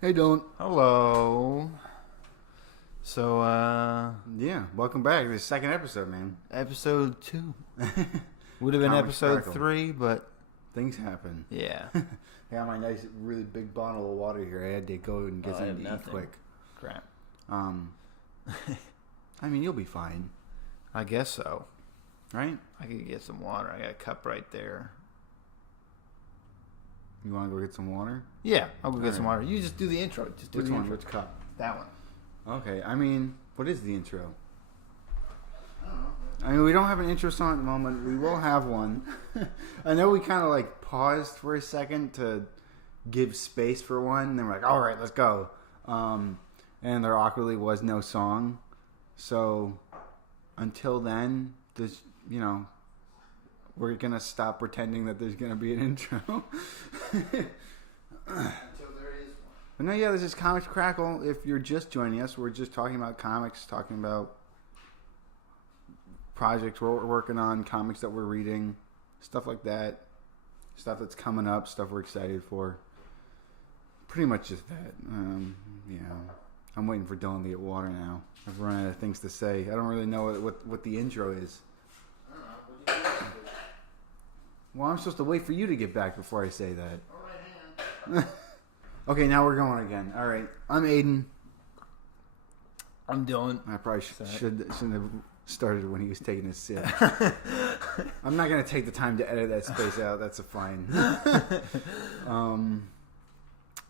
Hey, Dylan. Hello. So, Yeah, welcome back. This is the second episode, man. episode 2. Would have been Comics episode Krackle. 3, but Things happen. yeah. I got my nice, really big bottle of water here. I had to go and get I something have to eat nothing. quick. Crap. I mean, you'll be fine, I guess so. right? I could get some water. I got a cup right there. You want to go get some water? Yeah, I'll go get All some right. water. You just do the intro. Just do Which the one? intro. Which cup? That one. Okay, I mean, what is the intro? I mean, we don't have an intro song at the moment. We will have one. I know we kind of like paused for a second to give space for one. And then we're like, all right, let's go. And there awkwardly was no song. So until then, there's, we're going to stop pretending that there's going to be an intro. Until there is one. But no, yeah, this is Comics Krackle. If you're just joining us, we're just talking about comics, talking about projects we're working on, comics that we're reading, stuff like that, stuff that's coming up, stuff we're excited for. Pretty much just that. I'm waiting for Dylan to get water now. I've run out of things to say. I don't really know what the intro is. I don't know. What do you do? Well, I'm supposed to wait for you to get back before I say that. All right, hang on. Okay, now we're going again. All right, I'm Aiden. I'm Dylan. I probably Sorry. shouldn't have started when he was taking his sip. I'm not gonna take the time to edit that space out. That's a fine.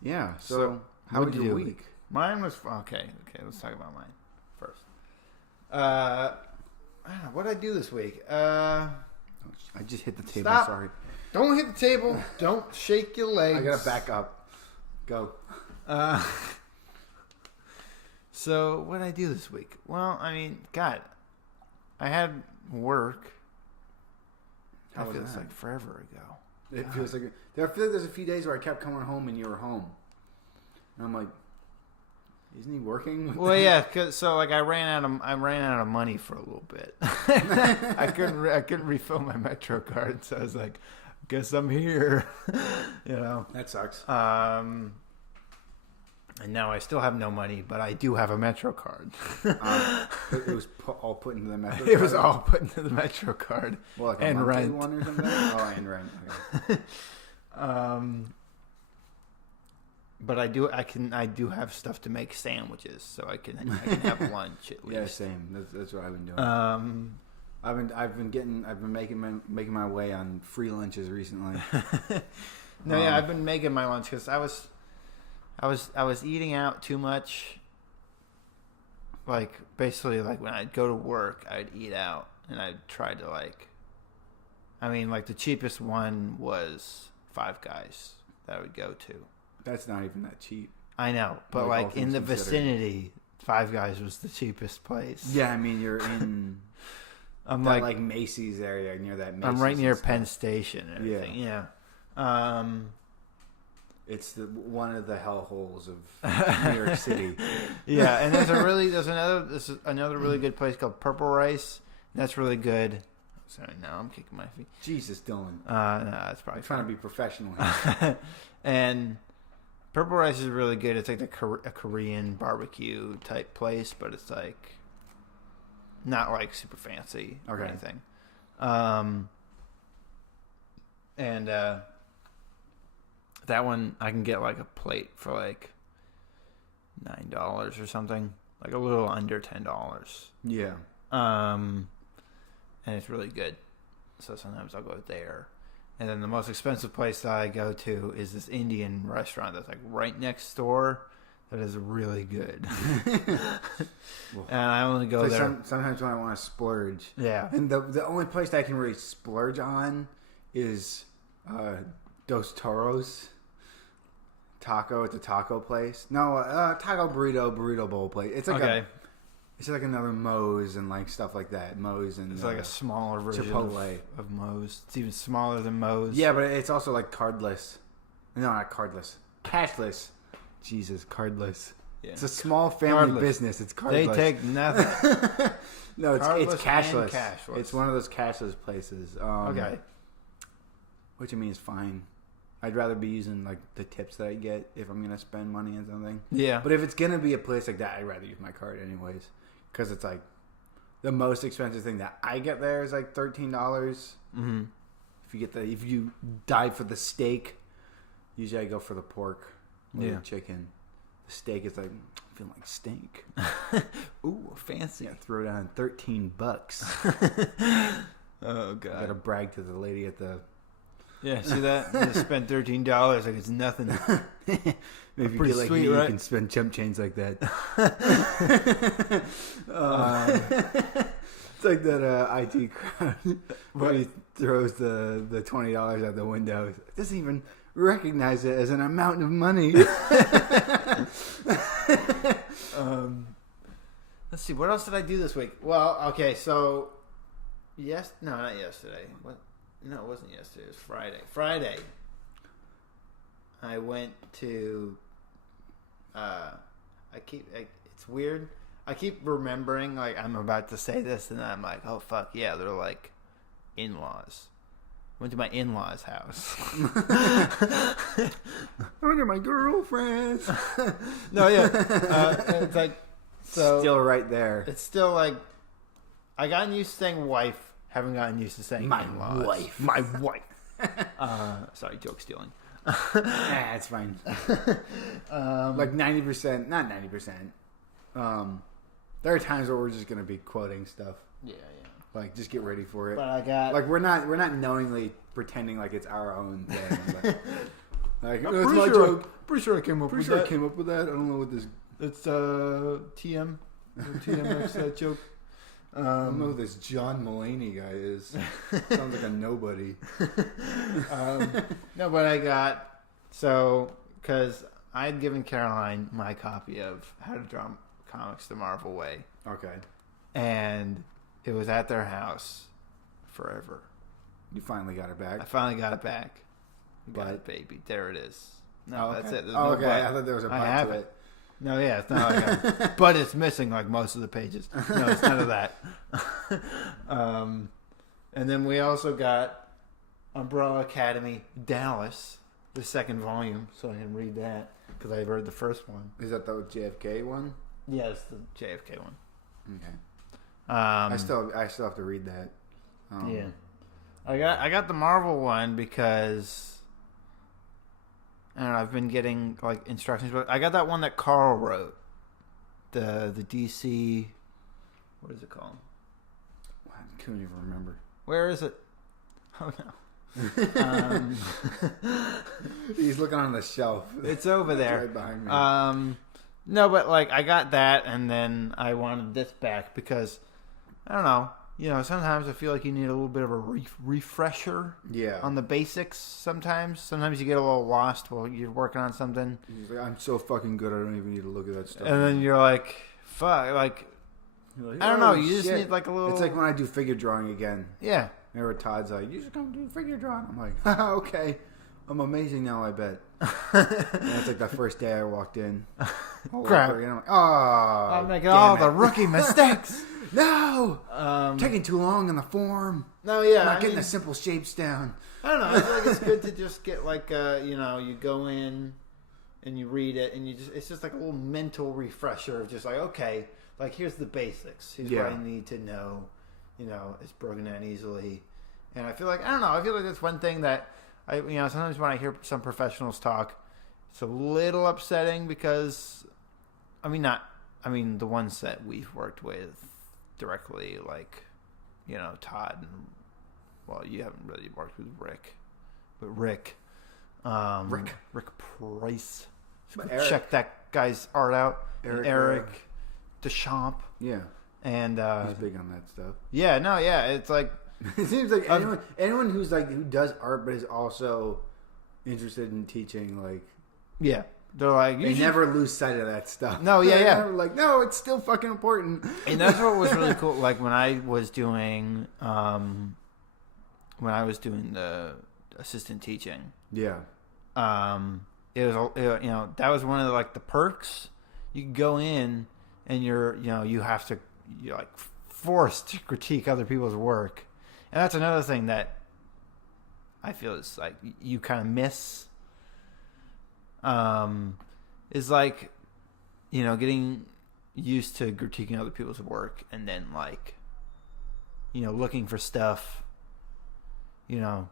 Yeah. So how what'd was you your do? week? Mine was okay. Let's talk about mine first. I don't know, what did I do this week? I just hit the table. Stop. Sorry. Don't hit the table. Don't shake your legs. I gotta back up. Go. So what did I do this week? Well, I mean, God, I had work. How That was feels that? like forever ago. It feels like I feel like there's a few days where I kept coming home and you were home, and I'm like, isn't he working? Well, yeah, I ran out of money for a little bit. I couldn't refill my Metro card, so I was like, guess I'm here. That sucks. And now I still have no money, but I do have a Metro card. It was all put into the Metro. It was card? all put into the Metro card. Well, like a and monthly rent. one or something. Oh, and rent. Okay. But I do have stuff to make sandwiches, so I can have lunch at least. Yeah, same. That's what I've been doing. I've been making my way on free lunches recently. I've been making my lunch because I was eating out too much. Like basically, like when I'd go to work, I'd eat out, and I'd try to the cheapest one was Five Guys that I would go to. That's not even that cheap. I know, but Like, all like in things the considered. vicinity, Five Guys was the cheapest place. Yeah, I mean you're in I'm that like Macy's area near that. Macy's I'm right near and stuff. Penn Station and everything. Yeah. It's one of the hellholes of New York City. Yeah, and there's another really good place called Purple Rice. That's really good. Sorry, now I'm kicking my feet. Jesus, Dylan. No, that's probably I'm trying to be professional here. And Purple Rice is really good. It's like a Korean barbecue type place, but it's like not like super fancy or Okay. anything. That one I can get like a plate for like $9 or something, like a little under $10. Yeah. And it's really good. So sometimes I'll go there. And then the most expensive place that I go to is this Indian restaurant that's like right next door. That is really good. And I only go So there. sometimes when I want to splurge. Yeah. And the only place that I can really splurge on is Dos Toros taco. It's a taco place. No, taco burrito bowl place. It's like Okay. it's like another Moe's and like stuff like that. Moe's and It's like a smaller version Chipotle. of Moe's. It's even smaller than Moe's. Yeah, but it's also like cardless. No, not cardless. Cashless. Jesus, cardless. Yeah. It's a small family Cardless. business. It's They cardless. take nothing. No, it's Cardless and cashless. cashless. It's one of those cashless places. Okay. Which I mean is fine. I'd rather be using like the tips that I get if I'm gonna spend money on something. Yeah. But if it's gonna be a place like that, I'd rather use my card anyways, because it's like the most expensive thing that I get there is like $13. Mm-hmm. If you dive for the steak, usually I go for the pork or the chicken. The steak is like, I feel like steak. Ooh, fancy. Yeah, throw down $13. Oh god. I gotta brag to the lady at the. Yeah, see that? You just spent $13 like it's nothing. Maybe if you pretty get like sweet, me, right? you can spend chump change like that. It's like that IT crowd where he throws the $20 out the window. It doesn't even recognize it as an amount of money. Let's see, what else did I do this week? Well, okay, so not yesterday. What? No, it wasn't yesterday. It was Friday. Friday, I went to. It's weird. I keep remembering like I'm about to say this, and I'm like, oh fuck yeah, they're like in-laws. Went to my in-laws' house. I went to my girlfriend's. No, yeah, it's like so. Still right there. It's still like I gotten used to saying wife. Haven't gotten used to saying My in-laws. wife. My wife. Sorry, joke stealing. Nah, it's fine. Like 90%, not 90%. There are times where we're just gonna be quoting stuff. Yeah. Like, just get ready for it. But I got like we're not knowingly pretending like it's our own thing. Like I'm it's pretty my sure joke. Pretty sure I came up Pretty with sure that. I came up with that. I don't know what this. It's TM. TMX that joke. I don't know who this John Mulaney guy is. Sounds like a nobody. No, but I got because I had given Caroline my copy of How to Draw Comics the Marvel Way. Okay. And it was at their house forever. You finally got it back. I finally got it back. Got But it, baby. There it is. No, okay. that's it. There's Oh, no okay. but. I thought there was a I but have to it. it. No, yeah, it's not like but it's missing like most of the pages. No, it's none of that. And then we also got Umbrella Academy Dallas, the second volume, so I can read that because I read the first one. Is that the JFK one? Yeah, it's the JFK one. Okay. I I still have to read that. Yeah, I got the Marvel one because I don't know. I've been getting like instructions, but I got that one that Carl wrote. The DC. What is it called? I couldn't even remember. Where is it? Oh no. He's looking on the shelf. It's over there. Right behind me. No, but like I got that, and then I wanted this back because I don't know. You know, sometimes I feel like you need a little bit of a refresher. Yeah. On the basics. Sometimes you get a little lost while you're working on something. He's like, I'm so fucking good. I don't even need to look at that stuff. And then you're like, fuck, like. You're like, I don't know. oh, You just shit. need like a little. It's like when I do figure drawing again. Yeah. Remember Todd's like, you should come do figure drawing. I'm like, haha, okay. I'm amazing now, I bet. And it's like the first day I walked in. Crap. And I'm like, oh, I'm making damn all it. the rookie mistakes. No! Taking too long in the form. No, yeah. Not getting the simple shapes down. I don't know. I feel like it's good to just get like, you go in and you read it and it's just like a little mental refresher of just like, okay, like here's the basics. Here's what I need to know. You know, it's broken down easily. And I feel like, I don't know. I feel like that's one thing that sometimes when I hear some professionals talk, it's a little upsetting because, the ones that we've worked with directly, like, Todd and, well, you haven't really worked with Rick, but Rick Price. Check that guy's art out. Eric Deschamps. Yeah. And he's big on that stuff. Yeah, no, yeah. It's like it seems like anyone who does art but is also interested in teaching, like, yeah, they're like they never lose sight of that stuff. No, yeah, yeah. Like, no, it's still fucking important. And that's what was really cool. Like when I was doing the assistant teaching. Yeah. It was that was one of the perks. You can go in and you're like forced to critique other people's work. And that's another thing that I feel is like you kind of miss is like, getting used to critiquing other people's work and then like, looking for stuff, and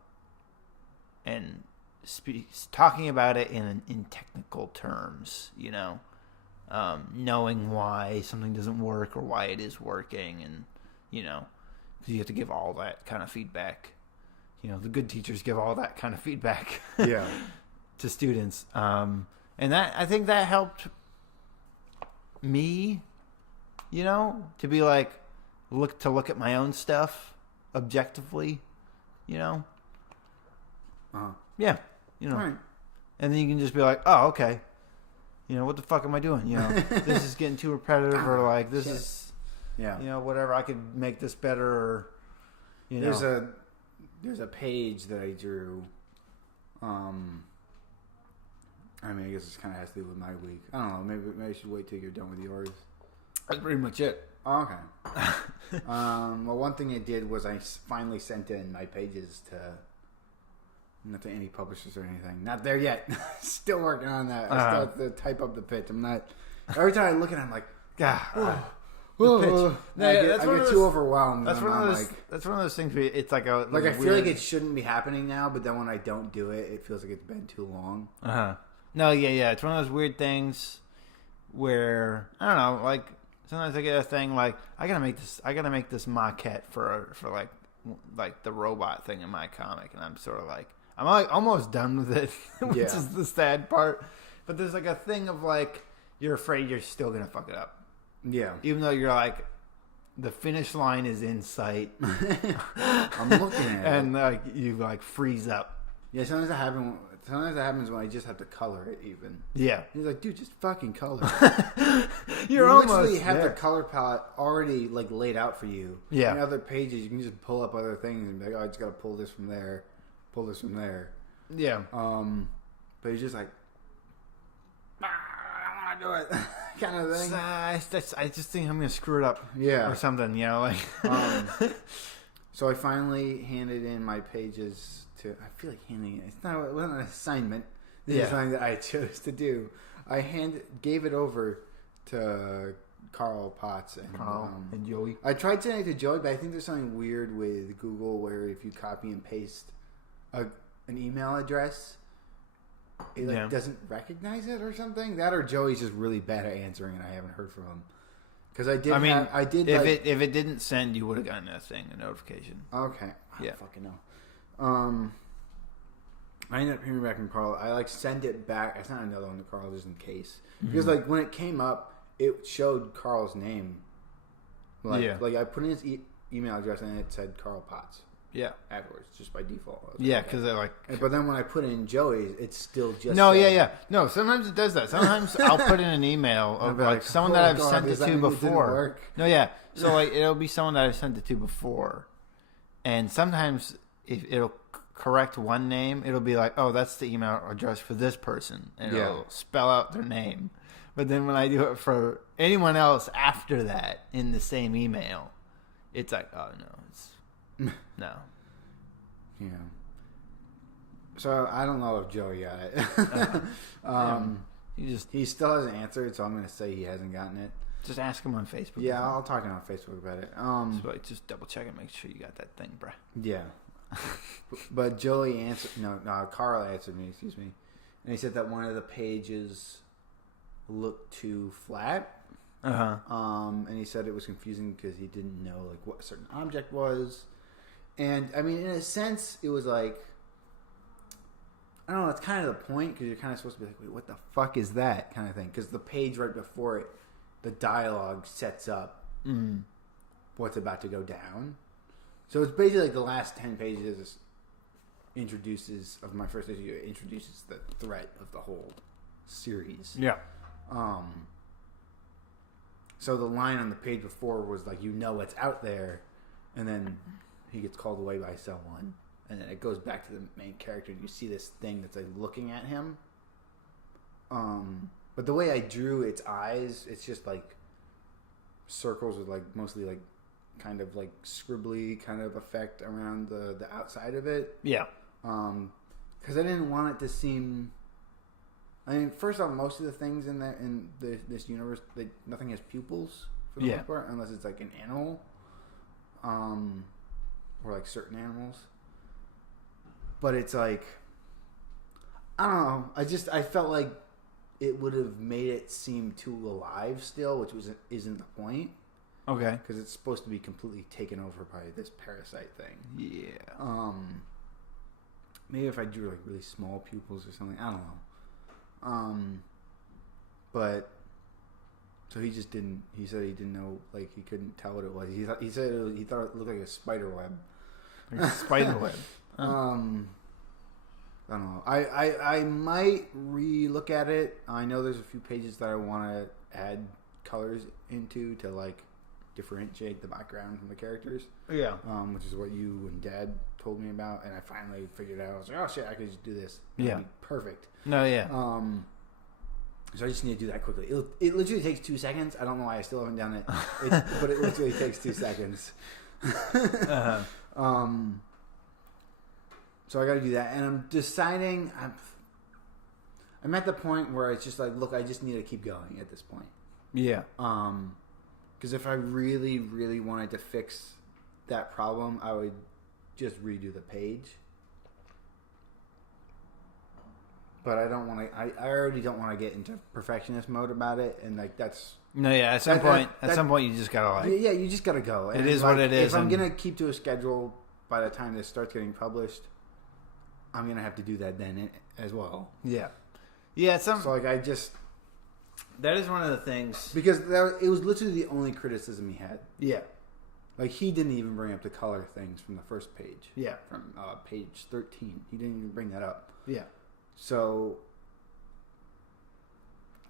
talking about it in technical terms, knowing why something doesn't work or why it is working, and because you have to give all that kind of feedback. The good teachers give all that kind of feedback. Yeah. To students, and that I think that helped me, to be like look at my own stuff objectively, Uh-huh. yeah, Right. and then you can just be like, oh, okay, what the fuck am I doing? This is getting too repetitive, or like this is, whatever. I could make this better, or There's a page that I drew. I mean, I guess this kind of has to do with my week. I don't know. Maybe I should wait till you're done with yours. That's pretty much it. Oh, okay. Well, one thing I did was I finally sent in my pages not to any publishers or anything. Not there yet. Still working on that. I still have to type up the pitch. I'm not. Every time I look at it, I'm like, God. The pitch. I get too overwhelmed. That's one of those. That's one of those things. Where it's like a I feel like it shouldn't be happening now, but then when I don't do it, it feels like it's been too long. No, yeah. It's one of those weird things where I don't know. Like sometimes I get a thing like I gotta make this maquette for like the robot thing in my comic, and I'm sort of like I'm like almost done with it, which is the sad part. But there's like a thing of like you're afraid you're still gonna fuck it up. Yeah. Even though you're like, the finish line is in sight. I'm looking at it. And like you like freeze up. Yeah, sometimes that happens when I just have to color it even. Yeah. He's like, dude, just fucking color. You literally have the color palette already like laid out for you. Yeah. In other pages, you can just pull up other things and be like, oh, I just got to pull this from there, pull this from there. Yeah. But he's just like, I don't want to do it. Kind of thing. I just think I'm gonna screw it up, or something, like. So I finally handed in my pages to. I feel like handing it. It wasn't an assignment. This is something that I chose to do. I gave it over to Carl Potts and Joey. I tried sending it to Joey, but I think there's something weird with Google where if you copy and paste an email address, it doesn't recognize it or something. That or Joey's just really bad at answering, and I haven't heard from him. Because I did. If it didn't send, you would have gotten a notification. Okay. I don't fucking know. I ended up hearing back from Carl. I send it back. I sent another one to Carl just in case. Because when it came up, it showed Carl's name. Like I put in his email address and it said Carl Potts. Yeah. Afterwards, just by default. Yeah, because they're like. But then when I put in Joey's, it's still just. No, No, sometimes it does that. Sometimes I'll put in an email of like someone that I've sent it to before. No, yeah. So it'll be someone that I've sent it to before, and sometimes if it'll correct one name, it'll be like, oh, that's the email address for this person, and it'll spell out their name. But then when I do it for anyone else after that in the same email, it's like, oh no, it's. No. Yeah. So I don't know if Joey got it. He still hasn't answered, so I'm going to say he hasn't gotten it. Just ask him on Facebook. Yeah, I'll talk to him on Facebook about it. Just double check and make sure you got that thing, bruh. Yeah. But Joey answered. No, Carl answered me. Excuse me, and he said that one of the pages looked too flat. And he said it was confusing because he didn't know like what a certain object was. And I mean, in a sense, it was like, I don't know, it's kind of the point because you're kind of supposed to be like, wait, what the fuck is that kind of thing? Because the page right before it, the dialogue sets up what's about to go down. So it's basically like the last 10 pages of my first issue, introduces the threat of the whole series. Yeah. So the line on the page before was like, it's out there, and then he gets called away by someone, and then it goes back to the main character, and you see this thing that's like looking at him. But the way I drew its eyes, it's just like circles with like mostly like kind of like scribbly kind of effect around the outside of it. Yeah. Because I didn't want it to seem. I mean, first off, most of the things in this universe, nothing has pupils for the most part, unless it's like an animal, or like certain animals. But it's like, I don't know. I felt like it would have made it seem too alive still, which isn't the point. Okay. Because it's supposed to be completely taken over by this parasite thing. Yeah. Maybe if I drew like really small pupils or something. I don't know. But so he just didn't. He said he didn't know. Like he couldn't tell what it was. He said he thought it looked like a spider web. Like a spider web. I don't know. I might re-look at it. I know there's a few pages that I want to add colors into to like differentiate the background from the characters. Yeah. Which is what you and Dad told me about, and I finally figured out. I was like, oh shit, I could just do this. That'd be perfect. No, yeah. So I just need to do that quickly. It literally takes 2 seconds. I don't know why I still haven't done it, but it literally takes 2 seconds. Uh-huh. So I got to do that, and I'm deciding. I'm at the point where it's just like, look, I just need to keep going at this point. Yeah. Because if I really, really wanted to fix that problem, I would just redo the page. But I don't want to. I already don't want to get into perfectionist mode about it, and like that's. No, yeah. At some point, you just gotta like. Yeah, you just gotta go. And it is like, what it is. If I'm gonna keep to a schedule by the time this starts getting published, I'm gonna have to do that then as well. Yeah. Yeah. So like I just. That is one of the things. Because it was literally the only criticism he had. Yeah. Like, he didn't even bring up the color things from the first page. Yeah. From page 13. He didn't even bring that up. Yeah. So,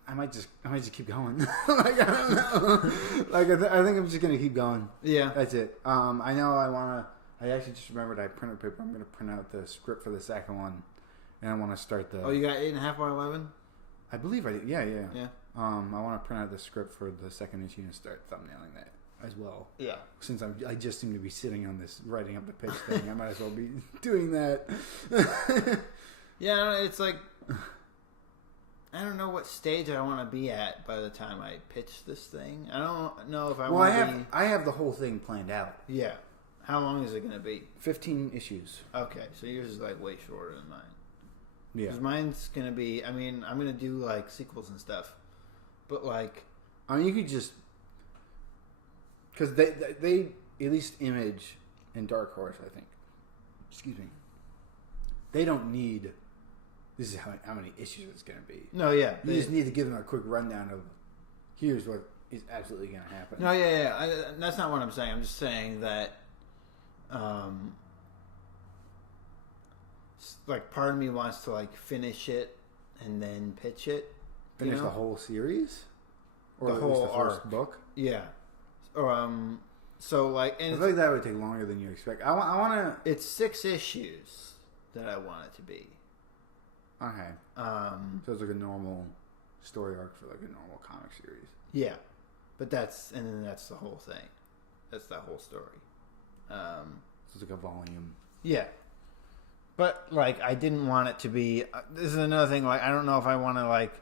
I might just keep going. Like, I don't know. Like, I think I'm just going to keep going. Yeah. That's it. I know I actually just remembered I printed paper. I'm going to print out the script for the second one. And I want to start the... Oh, you got 8.5 by 11? I believe I did. Yeah. Yeah. I want to print out the script for the second issue and start thumbnailing that as well. Yeah. Since I just seem to be sitting on this writing up the pitch thing, I might as well be doing that. Yeah, it's like I don't know what stage I want to be at by the time I pitch this thing. I don't know if I want to be... I have the whole thing planned out. Yeah. How long is it going to be? 15 issues. Okay, so yours is like way shorter than mine. Yeah. Because mine's going to be... I mean, I'm going to do like sequels and stuff. But like... I mean, you could just... Because they at least Image and Dark Horse, I think. Excuse me. They don't need... This is how many issues it's going to be. No, yeah. You just need to give them a quick rundown of here's what is absolutely going to happen. No, yeah. That's not what I'm saying. I'm just saying that, like, part of me wants to like finish it and then pitch it. Finish the whole series, or the whole first book. Yeah. So like, and I feel like that would take longer than you expect. I want to. It's 6 issues that I want it to be. Okay. So it's like a normal story arc for like a normal comic series. Yeah, but that's the whole thing. That's the whole story. So it's like a volume. Yeah, but like I didn't want it to be. This is another thing. Like I don't know if I want to like.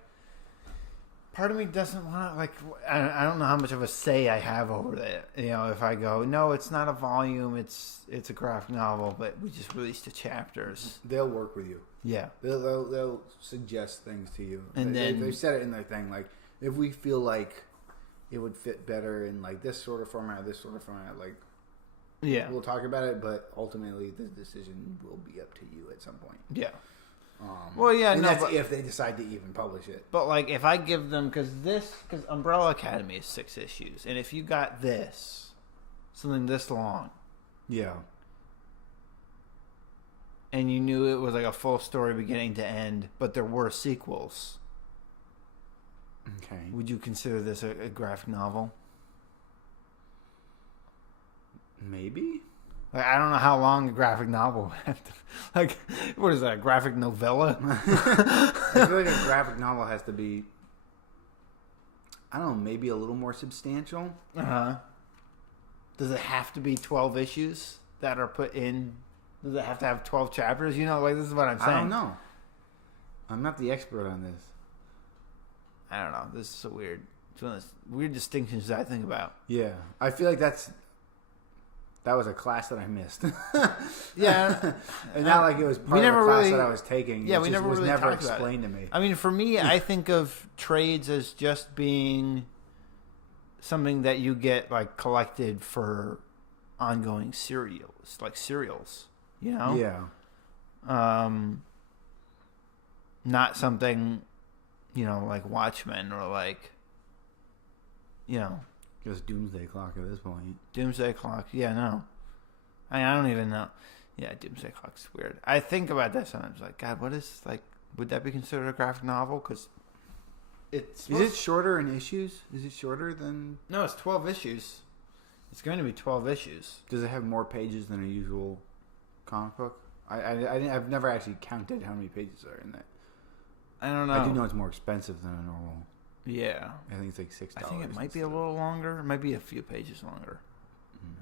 Part of me doesn't want to like. I don't know how much of a say I have over that. You know, if I go, no, it's not a volume. It's a graphic novel, but we just released the chapters. They'll work with you. Yeah, they'll suggest things to you, and they've said it in their thing. Like if we feel like it would fit better in like this sort of format, like yeah, we'll talk about it. But ultimately, the decision will be up to you at some point. Yeah. Well, yeah, and no, that's but, if they decide to even publish it. But like, if I give them because Umbrella Academy is 6 issues, and if you got something this long, yeah. And you knew it was like a full story beginning to end, but there were sequels. Okay. Would you consider this a graphic novel? Maybe. Like, I don't know how long a graphic novel would have to... Like, what is that, a graphic novella? I feel like a graphic novel has to be, I don't know, maybe a little more substantial. Uh-huh. Does it have to be 12 issues that are put in... Does it have to have 12 chapters? You know, like, this is what I'm saying. I don't know. I'm not the expert on this. I don't know. This is so weird. It's one of those weird distinctions that I think about. Yeah, I feel like that was a class that I missed. Yeah, and not like it was part of a class that I was taking. Yeah, it we just never was really never talked explained to me. I mean, for me, I think of trades as just being something that you get like collected for ongoing cereals, like cereals. You know? Yeah. Not something, like Watchmen or like, Just Doomsday Clock at this point. Doomsday Clock. Yeah, no. I don't even know. Yeah, Doomsday Clock's weird. I think about that sometimes. Like, God, what is, like, would that be considered a graphic novel? Because it's... Is it shorter in issues? Is it shorter than... No, it's 12 issues. It's going to be 12 issues. Does it have more pages than a usual comic book? I've never actually counted how many pages are in that. I don't know. I do know it's more expensive than a normal. Yeah. I think it's like $6. I think it might be a little longer. It might be a few pages longer.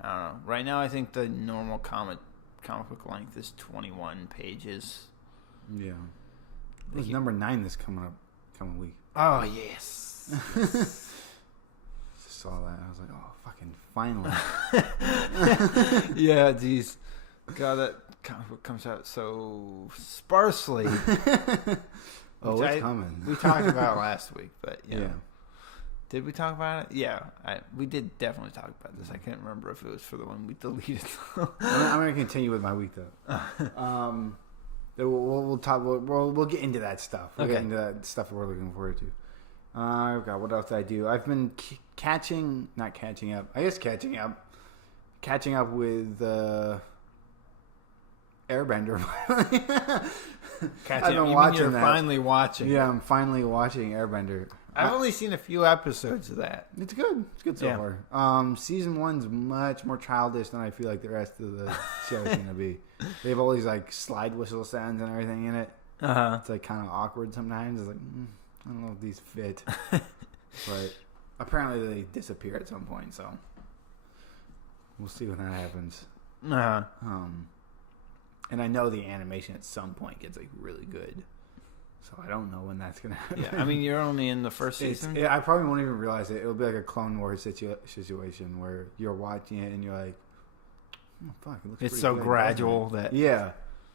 I don't know. Right now, I think the normal comic book length is 21 pages. Yeah. It was number 9 this coming week. Oh, yes. Saw that. I was like, oh, fucking finally. Yeah, geez. God, that comic book comes out so sparsely. Oh, it's coming. We talked about it last week, but yeah. Did we talk about it? Yeah, we did definitely talk about this. I can't remember if it was for the one we deleted. I'm going to continue with my week though. We'll talk. We'll get into that stuff. We'll get into that stuff that we're looking forward to. God, what else did I do? I've been catching up with Airbender. I've been watching that. Finally watching. Yeah, I'm finally watching Airbender. I've only seen a few episodes of that. It's good. It's good so far. Season 1's much more childish than I feel like the rest of the show is going to be. They have all these like slide whistle sounds and everything in it. It's like kind of awkward sometimes. It's like I don't know if these fit, but apparently they disappear at some point. So we'll see when that happens. And I know the animation at some point gets like really good. So I don't know when that's going to happen. Yeah, I mean, you're only in the first season? I probably won't even realize it. It'll be like a Clone Wars situation where you're watching it and you're like, oh, fuck, it looks it's pretty so good, gradual that... Yeah.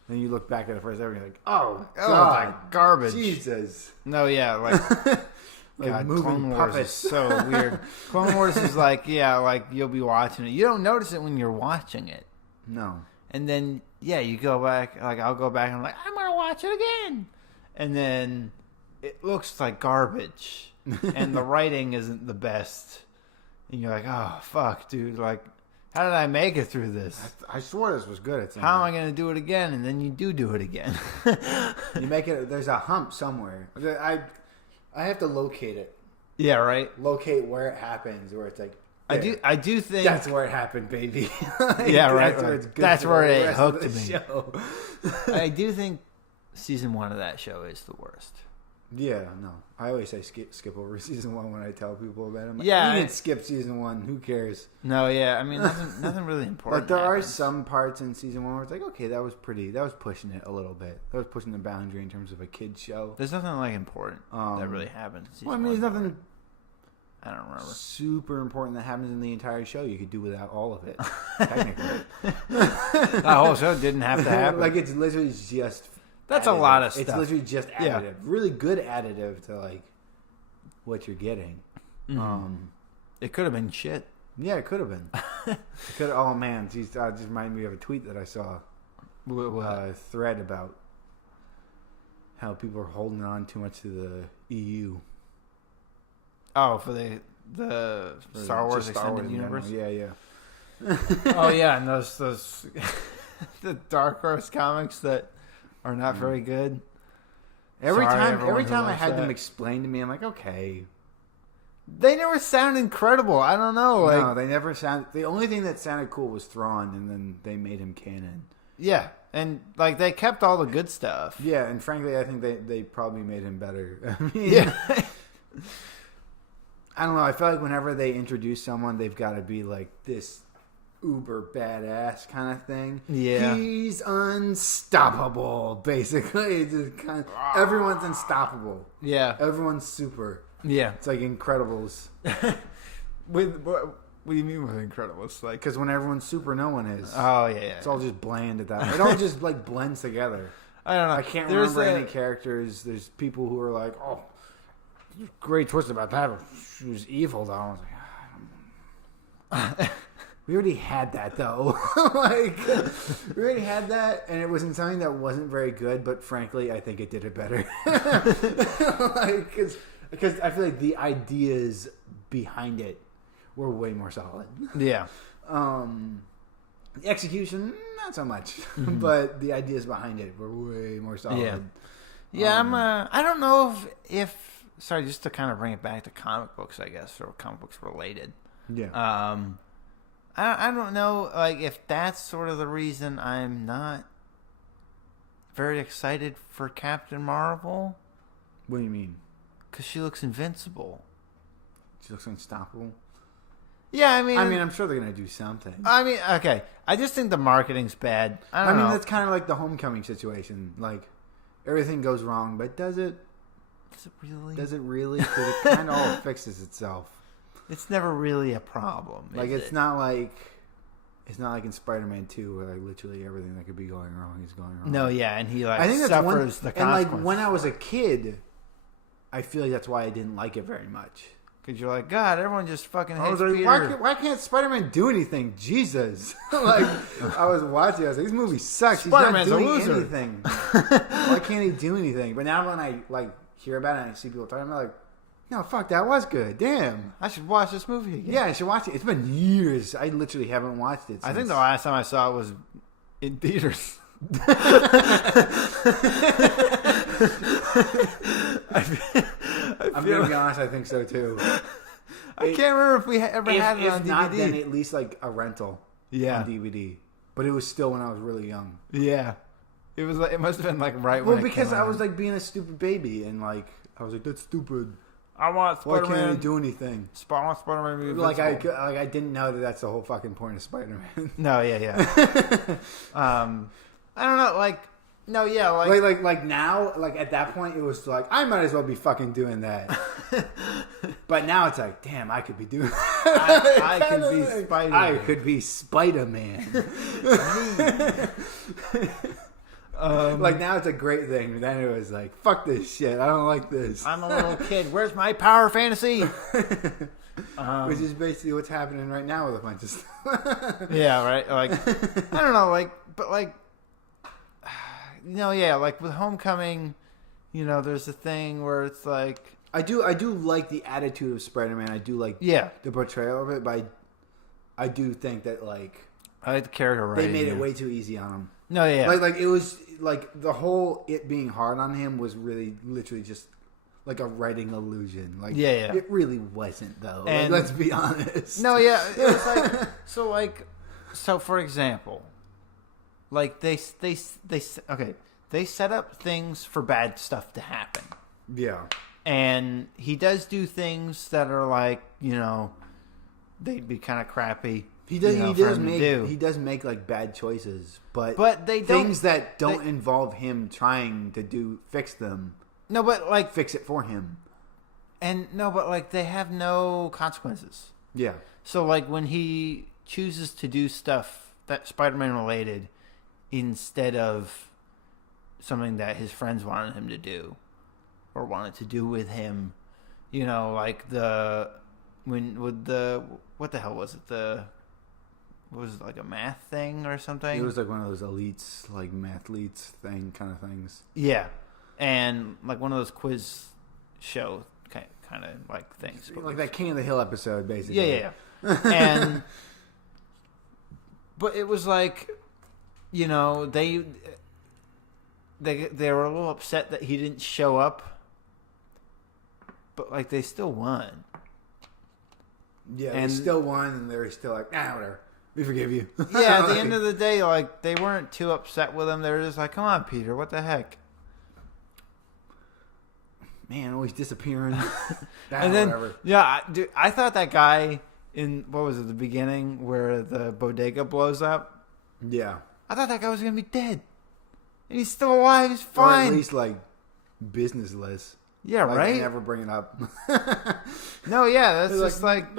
Then you look back at the first episode and you're like, oh, God. Like garbage. Jesus. No, yeah, like... like God, moving Clone Wars puppets. is so weird. Clone Wars is like, like you'll be watching it. You don't notice it when you're watching it. No. And then, you go back, like I'll go back and I'm like, I'm going to watch it again. And then it looks like garbage. And the writing isn't the best. And you're like, oh, fuck, dude. Like, how did I make it through this? I swore this was good. How am I going to do it again? And then you do it again. You make it, there's a hump somewhere. I have to locate it. Yeah, right? Locate where it happens, where it's like, yeah. I do think that's where it happened, baby. Like, yeah, right. That's where it's good. That's where it hooked me. Show. I do think season 1 of that show is the worst. Yeah, no. I always say skip over season 1 when I tell people about it. I'm like, yeah, you can skip season 1. Who cares? No, yeah. I mean, nothing really important. But there happens. are some parts in season 1 where it's like, okay, that was pushing it a little bit. That was pushing the boundary in terms of a kid's show. There's nothing like important that really happens. Well, I mean, there's nothing. I don't remember. Super important that happens in the entire show. You could do without all of it, technically. That whole show didn't have to happen. Like, it's literally just. That's additive. a lot of stuff. It's literally just additive. Really good additive to like what you're getting. Mm-hmm. It could have been shit. Yeah, it could have been. Oh man, geez, just reminded me of a tweet that I saw. A thread about how people are holding on too much to the EU. Oh, for the Star Wars extended universe. Yeah. Oh yeah, and those the Dark Horse comics that are not very good. Every time I had them explained to me, I'm like, okay. They never sound incredible. I don't know. Like, no, they never sound. The only thing that sounded cool was Thrawn, and then they made him canon. Yeah, and like they kept all the good stuff. Yeah, and frankly, I think they probably made him better. I mean, yeah. I don't know. I feel like whenever they introduce someone, they've got to be like this uber badass kind of thing. Yeah. He's unstoppable, basically. It's just kind of, everyone's unstoppable. Yeah. Everyone's super. Yeah. It's like Incredibles. What do you mean with Incredibles? Like, Because when everyone's super, no one is. oh yeah, It's all just bland at that. It all just like blends together. I don't know. I can't remember any characters. There's people who are like, oh, great twist about that. She was evil, though. I was like, we already had that, though. Like, we already had that, and it was in something that wasn't very good, but frankly, I think it did it better. Like, because I feel like the ideas behind it were way more solid. Yeah. The execution, not so much, but the ideas behind it were way more solid. Yeah. Yeah, I don't know if sorry, just to kind of bring it back to comic books, I guess, or comic books related. Yeah. I don't know, like, if that's sort of the reason I'm not very excited for Captain Marvel. What do you mean? Because she looks invincible. She looks unstoppable. Yeah, I mean, I'm sure they're gonna do something. I mean, okay. I just think the marketing's bad. I don't know. That's kind of like the Homecoming situation. Like, everything goes wrong, but does it? Does it really? Does it really? Because it kind of all fixes itself. It's never really a problem. Like, it's not like in Spider-Man 2 where like literally everything that could be going wrong is going wrong. No, yeah, and he like I think that's suffers the and consequences. like when I was a kid, I feel like that's why I didn't like it very much. Because you're like, God, everyone just fucking hates I was like, Peter. why can't Spider-Man do anything? Jesus. Like, I was watching, I was like, this movie sucks. Spider-Man's He's a not doing loser. anything. Why can't he do anything? But now when I like hear about it and I see people talking about it, like, no, fuck, that was good. Damn. I should watch this movie again. Yeah, I should watch it. It's been years. I literally haven't watched it since. I think the last time I saw it was in theaters. I'm going to be honest, I think so too. I can't remember if we ever had it on If DVD. not, then at least like a rental Yeah. on DVD. But it was still when I was really young. Yeah. It was like, it must have been like right Well, when it because came I out. was like being a stupid baby and like I was like, that's stupid. I want Why Spider-Man. can't he do anything? Spider-Man movie. Like I didn't know that that's the whole fucking point of Spider-Man. No, yeah. I don't know, like, no, yeah, like now, like at that point, it was like I might as well be fucking doing that. But now it's like, damn, I could be doing. I could be Spider-Man. I could be Spider-Man. Like now it's a great thing. But then it was like, fuck this shit. I don't like this. I'm a little kid. Where's my power fantasy? Which is basically what's happening right now with a bunch of stuff. Yeah, right. Like, I don't know, like, but like, yeah, like with Homecoming, there's a thing where it's like, I do like the attitude of Spider-Man. I do like the portrayal of it, but I do think that like I like the character right. They made it way too easy on him. No, yeah. Like it was like the whole it being hard on him was really literally just like a writing illusion. Like it really wasn't though. And like, let's be honest. No, yeah, it was like so for example, like they set up things for bad stuff to happen. Yeah. And he does do things that are like, they'd be kind of crappy. He does make like bad choices, but they things that don't involve him trying to fix them. No, but like fix it for him. And no, but like they have no consequences. Yeah. So like when he chooses to do stuff that Spider-Man related instead of something that his friends wanted him to do or wanted to do with him, like what the hell was it? Was it like a math thing or something? It was like one of those elites, like mathletes thing kind of things. Yeah. And like one of those quiz show kind of like things. Like that King of the Hill episode, basically. Yeah. And but it was like, they were a little upset that he didn't show up. But like they still won. Yeah, and they still won, and they were still like, whatever. We forgive you. Yeah, at the end of the day, like, they weren't too upset with him. They were just like, come on, Peter, what the heck? Man, always disappearing. And then, whatever. yeah, dude, I thought that guy in what was it, the beginning where the bodega blows up. Yeah. I thought that guy was gonna be dead, and he's still alive. He's Or fine. at least like businessless. Yeah, like, right. They never bring it up. No, yeah, that's They're just like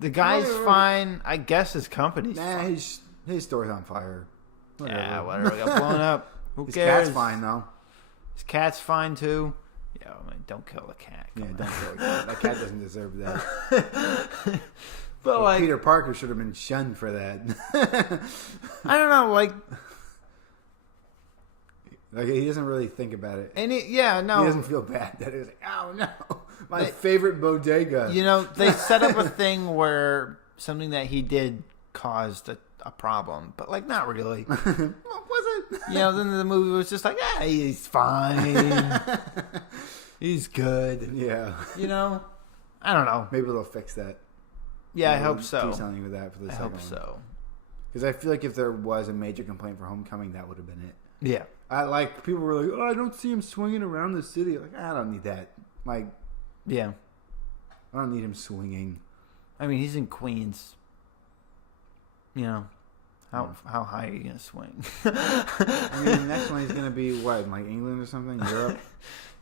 the guy's fine. I guess his company's fine. His store's on fire. Whatever. Yeah, whatever. Got blown up. Who His cares? cat's fine though. His cat's fine too. Yeah, I mean, don't kill the cat. Yeah, Come don't on. kill the cat. That cat doesn't deserve that. But like, Peter Parker should have been shunned for that. I don't know, like he doesn't really think about it. and yeah, no, He doesn't feel bad that it's like, oh no, my favorite bodega. You know, they set up a thing where something that he did caused a problem, but like not really. What was it? You know, then the movie was just like, he's fine, he's good. Yeah. You know, I don't know. Maybe they'll fix that. Yeah, I Maybe hope they'll so. Do something with that for the I second hope one. so. Because I feel like if there was a major complaint for Homecoming, that would have been it. Yeah. People were like, "Oh, I don't see him swinging around the city." Like, I don't need that. Like, Yeah. I don't need him swinging. I mean, he's in Queens. You know, how high are you gonna swing? I mean, the next one he's gonna be what, in like England or something, Europe.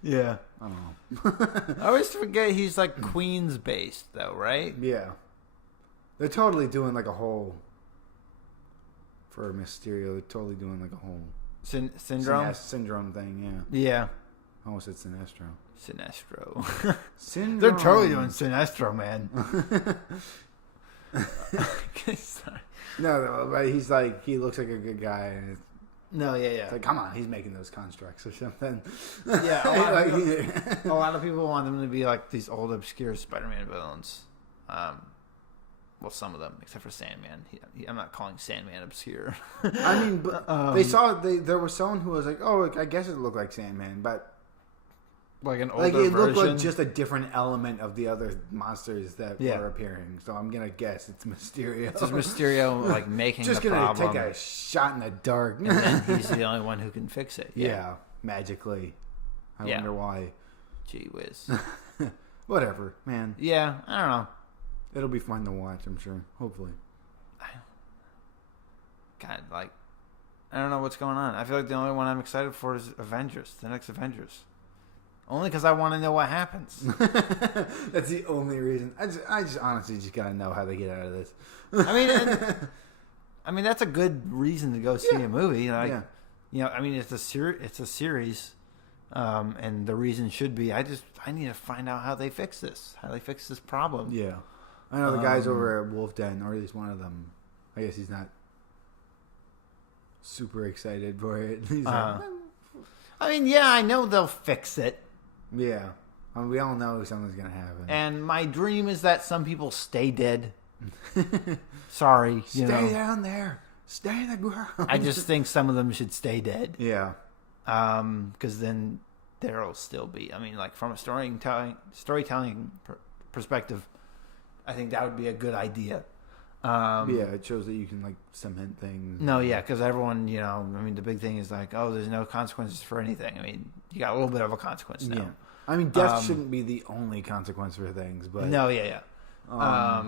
Yeah. I don't know. I always forget he's like Queens based though, right? Yeah, they're totally doing like a whole for Mysterio. They're totally doing like a whole Syndrome. syndrome thing. Yeah. Yeah. I almost said Sinestro. Sinestro. Syndrome. They're totally doing Sinestro, man. Sorry. No, but he's like, he looks like a good guy, and it's No, yeah. like, come on, he's making those constructs or something. Yeah, Like, a lot of people want them to be like these old, obscure Spider-Man villains. Well, some of them, except for Sandman. I'm not calling Sandman obscure. I mean, but there was someone who was like, oh, I guess it looked like Sandman, but like an older like it looked version. like just a different element of the other monsters that Yeah. were appearing. So I'm gonna guess it's Mysterio. It's just Mysterio like making just the gonna problem, take a shot in the dark. and then he's the only one who can fix it. Yeah, magically. I Yeah. wonder why. Gee whiz. Whatever, man. Yeah, I don't know. It'll be fun to watch, I'm sure. Hopefully. God, like, I don't know what's going on. I feel like the only one I'm excited for is Avengers, the next Avengers. Only because I want to know what happens. That's the only reason. I just honestly just gotta know how they get out of this. I mean, that's a good reason to go see a movie. Like, Yeah. you know, I mean, it's a series, and the reason should be I need to find out how they fix this problem. Yeah. I know the guys over at Wolf Den, or at least one of them. I guess he's not super excited for it. He's like, I mean, yeah, I know they'll fix it. yeah. I mean, we all know something's gonna happen. And my dream is that some people stay dead. Sorry, Stay down there. Stay in the ground. I just think some of them should stay dead. Yeah. Because then there'll still be. I mean, like from a storytelling perspective, I think that would be a good idea. Yeah, it shows that you can like cement things. No, yeah, because everyone, you know, I mean, the big thing is like, oh, there's no consequences for anything. I mean, you got a little bit of a consequence now. Yeah. I mean, death shouldn't be the only consequence for things, but No, yeah. I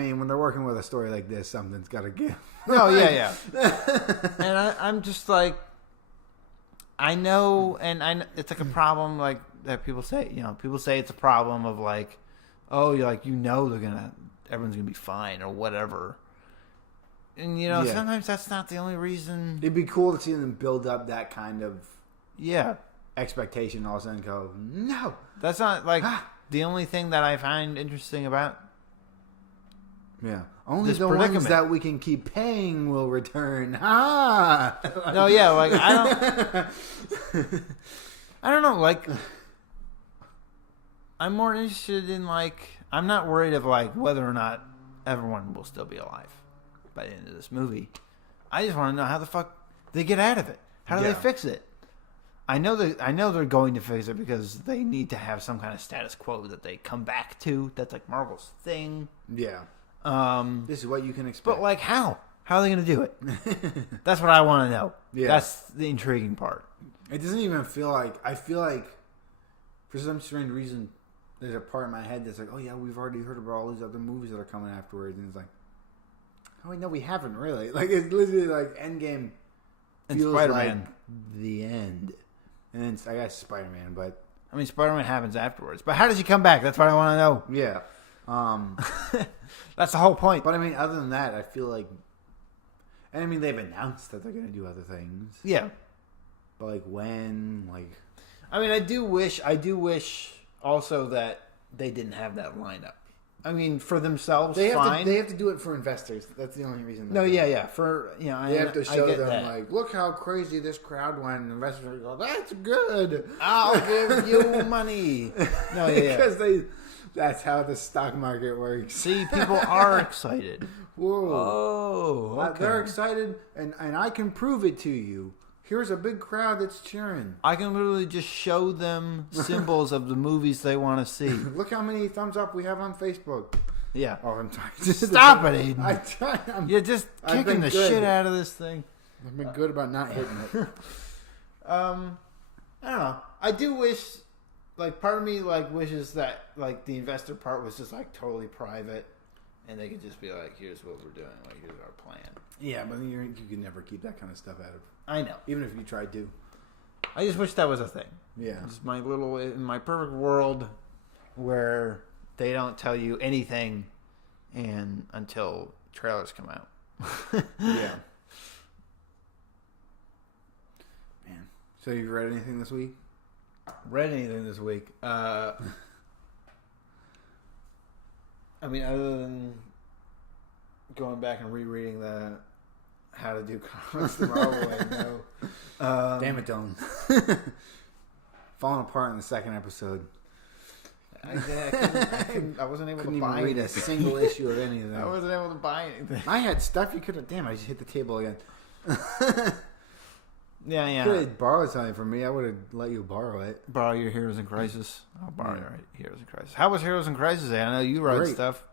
mean, when they're working with a story like this, something's got to give. No, yeah. And I'm just like, I know, and it's like a problem like that people say. You know, people say it's a problem of like, oh, you're like, everyone's gonna be fine or whatever. And you know, sometimes that's not the only reason. It'd be cool to see them build up that kind of Yeah, expectation. All of a sudden, go no. that's not like the only thing that I find interesting about. Yeah, only This the predicament. ones that we can keep paying will return. Ah. No, yeah, like I don't know. Like, I'm more interested in like, I'm not worried of like whether or not everyone will still be alive by the end of this movie. I just want to know how the fuck they get out of it. How do they fix it? I know they're going to fix it because they need to have some kind of status quo that they come back to. That's like Marvel's thing. Yeah. This is what you can expect. But like how? How are they going to do it? That's what I want to know. Yeah. That's the intriguing part. It doesn't even feel like. I feel like, for some strange reason, there's a part in my head that's like, oh yeah, we've already heard about all these other movies that are coming afterwards, and it's like, oh wait, no, we haven't really. Like it's literally like Endgame And feels Spider-Man. like the end, and then I guess Spider-Man, but I mean, Spider-Man happens afterwards. But how does he come back? That's what I want to know. yeah. That's the whole point. But I mean, other than that, I feel like, and I mean, they've announced that they're going to do other things. Yeah. But like when, like, I mean, I do wish also that they didn't have that lineup. I mean, for themselves, they fine. have to do it for investors. That's the only reason. No, yeah. For they have to show them like, look how crazy this crowd went. And investors go, that's good. I'll give you money. No, yeah. Because that's how the stock market works. See, people are excited. Whoa. Oh, okay. They're excited, and I can prove it to you. Here's a big crowd that's cheering. I can literally just show them symbols of the movies they want to see. Look how many thumbs up we have on Facebook. Yeah. Oh, I'm trying. Stop it, Aiden. You're just kicking the good. shit out of this thing. I've been good about not hitting it. I don't know. I do wish, like, part of me like wishes that like the investor part was just like totally private, and they could just be like, "Here's what we're doing. Like, here's our plan." Yeah, but you can never keep that kind of stuff out of. I know. Even if you tried to. I just wish that was a thing. Yeah. It's my little in my perfect world where they don't tell you anything and until trailers come out. Yeah. Man. So you read anything this week? Read anything this week? I mean, other than going back and rereading the How to Do Comics the Marvel Way, no. Damn it, Dylan. Falling apart in the second episode. I wasn't able Couldn't to even buy read anything. a single issue of anything. I wasn't able to buy anything. I had stuff you could have. Damn, I just hit the table again. Yeah. You could have borrowed something from me. I would have let you borrow it. Borrow your Heroes in Crisis. I'll borrow your Heroes in Crisis. How was Heroes in Crisis? I know you wrote Great. stuff.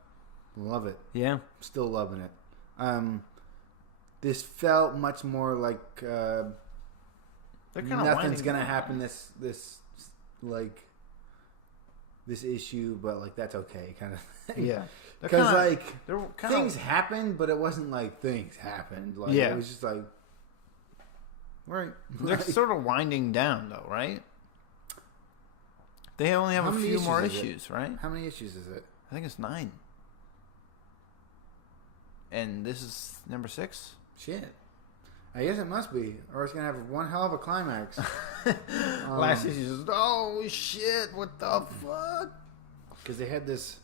Love it. Yeah. Still loving it. This felt much more like nothing's gonna happen this issue, but like that's okay, kind of thing. Yeah. Because like things of, happened, but it wasn't like things happened. Like Yeah. it was just like right. they're Like, sort of winding down, though, right? They only have How a many few issues more is it? issues, right? how many issues is it? I think it's 9. And this is number 6. Shit. I guess it must be, or it's gonna have one hell of a climax. Last issue is, oh shit, what the fuck? Because they had this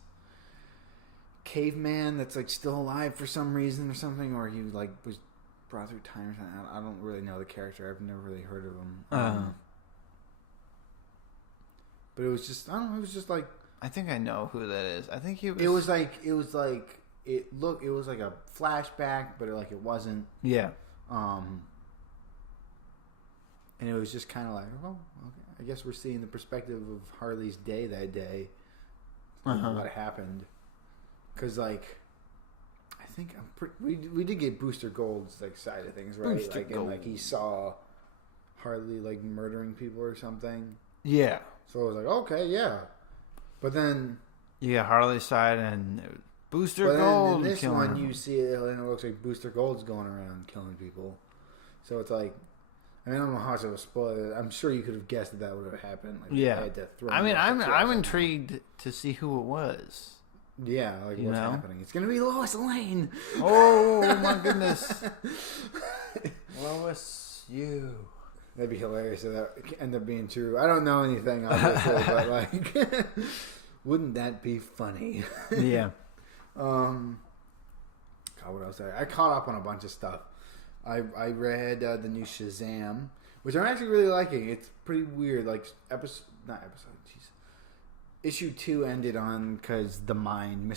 caveman that's like still alive for some reason or something, or he like was brought through time or something. I don't really know the character. I've never really heard of him. But it was just, I don't know. It was just like, I think I know who that is. I think he was. it was like it was like a flashback, but it wasn't. Yeah. And it was just kind of like, oh, okay. I guess we're seeing the perspective of Harley's day that day. What happened? Because like, I think we did get Booster Gold's like side of things, right? Booster like, Gold. and like he saw Harley like murdering people or something. Yeah. So I was like, okay, yeah. But then, You got Harley's side and Booster but Gold. then in this killing one, them. you see it, and it looks like Booster Gold's going around killing people. So it's like, I mean, I don't know how much of a spoiler. I'm sure you could have guessed that would have happened. Like, Yeah. they had to throw I mean, him off the cliff. I'm intrigued to see who it was. Yeah, like You what's know? happening? It's gonna be Lois Lane. Oh my goodness. Lois, you. That'd be hilarious if that end up being true. I don't know anything, obviously, but like, wouldn't that be funny? Yeah. God, what else? I caught up on a bunch of stuff. I read the new Shazam, which I'm actually really liking. It's pretty weird. Like issue 2 ended on because Mr. Mind.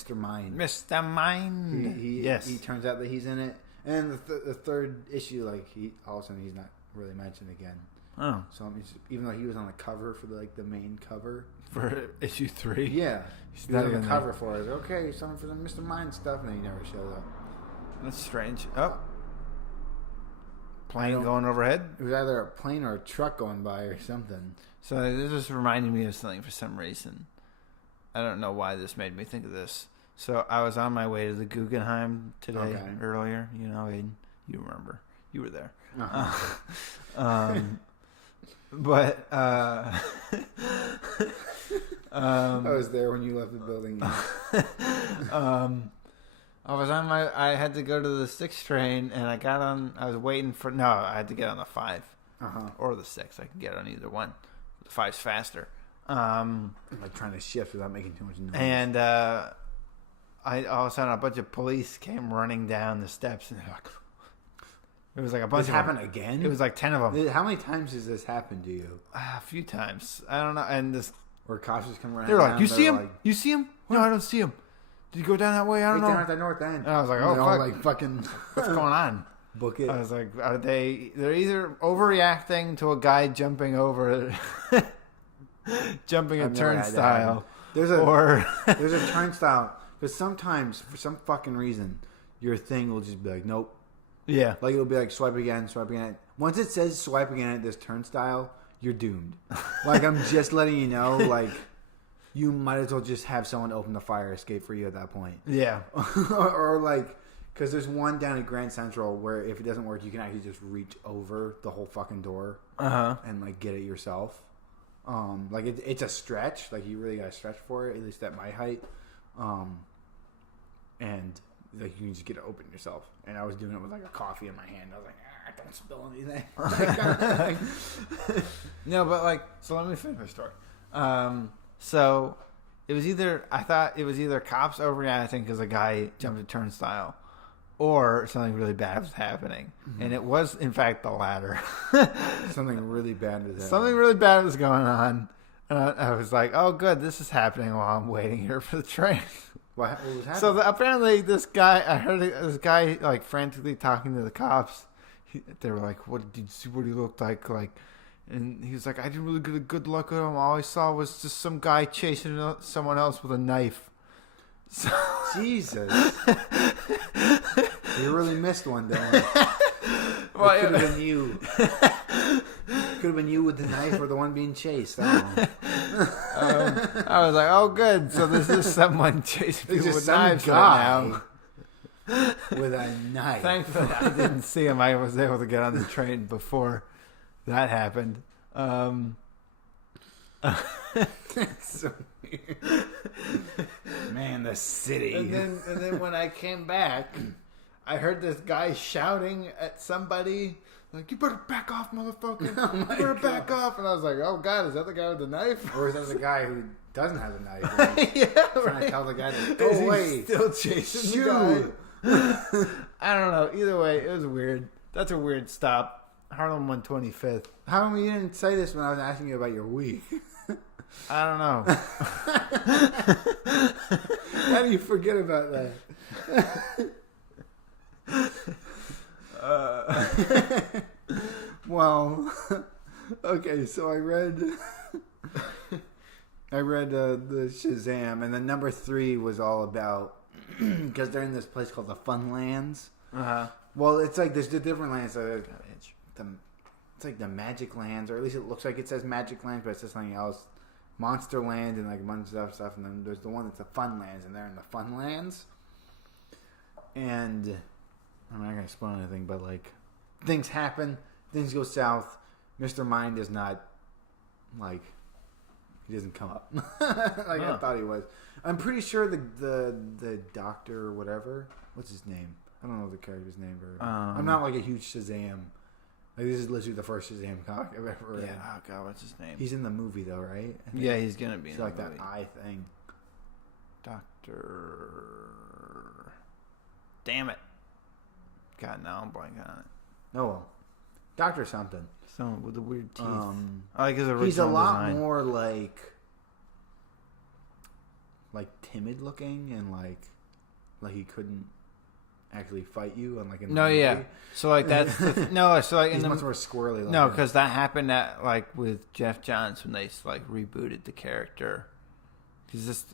Mr. Mind. Yes. He turns out that he's in it, and the third issue, like all of a sudden he's not really mentioned again. Oh. So even though he was on the cover for the main cover For issue 3? yeah, He's he was not on in the there. cover for it. Okay, something for the Mr. Mind stuff, and then he never shows up. That's strange. Oh. I Plane don't- going overhead? It was either a plane or a truck going by or something. So this just reminded me of something for some reason. I don't know why this made me think of this. So I was on my way to the Guggenheim today earlier. You know, Aiden, you remember. You were there. Uh-huh. But I was there when you left the building. I had to go to the 6 train, and I got on. I was waiting for. No, I had to get on the 5 or the 6. I can get on either one. The 5's faster. Like trying to shift without making too much noise. And all of a sudden, a bunch of police came running down the steps, and they're like, it was like a bunch. This happened again? It was like 10 of them. How many times has this happened to you? A few times. I don't know. And this, where cops just come running. They're like, "You see him? You see him? No, I don't see him. Did you go down that way? I don't know." Down at the north end. And I was like, "Oh, fuck. Like fucking, what's going on?" Book it. I was like, they're either overreacting to a guy jumping over, jumping a turnstile, there's a turnstile. Because sometimes, for some fucking reason, your thing will just be like, nope. Yeah. Like, it'll be like, swipe again, swipe again. Once it says swipe again at this turnstile, you're doomed. Like, I'm just letting you know, like, you might as well just have someone open the fire escape for you at that point. Yeah. or like, because there's one down at Grand Central where if it doesn't work, you can actually just reach over the whole fucking door and, like, get it yourself. Like, it's a stretch. Like, you really got to stretch for it, at least at my height. And like you can just get it open yourself. And I was doing it with like a coffee in my hand. I was like, don't spill anything. No, but like, so let me finish my story. So it was I thought it was either cops overreacting because a guy jumped a turnstile, or something really bad was happening. Mm-hmm. And it was, in fact, the latter. Something really bad was happening. Something really bad was going on. And I was like, oh, good, this is happening while I'm waiting here for the train. What was happening? So apparently this guy, I heard this guy like frantically talking to the cops. They were like, "What did you see? What he looked like?" And he was like, "I didn't really get a good look at him. All I saw was just some guy chasing someone else with a knife." So, Jesus, you really missed one, Dylan. Well, it could have been you. Could have been you with the knife or the one being chased. I don't know. I was like, oh, good. So this is someone chasing people with knives right now. With a knife. Thankfully, I didn't see him. I was able to get on the train before that happened. So weird. Man, the city. And then when I came back, I heard this guy shouting at somebody. Like, you better back off, motherfucker. Oh you better back off. And I was like, oh, God, is that the guy with the knife? Or is that the guy who doesn't have the knife? Yeah, trying to tell the guy to go away. He's still chasing the guy. I don't know. Either way, it was weird. That's a weird stop. Harlem 125th. How come you didn't say this when I was asking you about your week? I don't know. How do you forget about that? Well, okay, so I read the Shazam, and the number 3 was all about because they're in this place called the Funlands. Well, it's like there's the different lands. It's like the Magic Lands, or at least it looks like it says Magic Lands, but it's just something else. Monster Land and like a bunch of stuff, and then there's the one that's the Funlands, and they're in the Funlands. And I'm not gonna spoil anything, but like things happen, things go south. Mr. Mind is not like he doesn't come up like I thought he was. I'm pretty sure the doctor or whatever. What's his name? I don't know the character's name. I'm not like a huge Shazam. Like this is literally the first Shazam comic I've ever read. Yeah. Oh God, what's his name? He's in the movie though, right? Yeah, he's gonna be. It's in like the movie. that eye thing. Doctor. Damn it. God, now I'm blanking on it. Oh well, Doctor something. Someone with the weird teeth. I like his original He's a lot design. more like timid looking and like he couldn't actually fight you and like in the movie. Yeah. So like that's no. So like he's much more squirrely. No, because that happened at like with Jeff Johns when they like rebooted the character. Because it's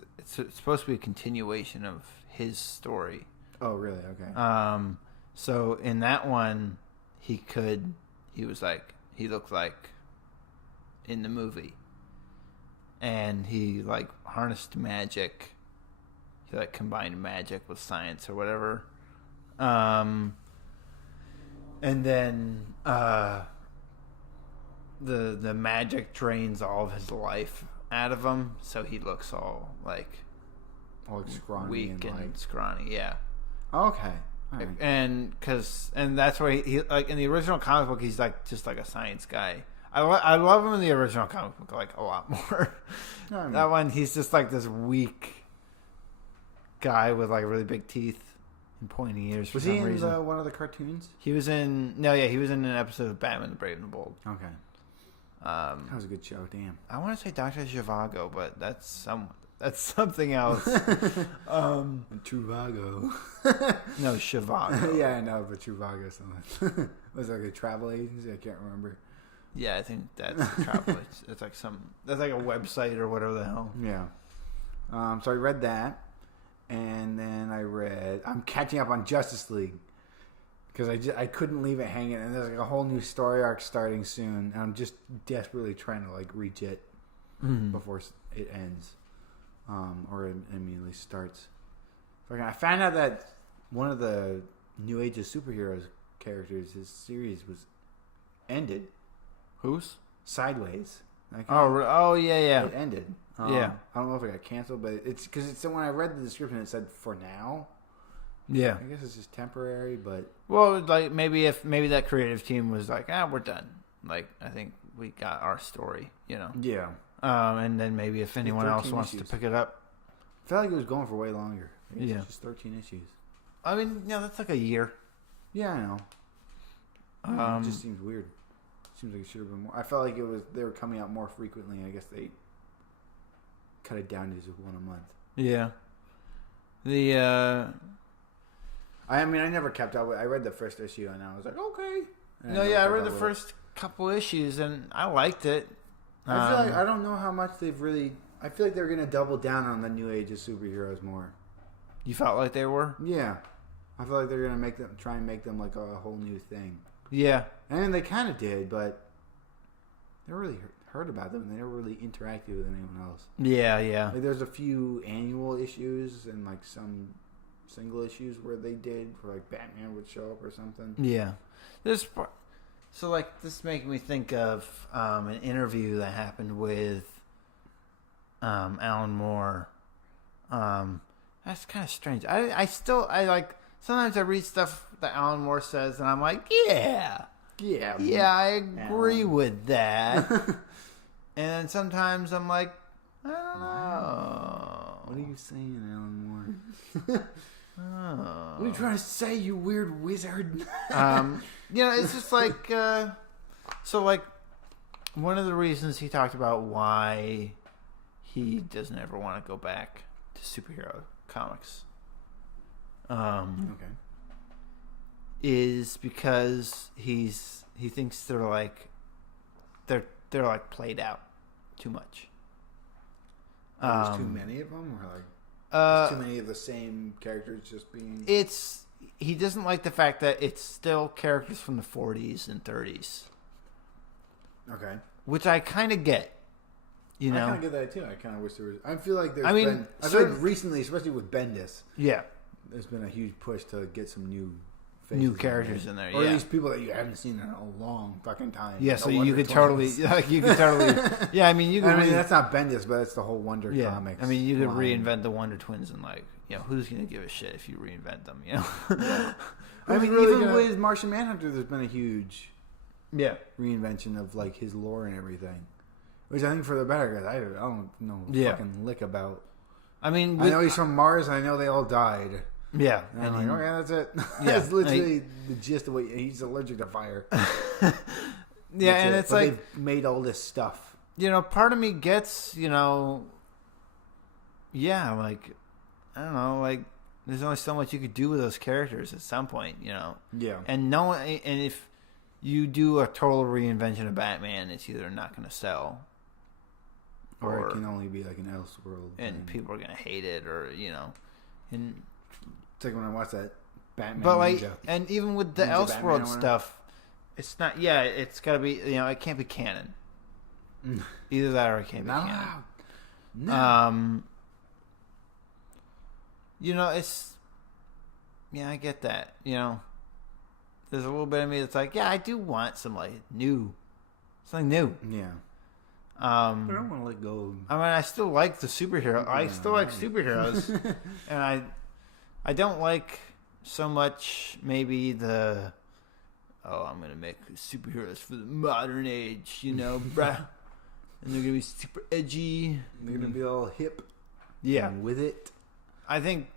supposed to be a continuation of his story. Oh really? Okay. So in that one, he looked like in the movie, and he like harnessed magic. He like combined magic with science or whatever. And then the magic drains all of his life out of him, so he looks all like scrawny weak and like... scrawny. Yeah. Okay. All right. And that's why he like in the original comic book he's like just like a science guy. I love him in the original comic book like a lot more. That one he's just like this weak guy with like really big teeth and pointy ears. Was he in one of the cartoons? He was in he was in an episode of Batman the Brave and the Bold. Okay. That was a good show. Damn. I want to say Dr. Zhivago, but that's something else. Trivago. No, Zhivago. Yeah, I know, but Trivago something. Was it like a travel agency? I can't remember. Yeah, I think that's travel. It's like that's like a website or whatever the hell. Yeah. So I read that, and then I'm catching up on Justice League because I couldn't leave it hanging, and there's like a whole new story arc starting soon, and I'm just desperately trying to like reach it before it ends, or it immediately starts. I found out that one of the New Age of Superheroes characters, his series was ended. Whose? Sideways. Oh yeah. It ended. Yeah. I don't know if it got canceled, but it's because when I read the description, it said for now. Yeah. I guess it's just temporary, but well, like maybe that creative team was like, we're done. Like I think we got our story, you know. Yeah. And then maybe if anyone else wants to pick it up, I felt like it was going for way longer. Yeah. It's just 13 issues. I mean, that's like a year. Yeah, I know. It just seems weird. Seems like it should have been more. I felt like they were coming out more frequently. I guess they cut it down to just one a month. Yeah. I mean, I never kept up with. I read the first issue and I was like, okay. I read the first couple issues and I liked it. I feel like I don't know how much they've really. I feel like they're gonna double down on the New Age of Superheroes more. You felt like they were? Yeah, I feel like they're gonna try and make them like a whole new thing. Yeah, and they kind of did, but they really heard about them. They never really interacted with anyone else. Yeah. Like, there's a few annual issues and like some single issues where they did, where like Batman would show up or something. Yeah, so like this is making me think of an interview that happened with Alan Moore. That's kind of strange. I like sometimes I read stuff that Alan Moore says and I'm like, yeah, I agree with that. And then sometimes I'm like, I don't know. What are you saying, Alan Moore? What are you trying to say, you weird wizard? It's just like so like one of the reasons he talked about why he doesn't ever want to go back to superhero comics is because he thinks they're like played out too much. There's too many of them, or like too many of the same characters just being. He doesn't like the fact that it's still characters from the 40s and 30s. Okay. Which I kind of get. You know? I kind of get that too. I kind of wish there was. I feel like I feel like recently, especially with Bendis. Yeah. There's been a huge push to get some new characters in there. Or at least people that you haven't seen in a long fucking time. Yeah, so you could totally. Yeah, I mean, you could. I mean, that's not Bendis, but it's the whole Wonder Comics. I mean, you could reinvent the Wonder Twins and who's gonna give a shit if you reinvent them? You know. Yeah. I mean, really even with Martian Manhunter, there's been a huge reinvention of like his lore and everything, which I think for the better, because I don't know fucking lick about. I mean, I know he's from Mars, and I know they all died. Yeah, and I'm like, okay, that's it. Yeah, that's literally the gist of what he's allergic to fire. Yeah, and it's like they've made all this stuff. Part of me gets, like I don't know, like there's only so much you could do with those characters at some point, Yeah, and if you do a total reinvention of Batman, it's either not going to sell, or it can only be like an Elseworld, and people are going to hate it, or and. It's like when I watch that Batman Ninja. And even with the Elseworld stuff, it's not. Yeah, it's got to be. It can't be canon. Either that or it can't be canon. No. I get that. There's a little bit of me that's like, yeah, I do want something new. Yeah. I don't want to let go. I still like the superhero. I still like superheroes, and I don't like so much maybe the. Oh, I'm gonna make superheroes for the modern age, bruh. And they're gonna be super edgy. They're gonna be all hip. Yeah, and with it. I think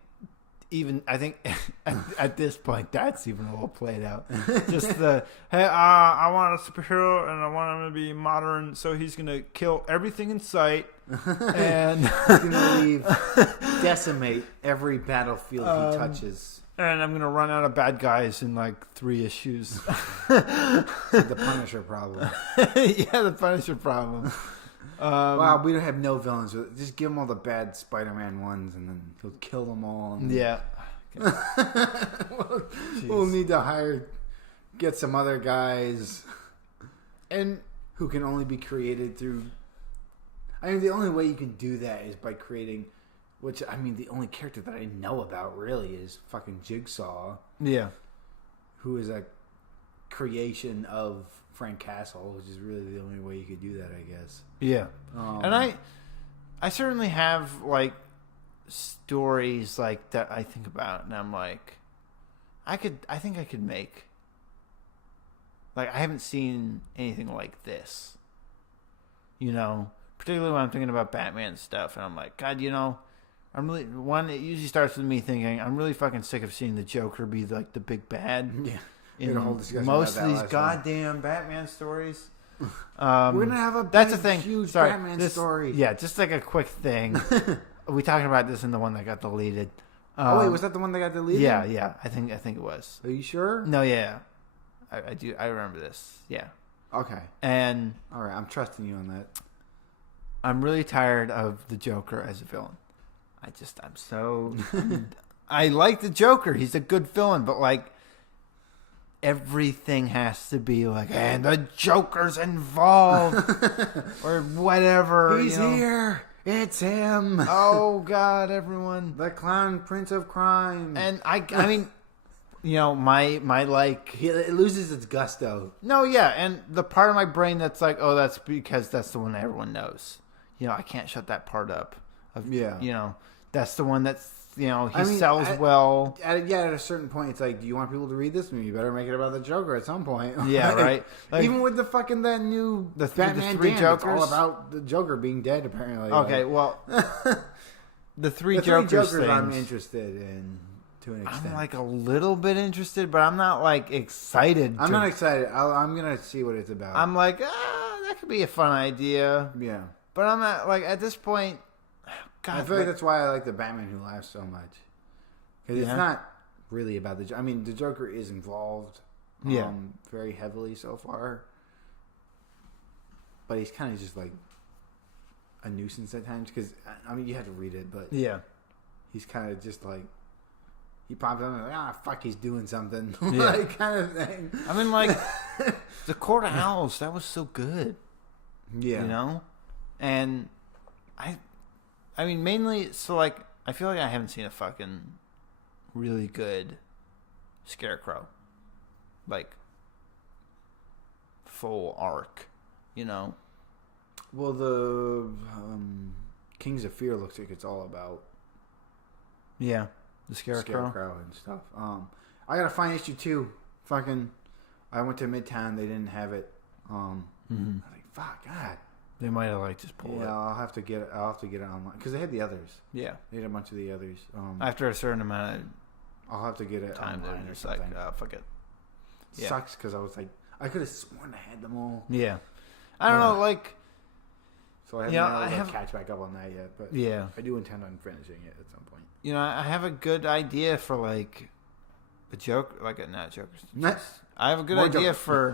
at this point that's even a little played out. Just hey, I want a superhero and I want him to be modern, so he's gonna kill everything in sight and he's gonna decimate every battlefield he touches. And I'm gonna run out of bad guys in like 3 issues. The Punisher problem. Yeah, the Punisher problem. Wow, we don't have no villains. Just give him all the bad Spider-Man ones, and then he'll kill them all. Yeah. We'll need to get some other guys, and who can only be created through. I mean, the only way you can do that is by creating. Which, I mean, the only character that I know about really is fucking Jigsaw. Yeah. Who is a creation of Frank Castle, which is really the only way you could do that, I guess. Yeah. And I certainly have, like, stories like that I think about, and I'm like, I think I could make. Like, I haven't seen anything like this. Particularly when I'm thinking about Batman stuff, and I'm like, God, I'm really it usually starts with me thinking I'm really fucking sick of seeing the Joker be like the big bad. Yeah, in most of these goddamn Batman stories. We're gonna have a huge Batman story. Yeah, just like a quick thing. We talking about this in the one that got deleted. Wait, was that the one that got deleted? Yeah. I think it was. Are you sure? No, yeah. I do. I remember this. Yeah. Okay. And all right, I'm trusting you on that. I'm really tired of the Joker as a villain. I like the Joker. He's a good villain, but like everything has to be like, and the Joker's involved or whatever. He's here. It's him. Oh God, everyone. The clown prince of crime. And I mean, my like it loses its gusto. No, yeah, and the part of my brain that's like, oh, that's because that's the one that everyone knows. I can't shut that part up. That's the one that's, sells well. At a certain point, it's like, do you want people to read this? Maybe you better make it about the Joker at some point. Yeah, right? Like, even with that new Batman three Jokers? It's all about the Joker being dead, apparently. Okay, well, the three Jokers things, I'm interested in, to an extent. I'm like a little bit interested, but I'm not like excited. I'm not excited. I'm going to see what it's about. I'm like, that could be a fun idea. Yeah. But I'm not, like, at this point... God, I feel like that's why I like the Batman Who Laughs so much. Because it's not really about the Joker. I mean, the Joker is involved very heavily so far. But he's kind of just like a nuisance at times. Because, I mean, you have to read it, but he's kind of just like, he pops up and like, fuck, he's doing something. Like, kind of thing. I mean, like, the Court of Owls, that was so good. Yeah. And I mean, mainly, so, like, I feel like I haven't seen a fucking really good Scarecrow. Like, full arc, Well, the Kings of Fear looks like it's all about... Yeah, the Scarecrow and stuff. I gotta find issue 2. Fucking, I went to Midtown, they didn't have it. I was like, fuck, God. They might have like just pulled it. Yeah, I'll have to get it online because they had the others. Yeah, they had a bunch of the others. After a certain amount of I'll have to get it time, online they're or just like, something. fuck it. Yeah. Sucks because I was like, I could have sworn I had them all. Yeah, I don't know, like. So I haven't been able to catch back up on that yet, but yeah, I do intend on finishing it at some point. I have a good idea for like a joke, like a not Joker. I have a good idea for.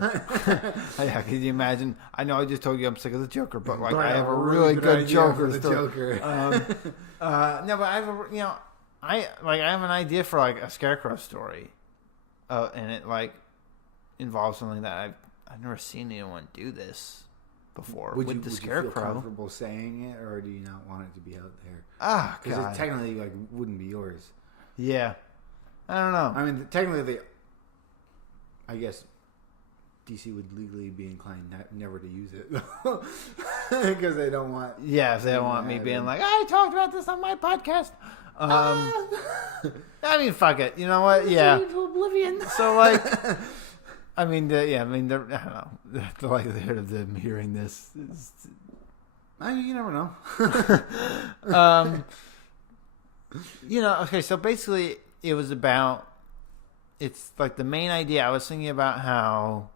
Yeah, can you imagine? I know I just told you I'm sick of the Joker, but like I have a really good Joker. For the Joker. No, but I have a I have an idea for like a Scarecrow story, and it like involves something that I've never seen anyone do this before Would with you the feel Scarecrow. comfortable saying it, or do you not want it to be out there? Ah, Because God. it technically like wouldn't be yours. Yeah. I don't know. I mean, technically, I guess DC would legally be inclined never to use it because they don't want. Yeah, if they don't want me being like, I talked about this on my podcast. I mean, fuck it. You know what? Yeah. To oblivion. So, like, I mean, I don't know. The likelihood of them hearing this is. You never know. Okay, so basically, it was about. It's like the main idea. I was thinking about how,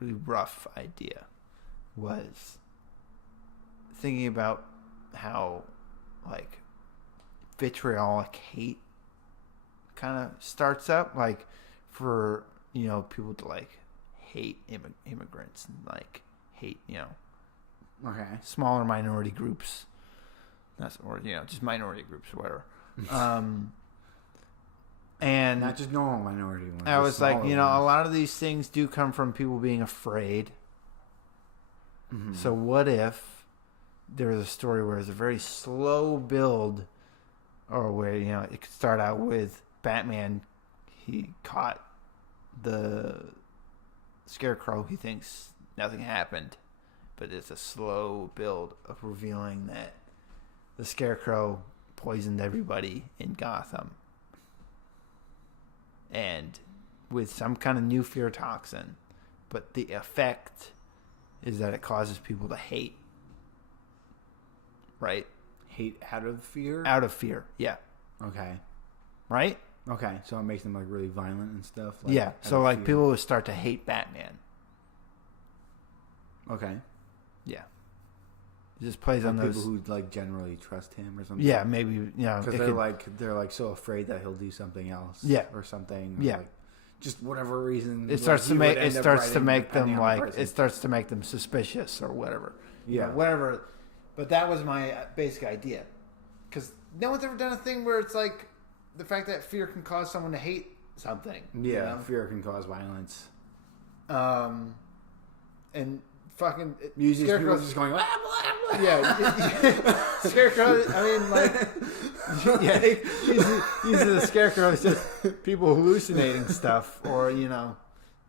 really rough idea was thinking about how, like, vitriolic hate kind of starts up, like, for, people to, like, hate immigrants and, like, hate, Okay. smaller minority groups. Or, just minority groups or whatever. And Not just normal minority ones. I was like, ones. a lot of these things do come from people being afraid. Mm-hmm. So what if there was a story where it's a very slow build, or where, it could start out with Batman, he caught the Scarecrow, he thinks nothing happened, but it's a slow build of revealing that the Scarecrow poisoned everybody in Gotham. And with some kind of new fear toxin. But the effect is that it causes people to hate. Right? Hate out of fear? Out of fear, yeah. Okay. Right? Okay, so it makes them like really violent and stuff? Like, yeah, so like people would start to hate Batman. Okay. Yeah. It just plays on those people who like generally trust him or something. Yeah, maybe, because they're like so afraid that he'll do something else. Yeah. Or something. Or yeah. like, just whatever reason. It starts to make them like it starts to make them suspicious or whatever. Yeah. Whatever. But that was my basic idea. Because no one's ever done a thing where it's like the fact that fear can cause someone to hate something. Yeah, fear can cause violence. And fucking usually people just going blah, blah, blah. Yeah. Scarecrow, I mean, like, yeah, usually the Scarecrow is just people hallucinating stuff, or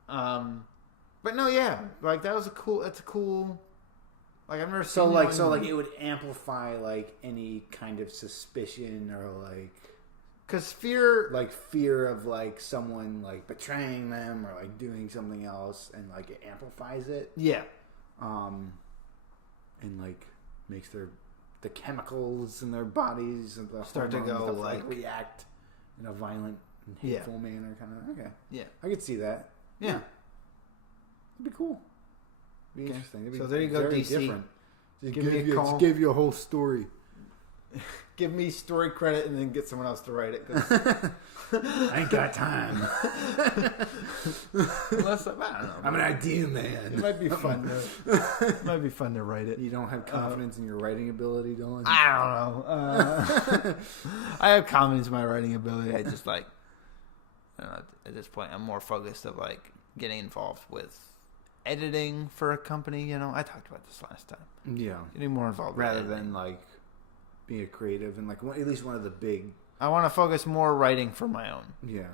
but no, yeah, like that's a cool, like I've never seen so it would amplify like any kind of suspicion or like. Because fear of like someone like betraying them or like doing something else, and like it amplifies it. Yeah. And like makes the chemicals in their bodies and the start to go like react in a violent and hateful manner, kind of. Okay. Yeah. I could see that. Yeah. It'd be cool. It'd be interesting. It'd be so there you go, DC. Different. Just give me a call. Just give you a whole story. Give me story credit and then get someone else to write it. I ain't got time. Unless I don't know. I'm an idea man. It might be fun. Might be fun to write it. You don't have confidence in your writing ability, Dylan? I don't know. I have confidence in my writing ability. I just like, I don't know, at this point, I'm more focused of like getting involved with editing for a company. I talked about this last time. Yeah. Getting more involved rather than like being a creative and like at least one of the big. I want to focus more writing for my own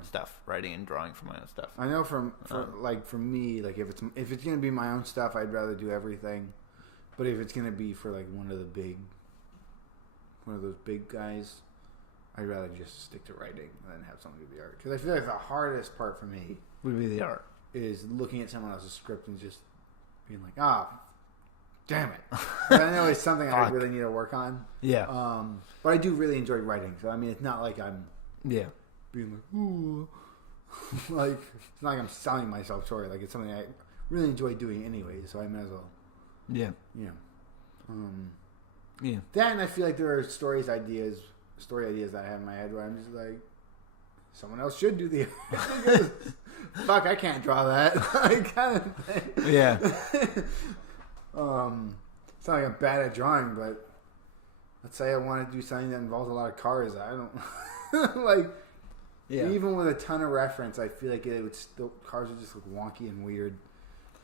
stuff, writing and drawing for my own stuff. I know for me, like if it's gonna be my own stuff, I'd rather do everything. But if it's gonna be for like one of those big guys, I'd rather just stick to writing and then have something do the art. Because I feel like the hardest part for me would be the art. Is looking at someone else's script and just being like, damn it. But I know it's something I really need to work on. Yeah. But I do really enjoy writing. So, I mean, it's not like I'm being like, ooh. Like, it's not like I'm selling myself short. Like, it's something I really enjoy doing anyway. So I might as well. Yeah. That, and I feel like there are story ideas that I have in my head where I'm just like, someone else should do the fuck, I can't draw that. Kind of thing. Yeah. It's not like I'm bad at drawing, but let's say I want to do something that involves a lot of cars. I don't like. Yeah. Even with a ton of reference, I feel like cars would just look wonky and weird.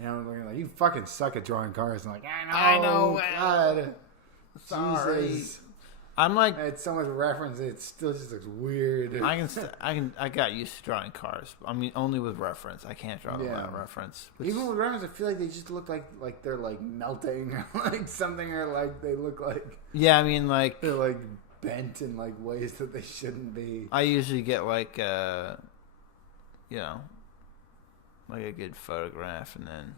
You know, looking like, you fucking suck at drawing cars. I'm like, I know. God. Sorry. Jesus. I'm like, I had so much reference, it still just looks weird. I got used to drawing cars. I mean, only with reference. I can't draw without reference. Even with reference, I feel like they just look like they're like melting or like something, or like they look like I mean, like they're like bent in like ways that they shouldn't be. I usually get like like a good photograph, and then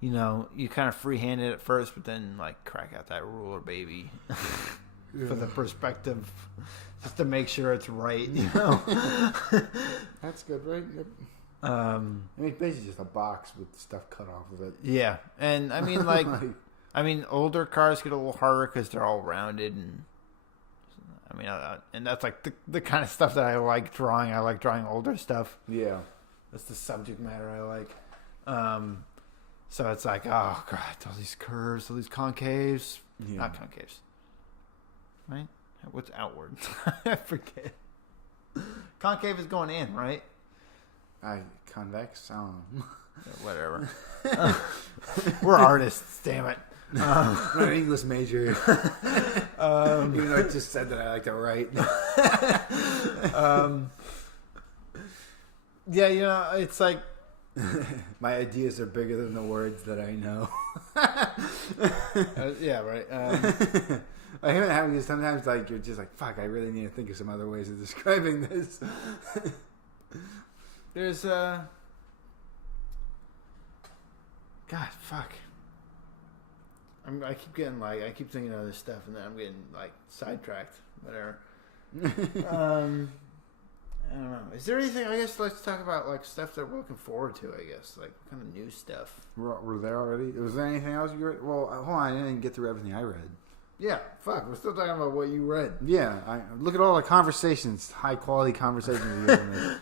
you kind of freehand it at first, but then like crack out that ruler, baby, for the perspective, just to make sure it's right. That's good, right? Yep. I mean, it's basically just a box with stuff cut off of it. Yeah, and I mean, like, older cars get a little harder because they're all rounded, and I mean, and that's like the kind of stuff that I like drawing. I like drawing older stuff. Yeah, that's the subject matter I like. So it's like, oh god, all these curves, all these concaves, not concaves, right? What's outward? I forget. Concave is going in, right? Convex. I don't know. Whatever. We're artists, damn it. I'm an English major. Even though I just said that I like to write. It's like my ideas are bigger than the words that I know. Yeah, right. I hate having this sometimes. Like you're just like, fuck. I really need to think of some other ways of describing this. There's God, fuck. I keep getting like I keep thinking of this stuff, and then I'm getting like sidetracked. Whatever. I don't know. Is there anything? I guess let's talk about like stuff that we're looking forward to. I guess like kind of new stuff. Were there already? Was there anything else you read? Well, hold on. I didn't get through everything I read. Yeah, fuck. We're still talking about what you read. Yeah, I look at all the conversations, high quality conversations you have with me.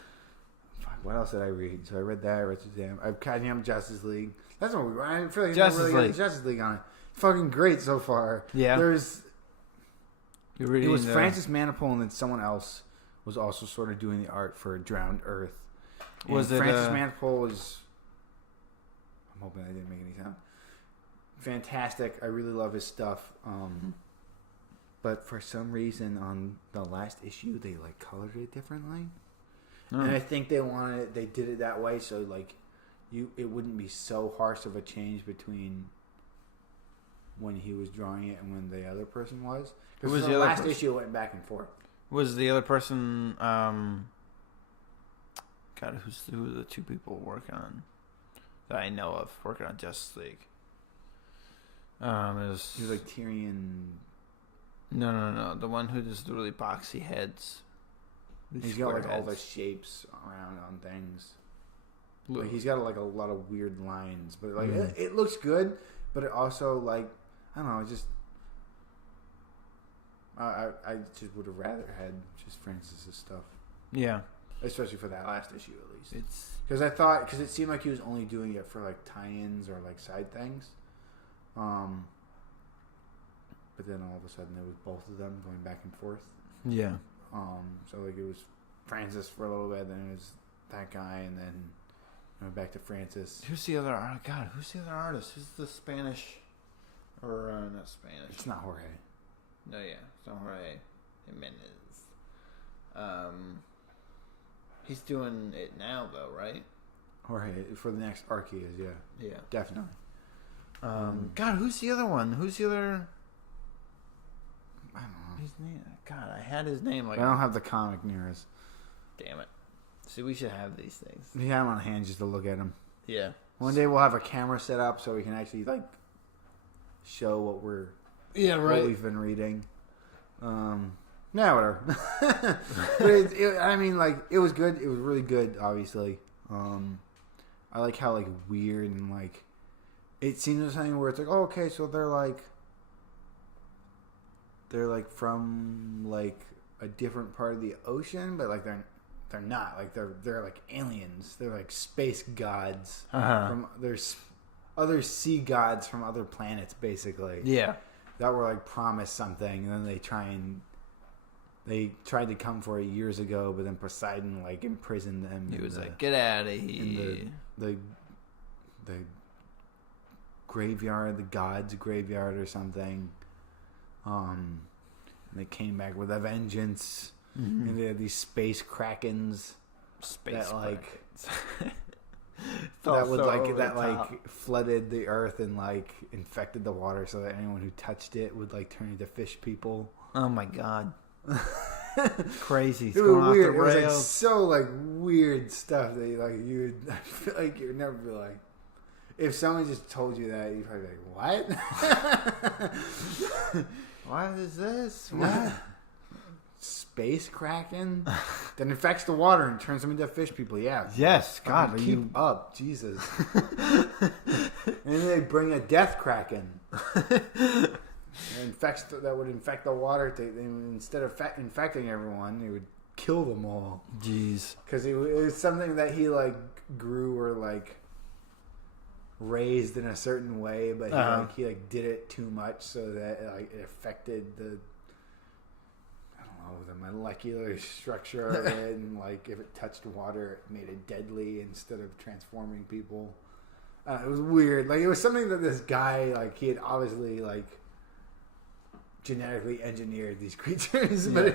Fuck, what else did I read? So I read that. I read Shazam. I'm catching up Justice League. That's what we. I feel like Justice really League. Justice League on it. Fucking great so far. Yeah. It was the... Francis Manapul, and then someone else was also sort of doing the art for Drowned Earth. And was it Francis Manapul was? I'm hoping I didn't make any sound. Fantastic. I really love his stuff. But for some reason on the last issue they like colored it differently. And I think they did it that way so like it wouldn't be so harsh of a change between when he was drawing it and when the other person was. Because the last issue went back and forth. Was the other person God, who are the two people working on that I know of working on Justice League? He was like Tyrion. No. The one who does the really boxy heads. He's got like all the shapes around on things. Like, he's got like a lot of weird lines, but like it looks good. But it also like I don't know. It just I just would have rather had just Francis's stuff. Yeah, especially for that last issue at least. It's because it seemed like he was only doing it for like tie-ins or like side things. But then all of a sudden it was both of them going back and forth. Yeah. So like it was Francis for a little bit, then it was that guy, and then went back to Francis. Who's the other? God, who's the other artist? Who's the Spanish? Or not Spanish? It's not Jorge. No, yeah, it's not Jorge Jimenez. He's doing it now though, right? Jorge for the next arc he is, yeah. Yeah, definitely. God, who's the other one? Who's the other? I don't know. His name. God, I had his name. Like I don't have the comic near us. Damn it. See, we should have these things. We have them on hand just to look at them. Yeah. One day we'll have a camera set up so we can actually like show what we're what we've been reading. Yeah, whatever. But I mean, like it was good. It was really good. Obviously, I like how like weird and like it seems something where it's like, oh, okay, so they're like from like a different part of the ocean, but like they're not like they're like aliens. They're like space gods from there's other sea gods from other planets, basically. Yeah, that were like promised something, and then they try and they tried to come for it years ago, but then Poseidon like imprisoned them. He was like, "Get out of here!" The graveyard, the gods' graveyard, or something. And they came back with a vengeance, and they had these space krakens. Flooded the earth and like infected the water, so that anyone who touched it would like turn into fish people. Oh my god. Crazy. It was weird. It was like so like weird stuff that you would I feel like you would never be like, if someone just told you that, you'd probably be like, what? What is this? What? Space kraken that infects the water and turns them into fish people. Yeah. Yes. God, keep up, Jesus. And then they bring a death kraken. That would infect the water. Instead of infecting everyone, they would kill them all. Jeez. Because it was something that he like grew or like raised in a certain way, but he did it too much, so that it affected the molecular structure of it, and like if it touched water, it made it deadly instead of transforming people. It was weird. Like it was something that this guy he had obviously genetically engineered these creatures, but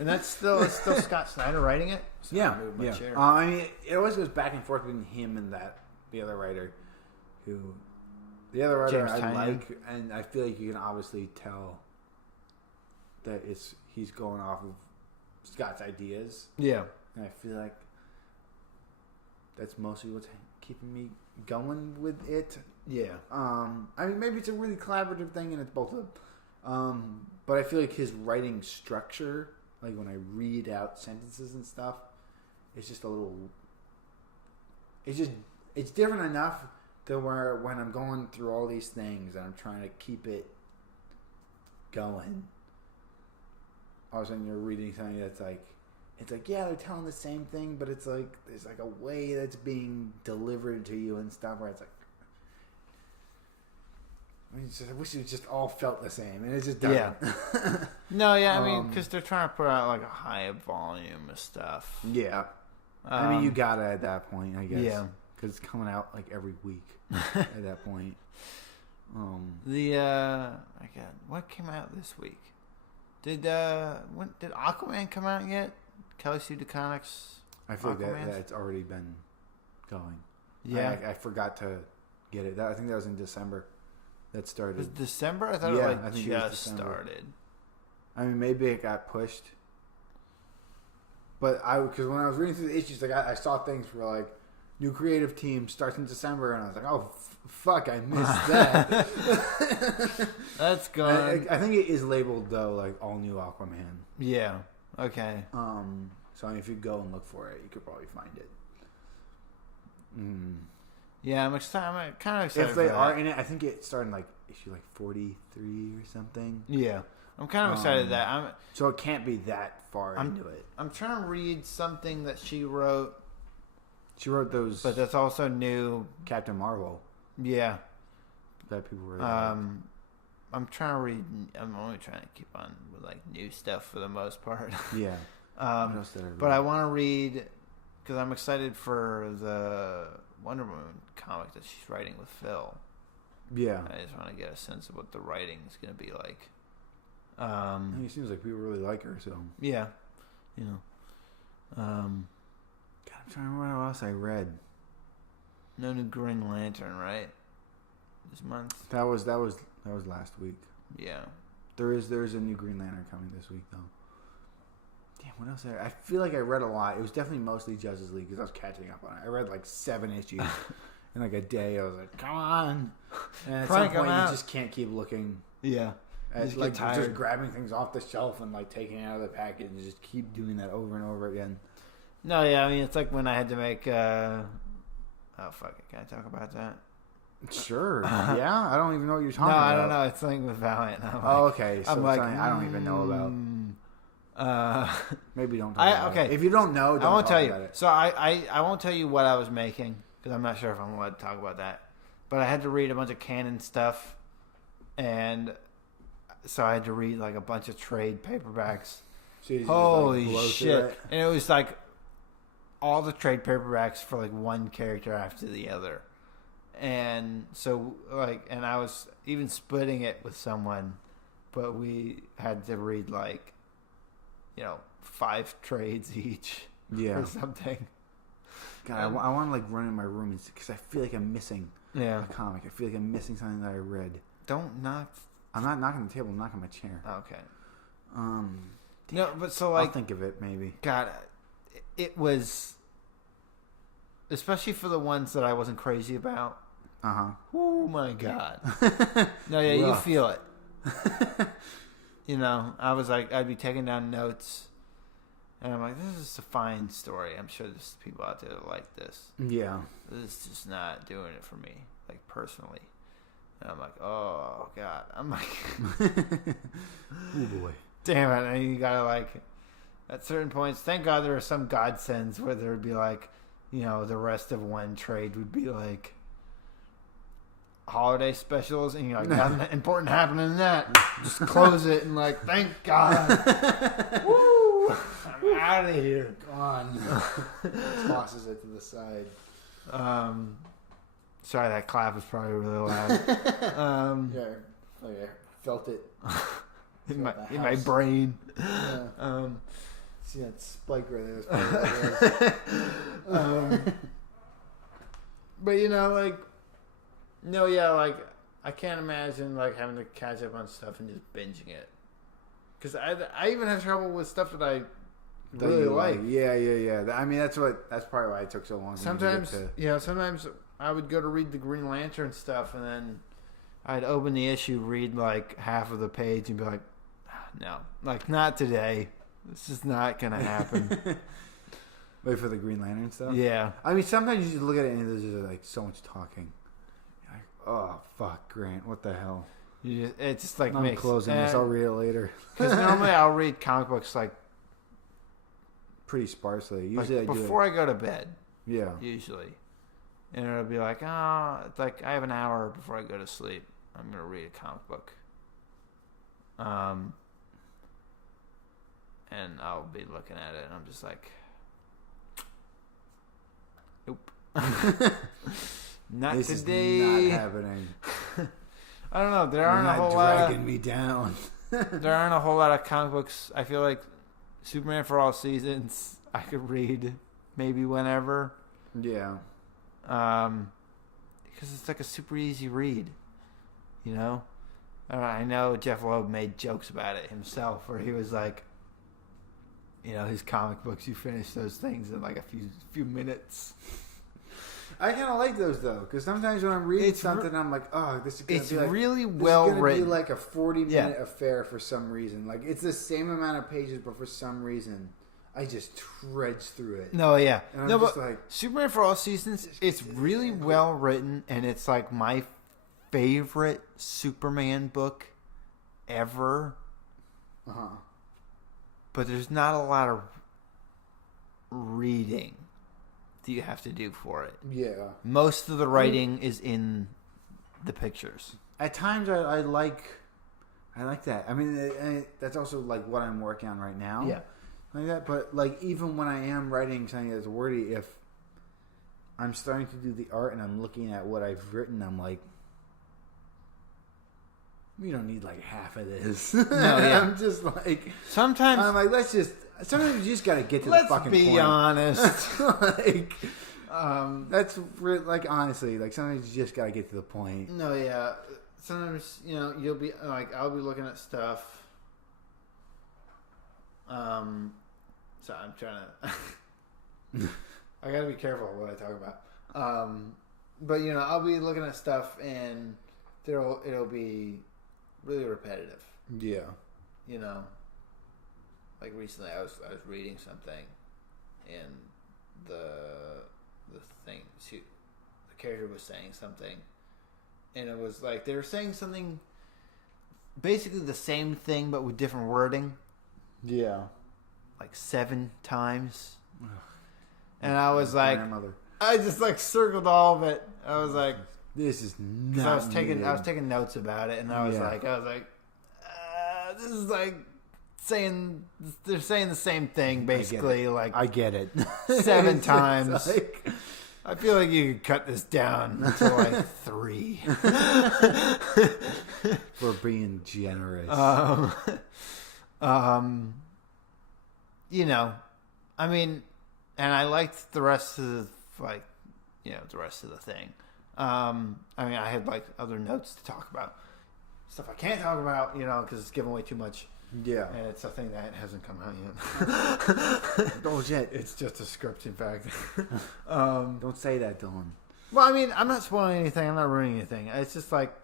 and that's still Scott Snyder writing it. So I mean, it always goes back and forth between him and the other writer, James I Tynion. like, and I feel like you can obviously tell that he's going off of Scott's ideas. Yeah, and I feel like that's mostly what's keeping me going with it. Yeah. I mean, maybe it's a really collaborative thing, and it's both of them. But I feel like his writing structure, like when I read out sentences and stuff, it's just a little. It's different enough to where when I'm going through all these things and I'm trying to keep it going, all of a sudden you're reading something that's yeah, they're telling the same thing, but it's like there's like a way that's being delivered to you and stuff where it's like, I wish it just all felt the same, and it just doesn't. Yeah. No, yeah, I mean, because they're trying to put out like a high volume of stuff. Yeah. I mean, you gotta at that point, I guess. Yeah. Because it's coming out like every week at that point. What came out this week? Did Aquaman come out yet? Kelly Sue DeConnick's I feel like that's already been going. Yeah. I forgot to get it. I think that was in December. That started. Was it December? I thought I think just it was December. started. I mean, maybe it got pushed. But because when I was reading through the issues, I saw things for like new creative team starts in December, and I was like, oh fuck, I missed that. That's gone. I think it is labeled though like all new Aquaman. Yeah. Okay. So I mean, if you go and look for it, you could probably find it. Yeah, I'm excited. I'm kind of excited. If they are in it, I think it started in like issue 43 or something. Yeah, I'm kind of excited that So it can't be that far into it. I'm trying to read something that she wrote. She wrote those, but that's also new. Captain Marvel. Yeah, that people really like. I'm trying to read. I'm only trying to keep on with like new stuff for the most part. Yeah. But I want to read because I'm excited for the Wonder Woman comic that she's writing with Phil. Yeah. I just want to get a sense of what the writing is going to be like. It seems like people really like her, so. Yeah. You know. God, I'm trying to remember what else I read. No new Green Lantern, right? This month? That was last week. Yeah. There is a new Green Lantern coming this week, though. Damn, what else? I feel like I read a lot. It was definitely mostly Justice League because I was catching up on it. I read like 7 issues in like a day. I was like, come on. And at some point, you just can't keep looking. Yeah. Just grabbing things off the shelf and like taking it out of the package and just keep doing that over and over again. No, yeah, I mean, it's like when I had to make, oh, fuck it. Can I talk about that? Sure. Yeah? I don't even know what you're talking about. No, I don't know. It's something with Valiant. Okay. So I don't even know about. Maybe don't talk about it. If you don't know, I won't tell you. So I won't tell you what I was making because I'm not sure if I'm allowed to talk about that. But I had to read a bunch of canon stuff, and so I had to read like a bunch of trade paperbacks. So you just, Holy blow through shit! it? And it was like all the trade paperbacks for like one character after the other, and so like, and I was even splitting it with someone, but we had to read like, 5 trades each, or something. God, I want to like run in my room because I feel like I'm missing a comic. I feel like I'm missing something that I read. Don't knock. I'm not knocking the table. I'm knocking my chair. Okay. No, but so like, I'll think of it maybe. God, it was, especially for the ones that I wasn't crazy about. Oh my God. No, yeah, you feel it. I was like, I'd be taking down notes. And I'm like, this is a fine story. I'm sure there's people out there that like this. Yeah. This is just not doing it for me, like personally. And I'm like, oh God. I'm like, oh boy. Damn it. And you gotta like, at certain points, thank God there are some godsends where there would be like, the rest of one trade would be like holiday specials. And you're like, nothing important happening in that. Just close it and like, thank God. Woo! I'm out of here. Gone. Tosses it to the side. Sorry, that clap was probably really loud. I felt it in my brain. Yeah. See that spike right there? But like, I can't imagine like having to catch up on stuff and just binging it. Because I even have trouble with stuff that I really like. Yeah. I mean, that's probably why it took so long. Sometimes I would go to read the Green Lantern stuff, and then I'd open the issue, read like half of the page, and be like, no, like not today. This is not gonna happen. Wait for the Green Lantern stuff. Yeah. I mean, sometimes you just look at it and there's just like so much talking. You're like, oh fuck, Grant, what the hell? It's just like I'm closing this. I'll read it later. Because normally I'll read comic books like pretty sparsely. Usually like before I go to bed. Yeah. Usually, and it'll be like, it's like I have an hour before I go to sleep. I'm gonna read a comic book. And I'll be looking at it, and I'm just like, nope, not this today. Is not happening. I don't know. There aren't You're a whole not lot. dragging me down. There aren't a whole lot of comic books. I feel like Superman for All Seasons I could read maybe whenever. Yeah. Because it's like a super easy read. I know Jeff Loeb made jokes about it himself, where he was like, his comic books, you finish those things in like a few minutes. I kind of like those though, because sometimes when I'm reading something, I'm like, "Oh, this is going to be like really well written. Be like a 40-minute affair for some reason. Like it's the same amount of pages, but for some reason, I just trudge through it." No, yeah, and I'm just like, Superman for All Seasons. It's really well written, and it's like my favorite Superman book ever. But there's not a lot of reading that you have to do for it. Yeah. Most of the writing is in the pictures. At times, I like that. I mean, that's also like what I'm working on right now. Yeah. Like that. But like even when I am writing something that's wordy, if I'm starting to do the art and I'm looking at what I've written, I'm like, we don't need like half of this. No, yeah. I'm just like, sometimes I'm like, sometimes you just gotta get to the fucking point. Let's be honest. Like, that's like honestly, like sometimes you just gotta get to the point. No, yeah. Sometimes you'll be like, I'll be looking at stuff. So I'm trying to. I gotta be careful what I talk about. But I'll be looking at stuff and it'll be really repetitive. Yeah. Like recently I was reading something and the character was saying something and it was like they were saying something basically the same thing but with different wording. Yeah. Like 7 times. And I was like, I just like circled all of it. I was like, this is not. I was taking notes about it, and I was like, this is like saying the same thing basically. I get it. 7 times. Like, I feel like you could cut this down to like 3. we're being generous. You know, I mean, and I liked the rest of the the rest of the thing. I mean, I had like other notes to talk about, stuff I can't talk about, because it's giving away too much. Yeah, and it's a thing that hasn't come out yet. Oh shit! It's just a script, in fact. Don't say that, Dylan. Well, I mean, I'm not spoiling anything. I'm not ruining anything. It's just like,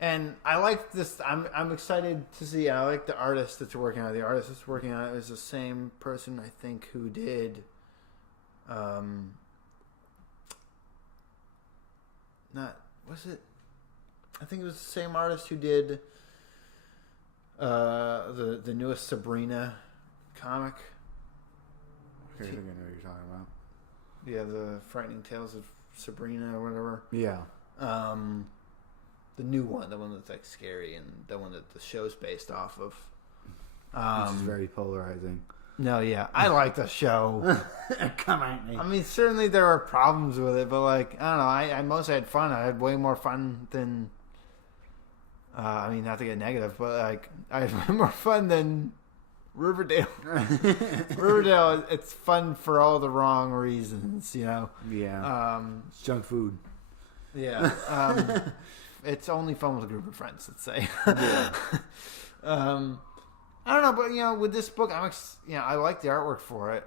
and I like this. I'm excited to see. I like the artist that's working on it. The artist that's working on it is the same person, I think, who did. Not was it? I think it was the same artist who did the newest Sabrina comic. I think I know what you're talking about. Yeah, the Frightening Tales of Sabrina or whatever. Yeah. The new one, the one that's like scary, and the one that the show's based off of. Which is very polarizing. No, yeah, I like the show. Come at me. I mean, certainly there are problems with it, but like, I don't know. I mostly had fun. I had way more fun than. I mean, not to get negative, but like, I had way more fun than Riverdale. Riverdale, it's fun for all the wrong reasons, Yeah. It's junk food. Yeah. It's only fun with a group of friends, let's say. Yeah. I don't know, but with this book, I like the artwork for it,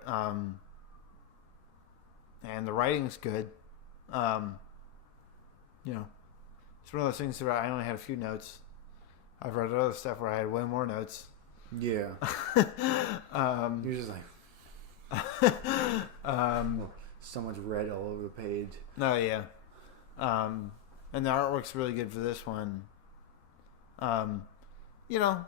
and the writing's good. It's one of those things where I only had a few notes. I've read other stuff where I had way more notes. Yeah. You're just like so much red all over the page. No, yeah. And the artwork's really good for this one. I don't know.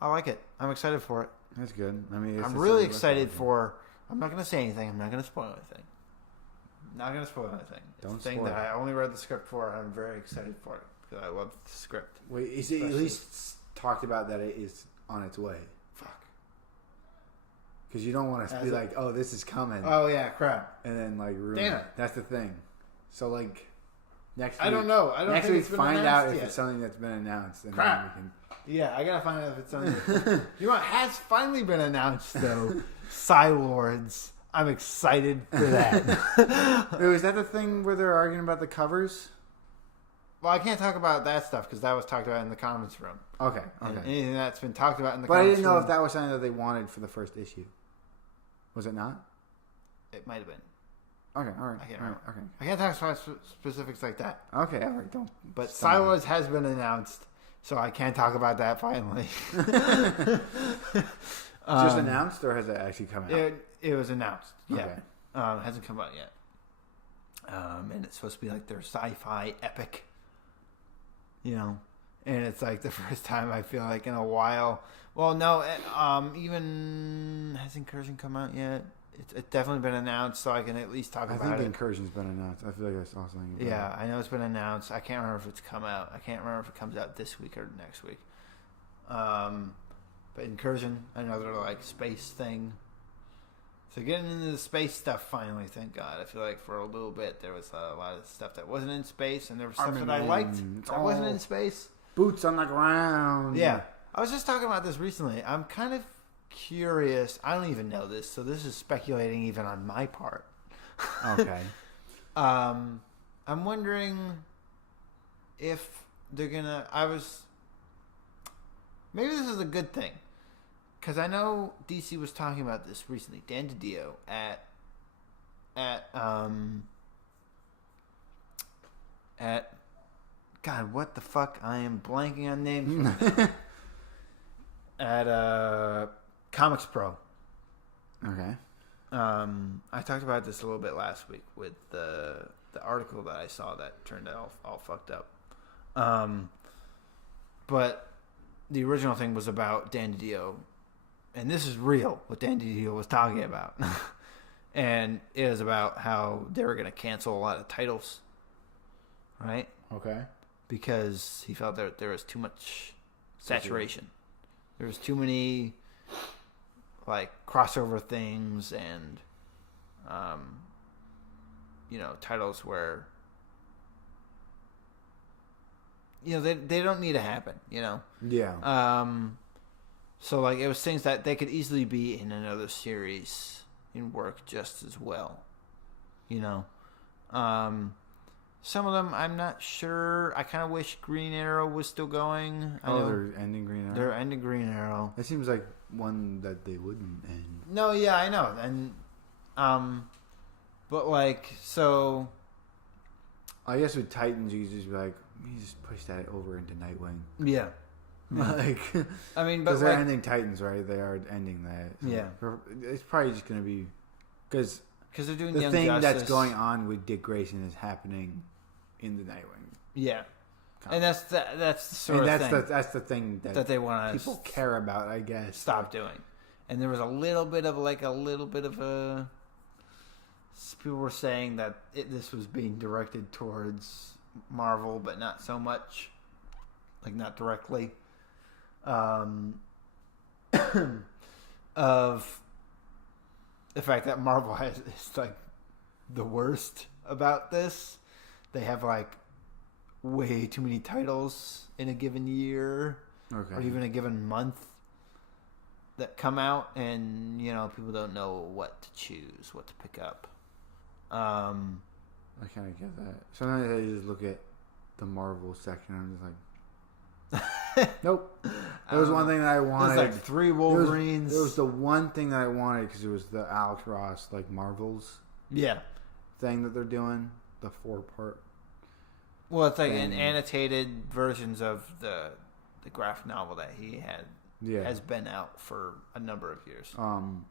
I like it. I'm excited for it. That's good. I mean, I'm really excited for. I'm not going to say anything. I'm not going to spoil anything. Not going to spoil anything. Don't it's a thing spoil. that I only read the script for. I'm very excited for it because I love the script. Wait, is it at least talked about that it is on its way? Fuck. Because you don't want to be like, oh, this is coming. Oh yeah, crap. And then like ruin Damn it. it. That's the thing. So like next week, I don't know. I don't next think week it's been find out announced if yet. it's something that's been announced. And Crap. Then we can... Yeah, I gotta find out if it's on. You know what has finally been announced though? Psylords. I'm excited for that. Wait, was that the thing where they're arguing about the covers? Well, I can't talk about that stuff because that was talked about in the conference room. Okay. And anything that's been talked about in the But I conference didn't know room, if that was something that they wanted for the first issue. Was it not? it might have been. Okay, all right. I can't all right, remember. okay. I can't talk about specifics like that. Okay, all right. Don't. But stop. Psylords has been announced, so I can talk about that finally. Just announced, or has it actually come out? It was announced. Yeah. Okay. It hasn't come out yet. And it's supposed to be like their sci-fi epic. And it's like the first time I feel like in a while. Well, no, even has Incursion come out yet? It's definitely been announced, so I can at least talk about it. I think Incursion's been announced. I feel like I saw something about Yeah, I know it's been announced. I can't remember if it's come out. I can't remember if it comes out this week or next week. But Incursion, another like space thing. So getting into the space stuff finally, thank God. I feel like for a little bit there was a lot of stuff that wasn't in space, and there was stuff that I liked that wasn't in space. Boots on the ground. Yeah. I was just talking about this recently. I'm kind of curious. I don't even know this, so this is speculating even on my part. Okay. I'm wondering if they're gonna. Maybe this is a good thing, because I know DC was talking about this recently. Dan DiDio at God, what the fuck? I am blanking on names. At Comics Pro. Okay. I talked about this a little bit last week with the article that I saw that turned out all fucked up. But the original thing was about Dan DiDio, and this is real, what Dan DiDio was talking about. And it was about how they were going to cancel a lot of titles, right? Okay. Because he felt that there was too much saturation. There's too many like crossover things and titles where they don't need to happen, Yeah. So like it was things that they could easily be in another series and work just as well. Some of them I'm not sure. I kind of wish Green Arrow was still going. They're ending Green Arrow? They're ending Green Arrow. It seems like one that they wouldn't end. No, yeah, I know. And but like, so I guess with Titans you could just be like, you just push that over into Nightwing. Yeah. Like, I mean, but because they're ending Titans, right? They are ending that. So yeah. It's probably just going to be because they're doing the Young thing Justice. that's going on with Dick Grayson is happening in the Nightwing. Yeah. Comic. And that's the sort of thing. That's the thing that they want to people care about, I guess. Stop doing. And there was a little bit of a. People were saying that this was being directed towards Marvel, but not so much, like not directly. Of the fact that Marvel is like the worst about this. They have like way too many titles in a given year, or even a given month that come out, and people don't know what to choose, what to pick up. I kind of get that. Sometimes I just look at the Marvel section and I'm just like, nope. There was one thing that I wanted. There's like 3 Wolverines. There was the one thing that I wanted because it was the Alex Ross like Marvels thing that they're doing, the 4-part. Well, it's like an annotated versions of the graphic novel that he has been out for a number of years. And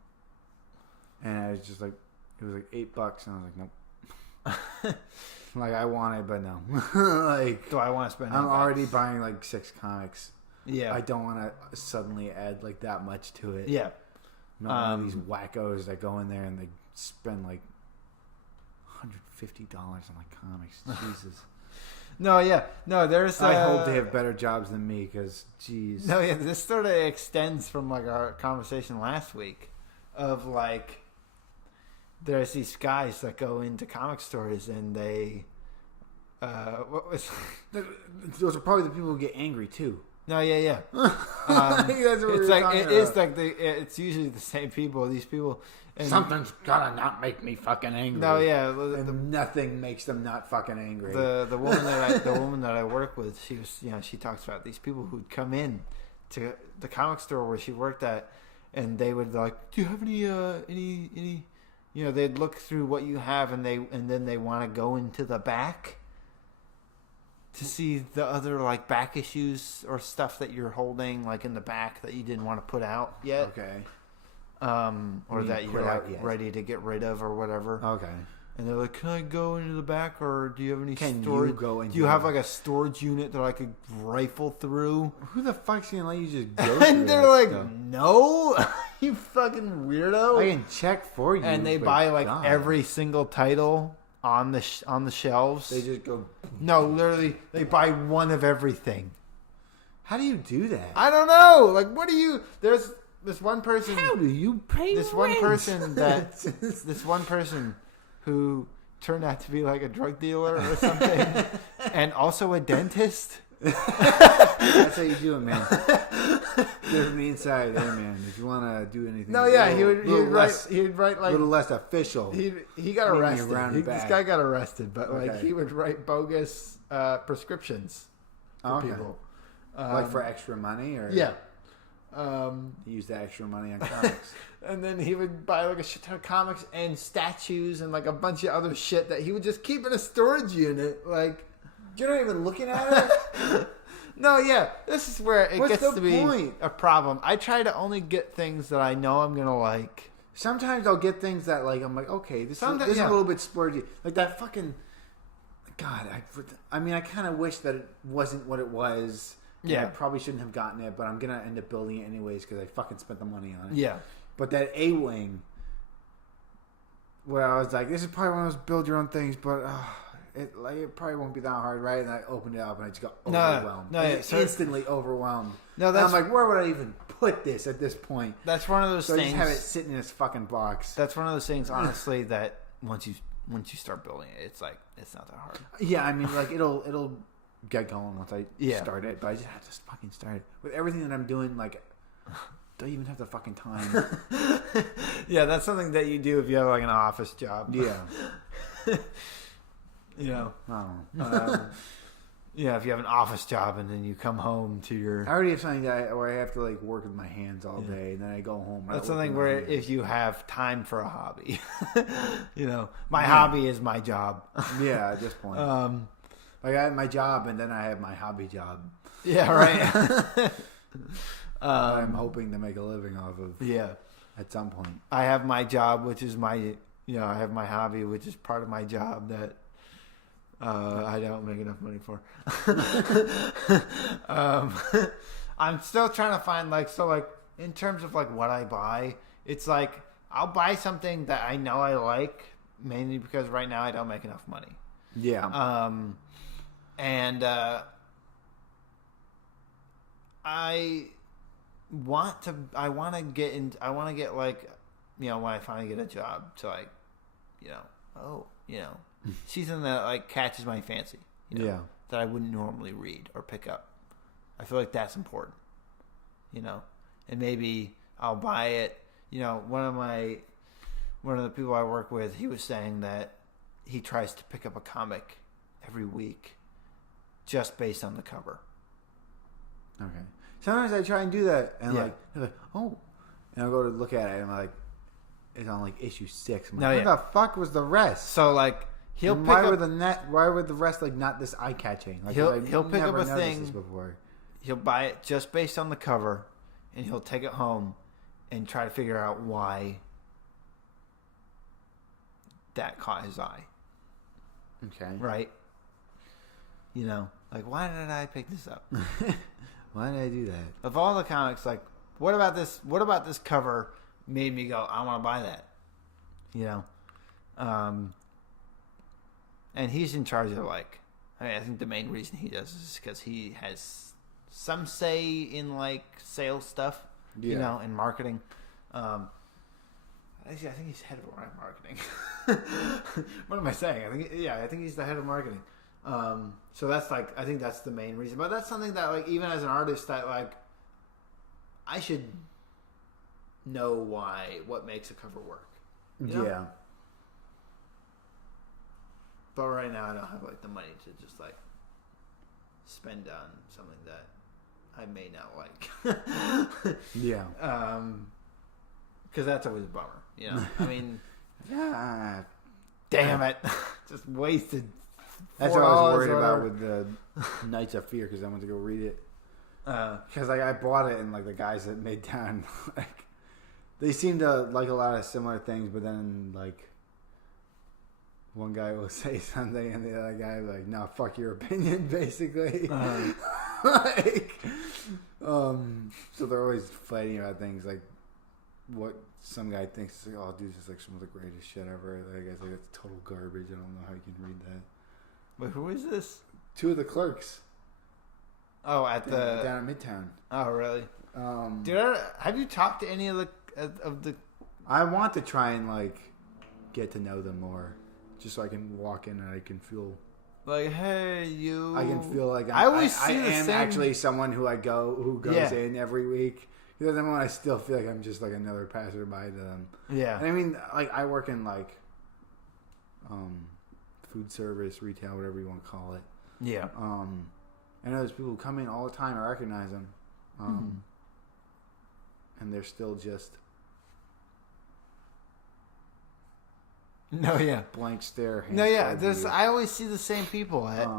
I was just like, it was like $8, and I was like, nope. Like I want it, but no. Like, do I want to spend? I'm already buying like 6 comics. Yeah, I don't want to suddenly add like that much to it. Yeah, not one of these wackos that go in there and they spend like $150 on like comics. Jesus. No, there's. I hope they have better jobs than me because, geez. No, yeah, this sort of extends from like our conversation last week of like. There's these guys that go into comic stores and they, those are probably the people who get angry too. No, yeah. That's what it's like it is like it's usually the same people. These people. And something's gotta not make me fucking angry. No, yeah, nothing makes them not fucking angry. The woman that I work with, she was she talks about these people who'd come in to the comic store where she worked at, and they would like, do you have any they'd look through what you have, and then they want to go into the back to see the other like back issues or stuff that you're holding like in the back that you didn't want to put out yet. Okay. Or that you're like ready to get rid of or whatever. Okay. And they're like, can I go into the back, or do you have any storage? You go into do you have like a storage unit that I could rifle through? Who the fuck's gonna let you just go and they're like, stuff? No, you fucking weirdo. I can check for you. And they buy like every single title on the shelves. They just go. No, literally, they buy one of everything. How do you do that? I don't know. Like, what do you? There's this one person. How do you pay this rent? This one person who turned out to be like a drug dealer or something, and also a dentist. That's how you do it, man. Get from the inside, hey man. If you want to do anything, no, yeah, he would write like a little less official. He got arrested. This guy got arrested, but like he would write bogus prescriptions for people, like for extra money, or he used the extra money on comics. And then he would buy like a shit ton of comics and statues and like a bunch of other shit that he would just keep in a storage unit. Like, you're not even looking at it. No, yeah, this is where it gets to be point? A problem. I try to only get things that I know I'm gonna like. Sometimes I'll get things that like I'm like, okay, this is a little bit splurgy. Like that fucking God. I mean, I kind of wish that it wasn't what it was. Yeah, I probably shouldn't have gotten it, but I'm gonna end up building it anyways because I fucking spent the money on it. Yeah. But that A-Wing, where I was like, this is probably one of those build your own things, but it probably won't be that hard, right? And I opened it up and I just got overwhelmed. Instantly overwhelmed. No, and I'm like, where would I even put this at this point? That's one of those So I things. just have it sitting in this fucking box. That's one of those things, honestly, that once you start building it, it's like it's not that hard. Yeah, I mean, like it'll get going once I Yeah. start it, but I just have to fucking start it. With everything that I'm doing, like, don't even have the fucking time. Yeah, that's something that you do if you have like an office job. Yeah. You know. Oh. Yeah, if you have an office job and then you come home to your. I already have something where I have to like work with my hands all day, and then I go home. That's something where if you have time for a hobby, you know, my hobby is my job. Yeah, at this point, like I have my job, and then I have my hobby job. Yeah, right. I'm hoping to make a living off of. Yeah, at some point. I have my job, which is my, I have my hobby, which is part of my job that I don't make enough money for. I'm still trying to find in terms of like what I buy, it's like I'll buy something that I know I like, mainly because right now I don't make enough money. Yeah. And I want to get like, when I finally get a job to like, see something that like catches my fancy, that I wouldn't normally read or pick up. I feel like that's important, and maybe I'll buy it. One of the people I work with, he was saying that he tries to pick up a comic every week just based on the cover. Okay. Sometimes I try and do that, and they're like, oh, and I'll go to look at it, and I'm like, it's on like issue 6. I'm like, what the fuck was the rest? So like he'll pick why up. Why were the rest like not this eye catching? Like, He'll pick up a thing. This before. He'll buy it just based on the cover, and he'll take it home and try to figure out why that caught his eye. Okay. Right. Like, why did I pick this up? Why did I do that? Of all the comics, like, what about this cover made me go, I want to buy that? And he's in charge of like, I think the main reason he does is because he has some say in like sales stuff, and marketing. I think he's head of marketing. What am I saying? I think he's the head of marketing. So that's like, I think that's the main reason. But that's something that like, even as an artist, that like, I should know what makes a cover work. Yeah. But right now I don't have like the money to just like spend on something that I may not like. Yeah. Because that's always a bummer, I mean, yeah. Damn it, just wasted. That's what I was worried about with the Knights of Fear, because I went to go read it. Because like I bought it, and like the guys that made down, like they seem to like a lot of similar things, but then like one guy will say something, and the other guy will be like, "No, fuck your opinion," basically. So they're always fighting about things like what some guy thinks. Like, oh, dude, this is like some of the greatest shit ever. Like, I think it's total garbage. I don't know how you can read that. Wait, who is this? 2 of the clerks. Oh, down at Midtown. Oh, really? Dude, have you talked to any of the? I want to try and like get to know them more, just so I can walk in and I can feel like, hey, you. I can feel like I always see the am same... actually someone who goes in every week. Because then when I still feel like I'm just like another passerby to them. Yeah. And I mean, like I work in like food service, retail, whatever you want to call it. Yeah. I know there's people who come in all the time. I recognize them. And they're still just blank stare. I always see the same people at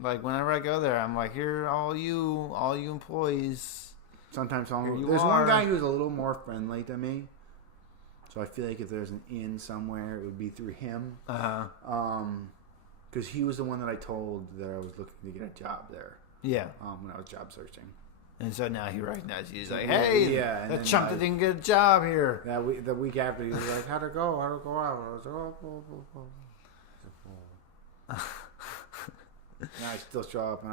like whenever I go there. I'm like, here, all you employees. Sometimes there's one guy who's a little more friendly to me, so I feel like if there's an in somewhere, it would be through him. Because he was the one that I told that I was looking to get a job there. Yeah. When I was job searching. And so now he recognizes you. He's like, hey, that chump that didn't get a job here. The week after, he was like, how'd it go? How'd it go out? I was like, And I still show up, and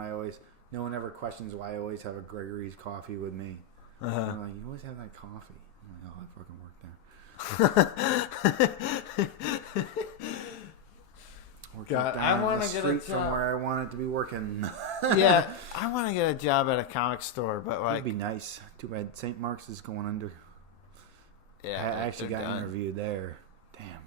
no one ever questions why I always have a Gregory's coffee with me. They're like, you always have that coffee. I'm like, oh, I fucking work there. God, I want to get a job from where I wanted to be working. Yeah, I want to get a job at a comic store, but like, it'd be nice. Too bad St. Mark's is going under. Yeah, I actually got interviewed there. Damn.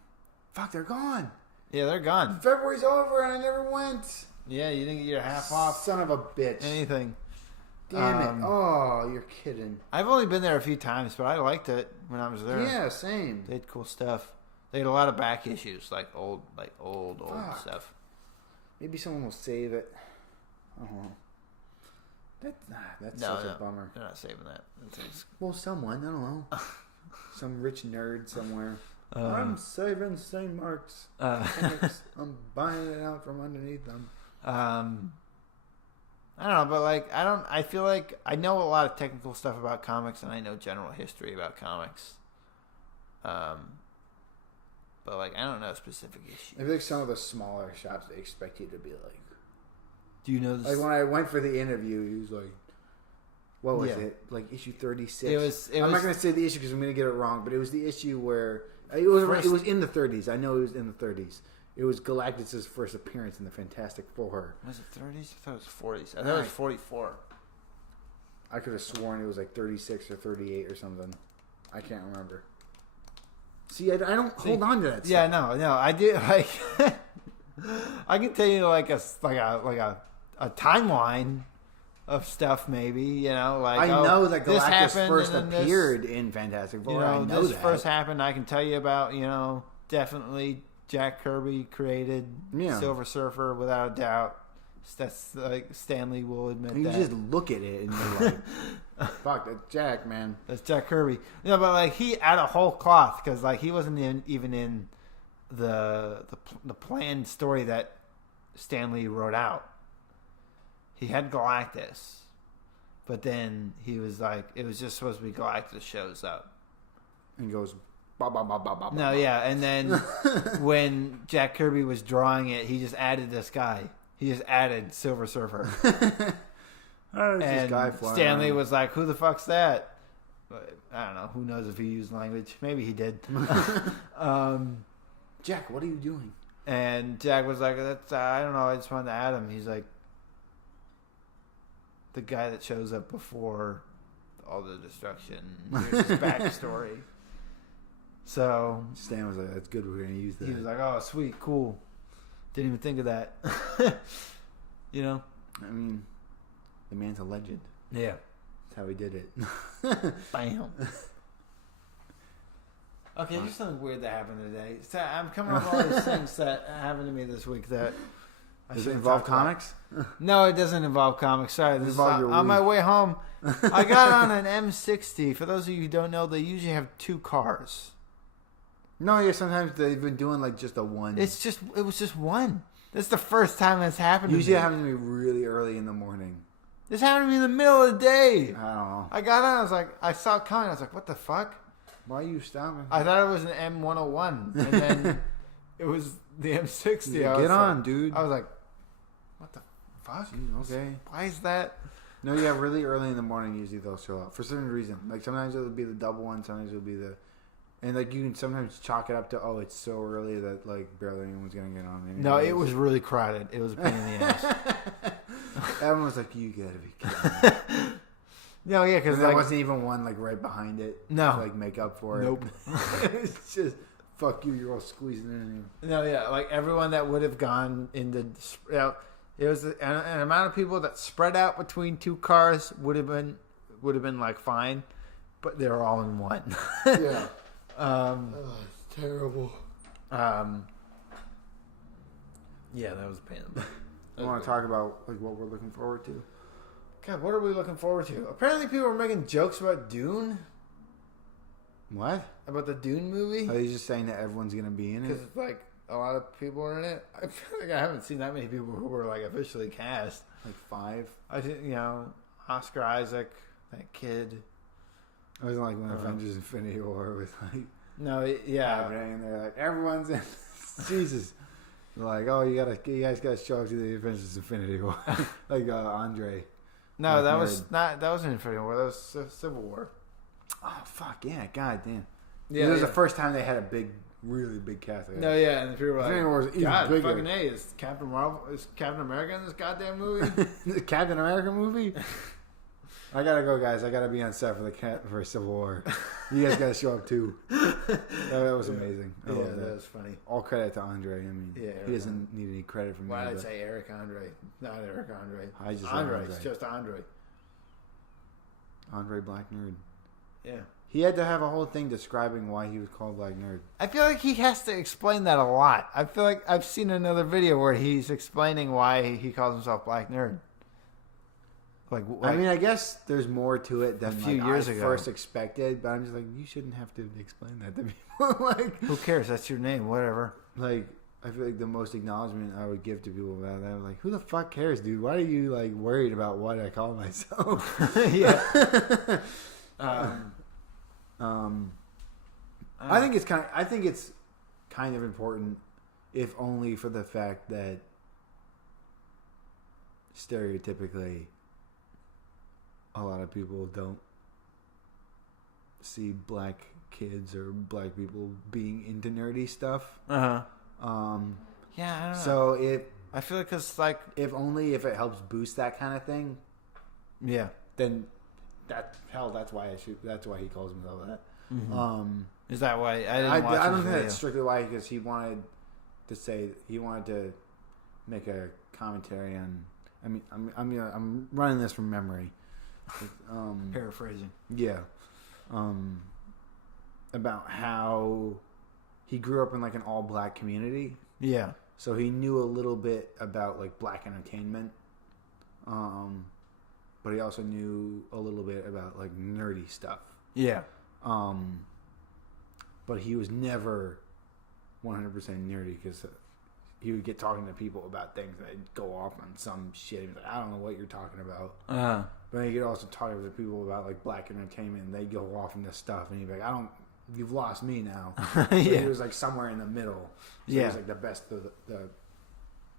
Fuck, they're gone. Yeah, they're gone. February's over and I never went. Yeah, you didn't get your half off. Son of a bitch. Anything. Damn it. Oh, you're kidding. I've only been there a few times, but I liked it when I was there. Yeah, same. They had cool stuff. They had a lot of back issues, like old stuff. Maybe someone will save it. Oh. That's such a bummer. They're not saving that. Well, someone. I don't know. Some rich nerd somewhere. I'm saving St. Mark's. I'm buying it out from underneath them. I don't know, but like I feel like I know a lot of technical stuff about comics, and I know general history about comics. But like I don't know specific issues. I feel like some of the smaller shops, they expect you to be like. Do you know this? Like when I went for the interview, he was like, "What was it? Like issue 36?" I'm not going to say the issue because I'm going to get it wrong, but it was the issue where it was in the 30s. I know it was in the 30s. It was Galactus' first appearance in the Fantastic Four. Was it 30s? I thought it was 40s. I thought it was 44. I could have sworn it was like 36 or 38 or something. I can't remember. See, I don't hold on to that stuff. Yeah, no, I do. Like, I can tell you like a timeline of stuff. Maybe like I know that Galactus first appeared in Fantastic Four. I know this first happened. I can tell you about definitely Jack Kirby created Silver Surfer without a doubt. That's like Stanley will admit you that. You just look at it and you're like, "Fuck, that's Jack, man." That's Jack Kirby. But like he had a whole cloth because like he wasn't even in the planned story that Stanley wrote out. He had Galactus, but then he was like, it was just supposed to be Galactus shows up and goes. Bah, bah, bah, bah, bah, no, yeah, and then when Jack Kirby was drawing it, he just added this guy. He just added Silver Surfer. And this guy Stanley around. was like, "Who the fuck's that?" But I don't know. Who knows if he used language? Maybe he did. Jack, what are you doing? And Jack was like, "That's I don't know. I just wanted to add him." He's like, the guy that shows up before all the destruction. Here's his backstory. So Stan was like, "That's good. We're gonna use that." He was like, "Oh, sweet, cool. Didn't even think of that." I mean, the man's a legend. Yeah, that's how he did it. Bam. Okay, there's something weird that happened today. So I'm coming up with all these things that happened to me this week that. Does it involve comics? No, it doesn't involve comics. Sorry, this is on my way home. I got on an M60. For those of you who don't know, they usually have two cars. No, yeah, sometimes they've been doing like just a one. It was just one. This is the first time that's happened Usually to me. It happens to me really early in the morning. This happened to me in the middle of the day. I don't know. I got on, I was like, I saw it coming, I was like, what the fuck? Why are you stopping? I thought it was an M101, and then it was the M60. Get on, dude. I was like, what the fuck? Jeez, okay. Why is that? No, yeah, really early in the morning, usually they'll show up. For certain reason. Like, sometimes it'll be the double one, sometimes it'll be the... And, like, you can sometimes chalk it up to, oh, it's so early that, like, barely anyone's going to get on. No, it was really crowded. It was a pain in the ass. Everyone was like, you gotta be kidding me. No, yeah, because there wasn't even one, like, right behind it. No. To, like, make up for it. Nope. It's just, fuck you, you're all squeezing in here. No, yeah, like, everyone that would have gone into... it was an amount of people that spread out between two cars would have been like, fine. But they were all in one. Yeah. It's terrible. Yeah, that was a pain in the butt. I want to talk about like what we're looking forward to. God, what are we looking forward to? Apparently, people are making jokes about Dune. What? About the Dune movie? Are you just saying that everyone's gonna be in it? Because like a lot of people are in it. I feel like I haven't seen that many people who were like officially cast. Like 5. I think Oscar Isaac, that kid. It wasn't like when Avengers Infinity War was like happening, and they're like everyone's in. Jesus. Like, oh, you guys gotta show up to the Avengers Infinity War. Like Andre. No, that was not. That wasn't Infinity War. That was Civil War. Oh fuck yeah! God damn. Yeah, it was the first time they had a really big cast. No, yeah, and the people were Infinity War was like, even "God, bigger. fucking A, is Captain America in this goddamn movie?" The Captain America movie. I gotta go, guys. I gotta be on set for Civil War. You guys gotta show up too. That was amazing. I love that was funny. All credit to Andre. I mean, he doesn't need any credit from me. Why did I say Eric Andre? Not Eric Andre. I just Andre. It's just Andre. Andre Black Nerd. Yeah. He had to have a whole thing describing why he was called Black Nerd. I feel like he has to explain that a lot. I feel like I've seen another video where he's explaining why he calls himself Black Nerd. Like I mean, I guess there's more to it than a few years ago. First expected, but I'm just like, you shouldn't have to explain that to people. Like, who cares? That's your name, whatever. Like, I feel like the most acknowledgement I would give to people about that, I'm like, who the fuck cares, dude? Why are you like worried about what I call myself? Yeah. I think it's kind of important, if only for the fact that stereotypically a lot of people don't see black kids or black people being into nerdy stuff. Yeah, I don't know. So I feel like it's like if it helps boost that kind of thing. Yeah. Then that's why he calls himself that. Mm-hmm. Is that why I don't think that's strictly why, because he wanted to make a commentary on. I mean, I'm running this from memory. Paraphrasing. Yeah. About how he grew up in like an all black community. Yeah. So he knew a little bit about like black entertainment. But he also knew a little bit about like nerdy stuff. Yeah. But he was never 100% nerdy, because he would get talking to people about things and they'd go off on some shit. He'd be like, I don't know what you're talking about. But he could also talk to people about like black entertainment, and they'd go off on this stuff, and he'd be like, you've lost me now. So yeah. He was like somewhere in the middle. So he was like the best of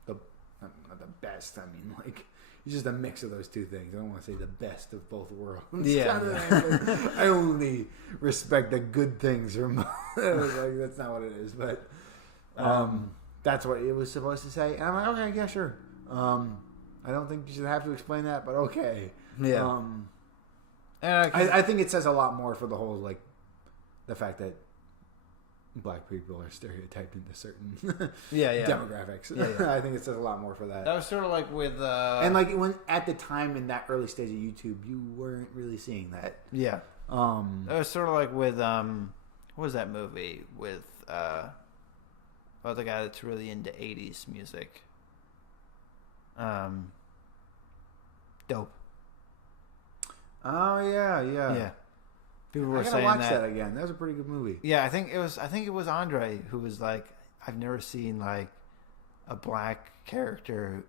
not the best. I mean, like, he's just a mix of those two things. I don't want to say the best of both worlds. Yeah. I only respect the good things from like, that's not what it is, but that's what it was supposed to say. And I'm like, okay, yeah, sure. I don't think you should have to explain that, but okay. Yeah. I think it says a lot more for the whole, like, the fact that black people are stereotyped into certain demographics. Yeah. I think it says a lot more for that. That was sort of like with and like when at the time in that early stage of YouTube, you weren't really seeing that. Yeah. That was sort of like with what was that movie with the guy that's really into 80s music. Dope. Oh yeah. People were I gotta saying watch that again. That was a pretty good movie. Yeah, I think it was Andre who was like, I've never seen like a black character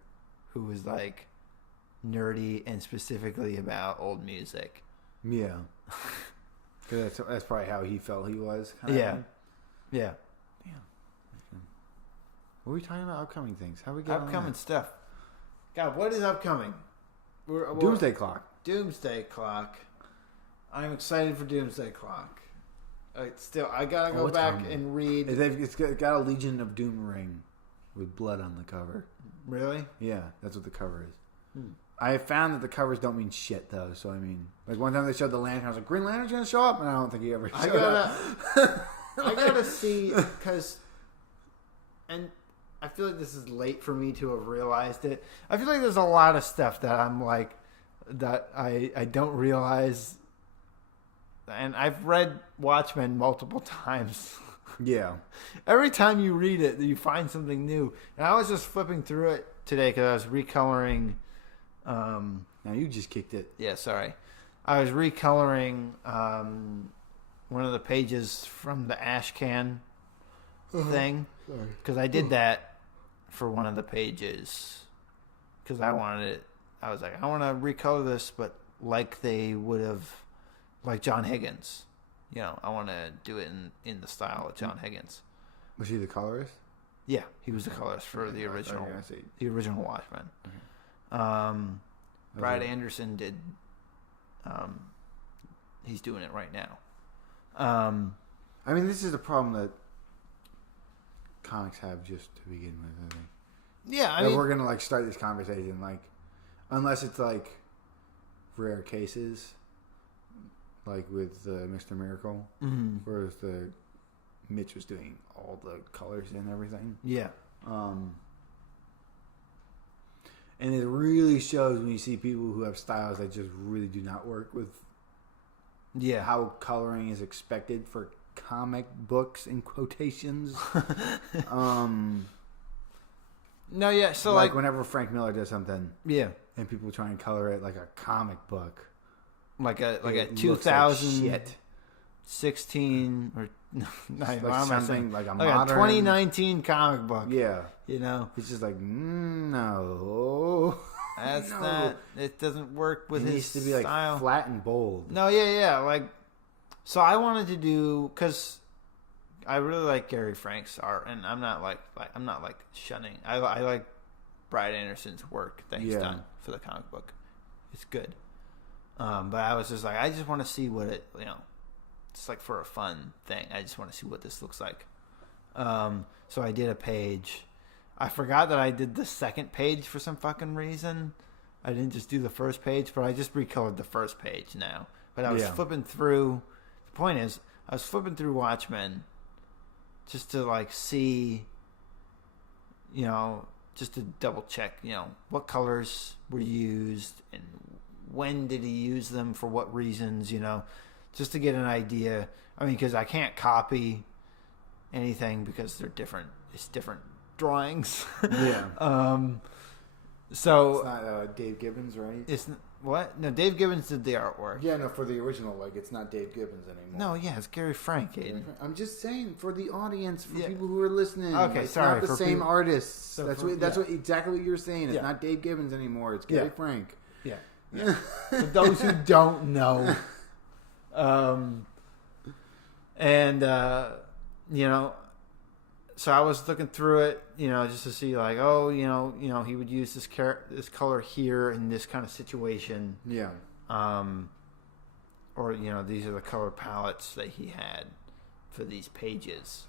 who was like nerdy and specifically about old music. Yeah. Because that's probably how he felt he was. Yeah. Damn. What were we talking about? Upcoming things. How we get upcoming stuff? God, what is upcoming? Doomsday Clock. Doomsday Clock. I'm excited for Doomsday Clock. I gotta go back and read. It's got a Legion of Doom ring with blood on the cover. Really? Yeah, that's what the cover is. I found that the covers don't mean shit though. So I mean, like one time they showed the lantern, I was like, Green Lantern's gonna show up, and I don't think he ever showed up. I gotta see, because, and I feel like this is late for me to have realized it. I feel like there's a lot of stuff that I'm like, that I don't realize. And I've read Watchmen multiple times. Yeah. Every time you read it, you find something new. And I was just flipping through it today because I was recoloring. Now you just kicked it. Yeah, sorry. I was recoloring one of the pages from the ash can thing. Sorry. Because I did that for one of the pages. Because I wanted it. I was like, I want to recolor this, but like they would have. Like John Higgins. You know, I want to do it in the style of John Higgins. Was he the colorist? Yeah, he was the colorist for the original Watchmen. Okay. Brad Anderson did. He's doing it right now. I mean, this is the problem that comics have just to begin with, I think. Yeah, I mean, mean, we're gonna like start this conversation, like, unless it's like rare cases, like with Mr. Miracle, whereas Mitch was doing all the colors and everything. Yeah. And it really shows when you see people who have styles that just really do not work with how coloring is expected for comic books in quotations. No, yeah, so like whenever Frank Miller does something, yeah, and people try and color it like a comic book, like a 2016 or like something like a modern, 2019 comic book. Yeah, you know, it's just like no, that's not. It doesn't work with his style. It needs to be like flat and bold. No, yeah, like. So I wanted to do because I really like Gary Frank's art, and I'm not like shunning. I like Brad Anderson's work that he's done for the comic book. It's good. But I was just like, I just want to see what it, it's like for a fun thing. I just want to see what this looks like. So I did a page. I forgot that I did the second page for some fucking reason. I didn't just do the first page, but I just recolored the first page now. But I was flipping through. The point is, I was flipping through Watchmen just to like see, just to double check, what colors were used and when did he use them for what reasons, just to get an idea. I mean, because I can't copy anything because they're different. It's different drawings. Yeah. So it's not Dave Gibbons, right? It's what? No, Dave Gibbons did the artwork. Yeah, no, for the original, like it's not Dave Gibbons anymore. No, yeah, it's Gary Frank. Aiden. I'm just saying for the audience, for people who are listening. Okay, it's sorry. Not the same artists. So that's what exactly what you're saying. It's not Dave Gibbons anymore. It's Gary Frank. Yeah. For those who don't know, so I was looking through it, just to see like, he would use this color here in this kind of situation. Yeah. Or these are the color palettes that he had for these pages,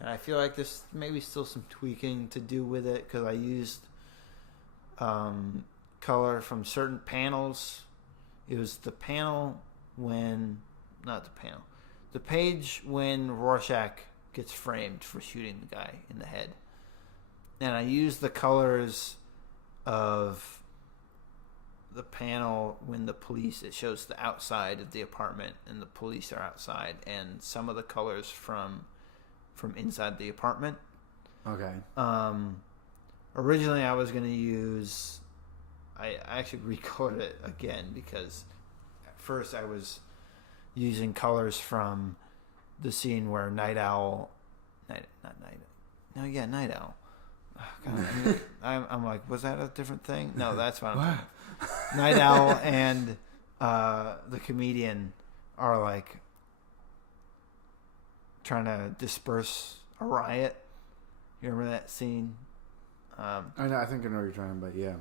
and I feel like there's maybe still some tweaking to do with it because I used color from certain panels. It was the panel the page when Rorschach gets framed for shooting the guy in the head. And I used the colors of the panel when it shows the outside of the apartment and the police are outside, and some of the colors from inside the apartment. Okay. Originally I was going to use, I actually recolored it again because at first I was using colors from the scene where Night Owl. Oh, God, I'm like, was that a different thing? No, that's what I'm thinking. Night Owl and the comedian are like trying to disperse a riot. You remember that scene? I know. I think I know what you're talking about. Yeah.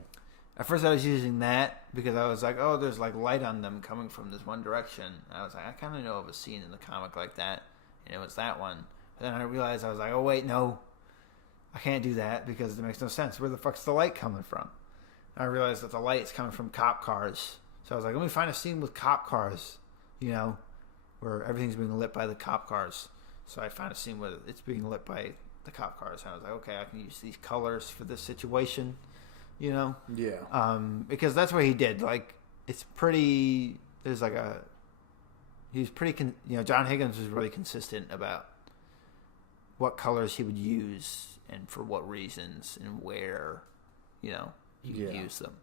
At first, I was using that because I was like, "Oh, there's like light on them coming from this one direction." And I was like, "I kind of know of a scene in the comic like that," and it was that one. But then I realized I was like, "Oh wait, no, I can't do that because it makes no sense. Where the fuck's the light coming from?" And I realized that the light is coming from cop cars. So I was like, "Let me find a scene with cop cars, where everything's being lit by the cop cars." So I found a scene where it's being lit by the cop cars. And I was like, "Okay, I can use these colors for this situation." Yeah. Because that's what he did. Like, it's pretty. There's like he's pretty. John Higgins was really consistent about what colors he would use and for what reasons and where, he would use them.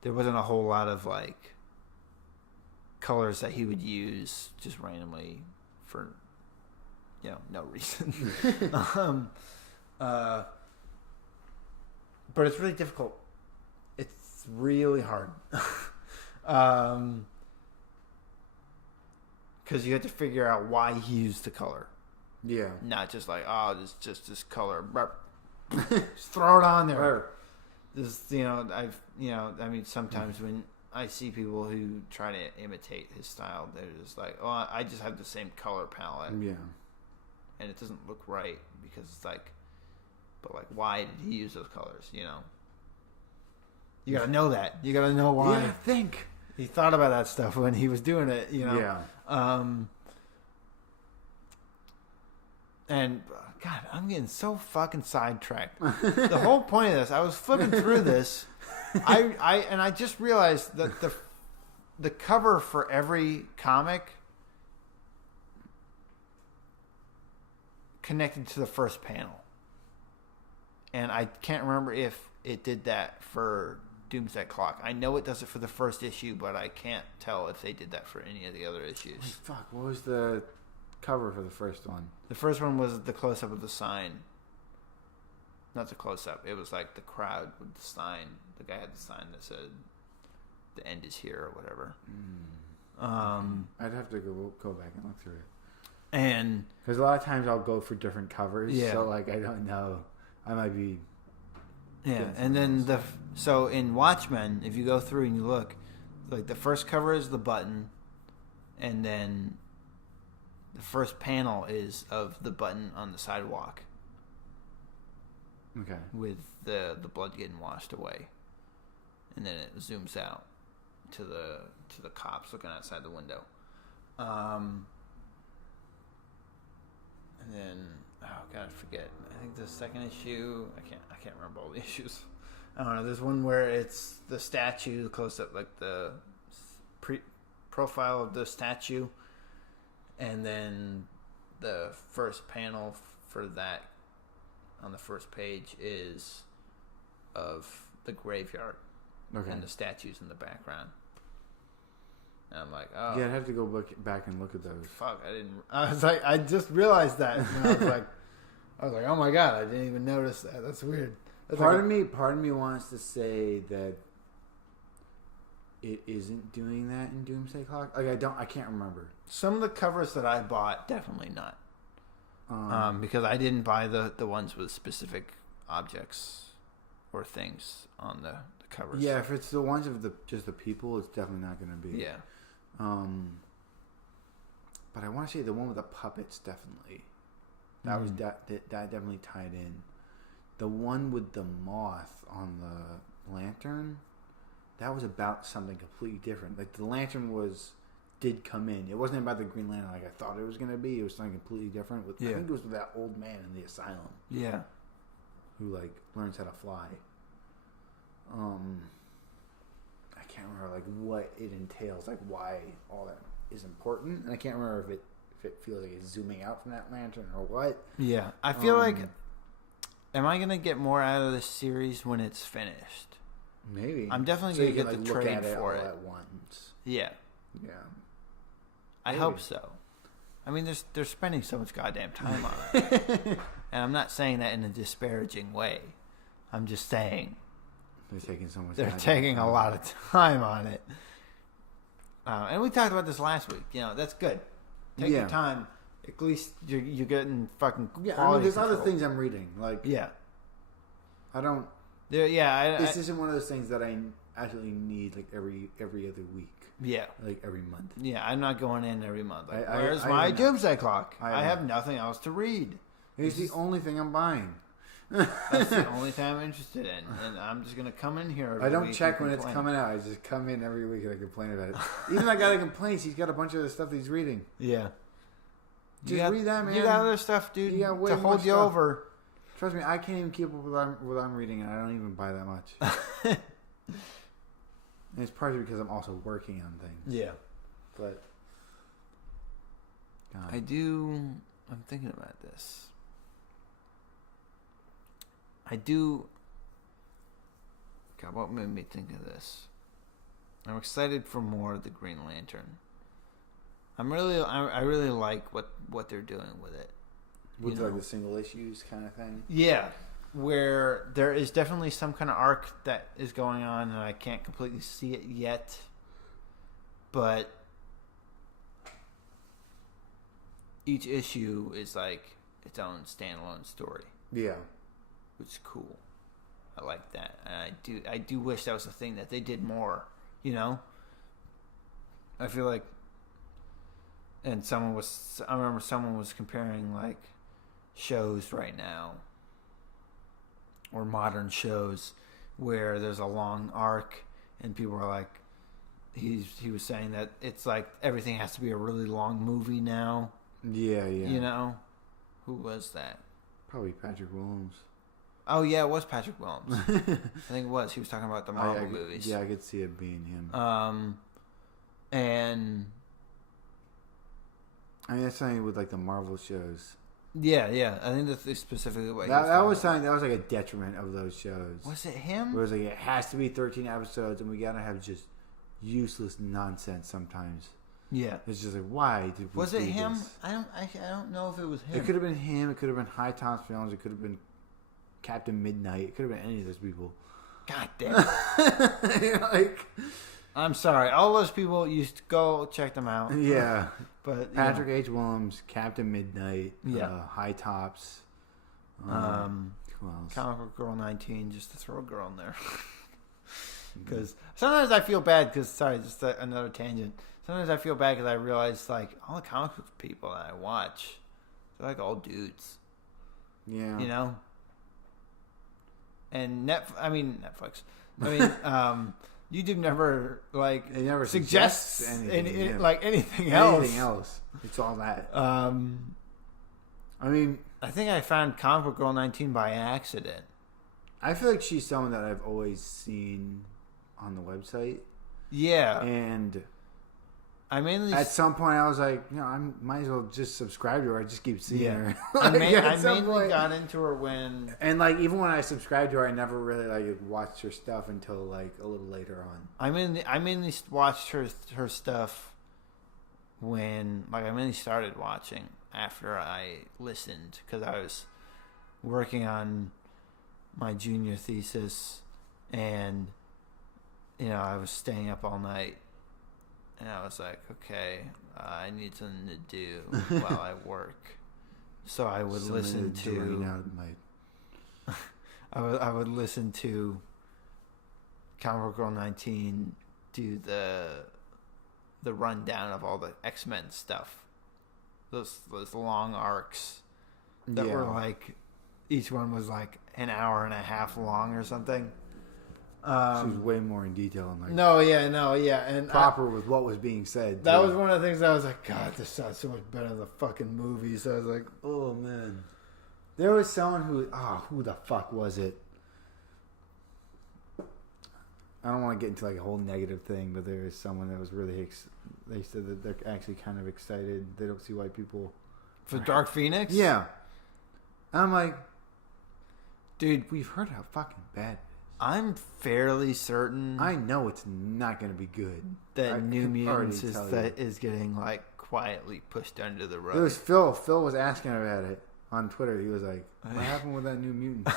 There wasn't a whole lot of like colors that he would use just randomly for, no reason. But it's really difficult. It's really hard. Because you have to figure out why he used the color. Yeah. Not just like, it's just this color. Just throw it on there. this, I mean, sometimes when I see people who try to imitate his style, they're just like, oh, I just have the same color palette. Yeah. And it doesn't look right because it's like, but like, why did he use those colors? You gotta know that. You gotta know why. Yeah, think. He thought about that stuff when he was doing it, Yeah. And God, I'm getting so fucking sidetracked. The whole point of this, I was flipping through this, I just realized that the cover for every comic connected to the first panel, and I can't remember if it did that for Doomsday Clock. I know it does it for the first issue, but I can't tell if they did that for any of the other issues. Wait, fuck, what was the cover for the first one? The first one was the close-up of the sign. Not the close-up. It was like the crowd with the sign. The guy had the sign that said, "The end is here," or whatever. I'd have to go back and look through it. And because a lot of times I'll go for different covers. Yeah. So, like, I don't know. I might be... Yeah, and then so in Watchmen, if you go through and you look, like the first cover is the button, and then the first panel is of the button on the sidewalk. Okay. With the blood getting washed away, and then it zooms out to the cops looking outside the window, and then God, I forget. I think the second issue. I can't remember all the issues. I don't know. There's one where it's the statue, the close up, like the profile of the statue, and then the first panel for that on the first page is of the graveyard, and the statues in the background. And I'm like, oh yeah, I'd have to go back and look at those. Fuck, I was like, I just realized that, and I was like, oh my God, I didn't even notice that. That's weird. That's part of me wants to say that it isn't doing that in Doomsday Clock. Like, I can't remember. Some of the covers that I bought, definitely not. Because I didn't buy the ones with specific objects or things on the covers. Yeah, if it's the ones of just the people, it's definitely not going to be. Yeah. But I want to say the one with the puppets, definitely. That was that definitely tied in. The one with the moth on the lantern, that was about something completely different. Like, the lantern did come in. It wasn't about the Green Lantern like I thought it was going to be. It was something completely different. I think it was with that old man in the asylum. Yeah. Who, like, learns how to fly. I can't remember, like, what it entails, like, why all that is important. And I can't remember if it feels like it's zooming out from that lantern or what. Yeah. I feel like, am I going to get more out of this series when it's finished? Maybe. I'm definitely going to get the trade for it. At once. Yeah. Yeah. I hope so. I mean, they're spending so much goddamn time on it. And I'm not saying that in a disparaging way. I'm just saying they're taking so much they're taking a lot of time on it. And we talked about this last week. That's good. Take your time. At least you're getting fucking quality. Yeah, I mean, there's control. other things I'm reading. Like, I don't. This isn't one of those things that I actually need like every other week. Yeah. Like every month. Yeah, I'm not going in every month. Like, where's I my Doomsday Clock? I have know. nothing else to read. It's the only thing I'm buying. That's the only thing I'm interested in. And I'm just going to come in here every I don't week check and when it's complain. coming out. I just come in every week and I complain about it. Even that guy that complains, he's got a bunch of the stuff he's reading. Yeah. Just read that, man. You got other stuff, dude, You got way to more hold you stuff. over. Trust me, I can't even keep up with what I'm reading, and I don't even buy that much. And it's partly because I'm also working on things. Yeah. But God. I'm thinking about this. God, what made me think of this? I'm excited for more of the Green Lantern. I really like what they're doing with it. With like the single issues kind of thing? Yeah. Where there is definitely some kind of arc that is going on and I can't completely see it yet. But each issue is like its own standalone story. Yeah. Which is cool. I like that. And I do wish that was a thing that they did more, you know? I feel like, and I remember someone was comparing like shows right now, or modern shows, where there's a long arc, and people are like, he was saying that it's like everything has to be a really long movie now. Yeah. You know? Who was that? Probably Patrick Williams. Oh, yeah, it was Patrick Williams. I think it was. He was talking about the Marvel movies. Yeah, I could see it being him. And I mean, that's something with like the Marvel shows. Yeah. I think that's specifically what that was something that was like a detriment of those shows. Was it him? Where it was like, it has to be 13 episodes, and we gotta have just useless nonsense sometimes. Yeah. It's just like, why did we Was it do him? this? I don't know if it was him. It could have been him. It could have been High Tops Films. It could have been Captain Midnight. It could have been any of those people. God damn it. Like, I'm sorry. All those people, you go check them out. yeah. But Patrick H. Williams, Captain Midnight, yeah. High Tops. Who else? Comic Book Girl 19, just to throw a girl in there. Because sometimes I feel bad because, sorry, just another tangent. Sometimes I feel bad because I realize, like, all the comic book people that I watch, they're like all dudes. Yeah. You know? And Netflix. I mean, YouTube never, like, it never suggests anything, like anything else. Anything else. It's all that. I mean, I think I found Comic Book Girl 19 by accident. I feel like she's someone that I've always seen on the website. Yeah. And I mainly at some point I was like, I might as well just subscribe to her. I just keep seeing her. I mainly got into her when, and like even when I subscribed to her, I never really like watched her stuff until like a little later on. I mainly watched her stuff when, like, I mainly started watching after I listened because I was working on my junior thesis, and I was staying up all night. And I was like, okay, I need something to do while I work. So I would listen to... I would listen to Comic Book Girl 19 do the rundown of all the X-Men stuff. Those long arcs that were like... Each one was like an hour and a half long or something. She was way more in detail and and proper with what was being said. That was one of the things I was like, God, this sounds so much better than the fucking movie. So I was like, oh man, there was someone who the fuck was it? I don't want to get into like a whole negative thing, but there was someone that was really. They said that they're actually kind of excited. They don't see why people for Dark Phoenix. Yeah, and I'm like, dude, we've heard how fucking bad it is. I'm fairly certain. I know it's not going to be good. That New Mutants is getting like quietly pushed under the rug. It was Phil. Phil was asking about it on Twitter. He was like, "What happened with that New Mutant?"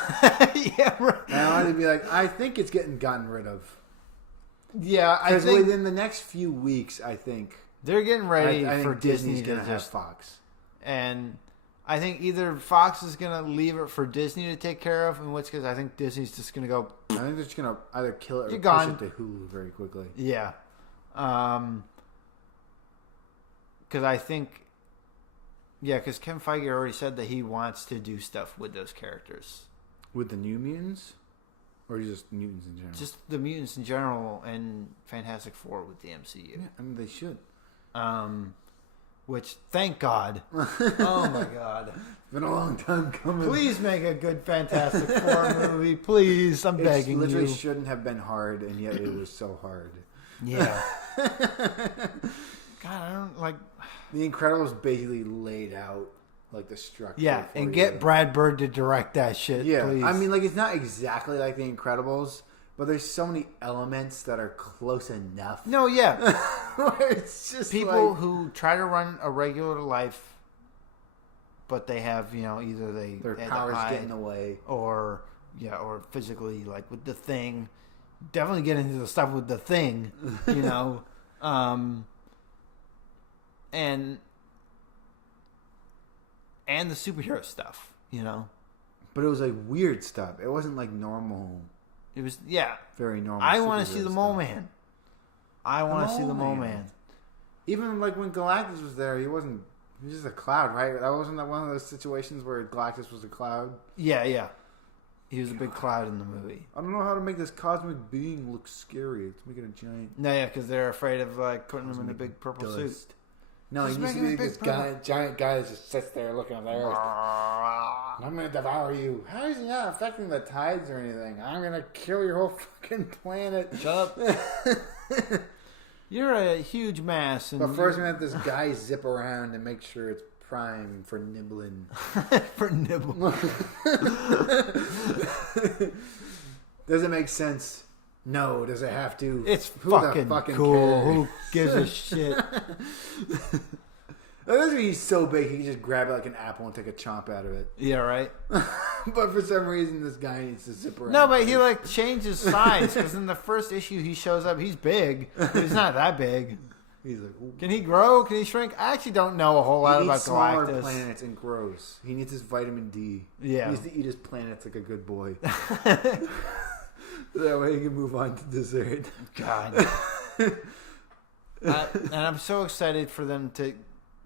Yeah, right. And I wanted to be like, "I think it's getting gotten rid of." Yeah, I think within the next few weeks, I think they're getting ready I for think Disney going to to have Fox. And I think either Fox is going to leave it for Disney to take care of, in which case I think Disney's just going to go... I think they're just going to either kill it or push it to Hulu very quickly. Yeah. Because I think... Yeah, because Kevin Feige already said that he wants to do stuff with those characters. With the New Mutants? Or just mutants in general? Just the mutants in general and Fantastic Four with the MCU. Yeah, I mean, they should. Which, thank God. Oh, my God. It's been a long time coming. Please make a good Fantastic Four movie. Please. I'm begging you. It literally shouldn't have been hard, and yet it was so hard. Yeah. God, I don't like... The Incredibles basically laid out, like, the structure. Yeah, and get Brad Bird to direct that shit, please. I mean, like, it's not exactly like The Incredibles, but there's so many elements that are close enough. No, yeah. It's just people who try to run a regular life, but they have, either their powers get in the way, or physically, like with the Thing. Definitely get into the stuff with the Thing, and the superhero stuff, But it was like weird stuff. It wasn't like normal It was very normal. I want to see the Mole Man. I want to see the Mole Man. Even like when Galactus was there, he was just a cloud, right? That wasn't one of those situations where Galactus was a cloud. Yeah. He was a big cloud in the movie. I don't know how to make this cosmic being look scary. Let's make it a giant. No, yeah, because they're afraid of like putting him in a big purple suit. No, he needs to be this giant guy that just sits there looking at the earth. I'm gonna devour you. How is he not affecting the tides or anything? I'm gonna kill your whole fucking planet. Shut up. You're a huge mass. But first we have this guy zip around and make sure it's prime for nibbling. For nibbling. Does it make sense? No. Does it have to? It's Who fucking cool. Cares? Who gives a shit? Unless he's so big, he can just grab it like an apple and take a chomp out of it. Yeah, right. But for some reason, this guy needs to zip around. No, but he like changes size because in the first issue he shows up. He's big. But he's not that big. He's like, ooh. Can he grow? Can he shrink? I actually don't know a whole lot about Galactus. He needs smaller planets and grows. He needs his vitamin D. Yeah. He needs to eat his planets like a good boy. That way he can move on to dessert. God. And I'm so excited for them to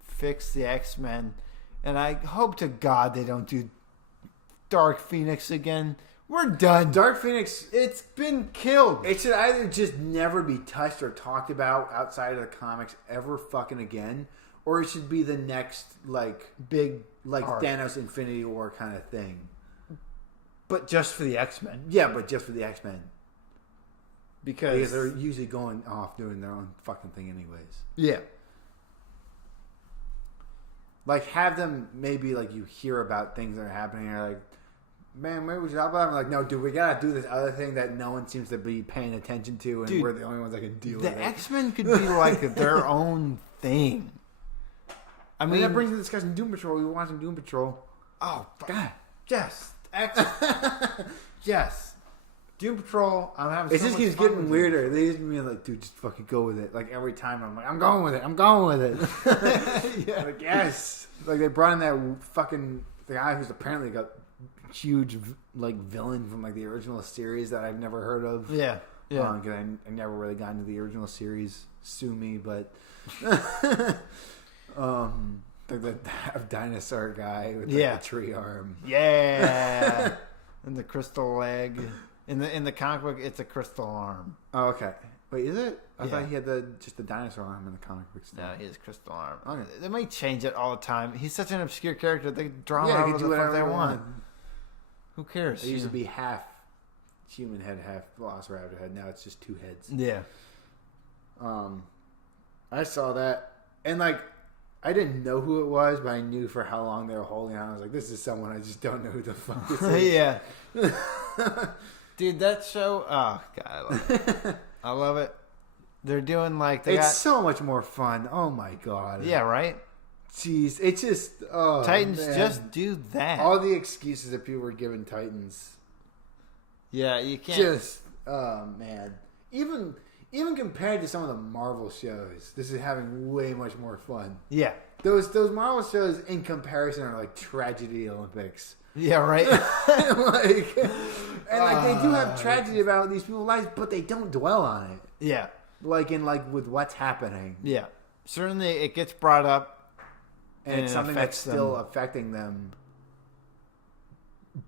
fix the X-Men. And I hope to God they don't do Dark Phoenix again. We're done. Dark Phoenix, it's been killed. It should either just never be touched or talked about outside of the comics ever fucking again, or it should be the next like big arc. Thanos Infinity War kind of thing. But just for the X-Men. Yeah, but just for the X-Men. Because they're usually going off doing their own fucking thing anyways. Yeah. Like, have them maybe, like, you hear about things that are happening and you're like, man, maybe we should help out. I'm like, no, dude, we gotta do this other thing that no one seems to be paying attention to, and we're the only ones that can deal with it. The X-Men could be like their own thing. I mean, that brings the discussion Doom Patrol. We want some Doom Patrol. Oh, God. Yes. Yes. Doom Patrol, I'm having it just keeps getting weirder. They just mean like, dude, just fucking go with it. Like every time I'm like, I'm going with it. Yeah. Like, yes. Like they brought in that fucking the guy who's apparently got huge like villain from like the original series that I've never heard of. Yeah. Yeah. I never really got into the original series. Sue me, but the dinosaur guy with like, the tree arm. Yeah. And the crystal leg. In the comic book, it's a crystal arm. Oh, okay. Wait, is it? I thought he had just the dinosaur arm in the comic book stuff. No, he has crystal arm. Okay. They might change it all the time. He's such an obscure character. They draw him however the fuck they want. Who cares? It used to be half human head, half velociraptor head. Now it's just two heads. Yeah. I saw that, and like, I didn't know who it was, but I knew for how long they were holding on. I was like, this is someone I just don't know who the fuck this is. Yeah. Dude, that show, oh, God, I love it. I love it. They're doing like... It's so much more fun. Oh, my God. Yeah, right? Jeez. It's just... Oh, Titans, man. just do that. All the excuses that people were giving Titans. Yeah, you can't... Just... Oh, man. Even compared to some of the Marvel shows, this is having way much more fun. Yeah. Those Marvel shows, in comparison, are like tragedy Olympics. Yeah, right? They do have tragedy about these people's lives, but they don't dwell on it. Yeah. Like with what's happening. Yeah. Certainly it gets brought up. And it's something that's still affecting them.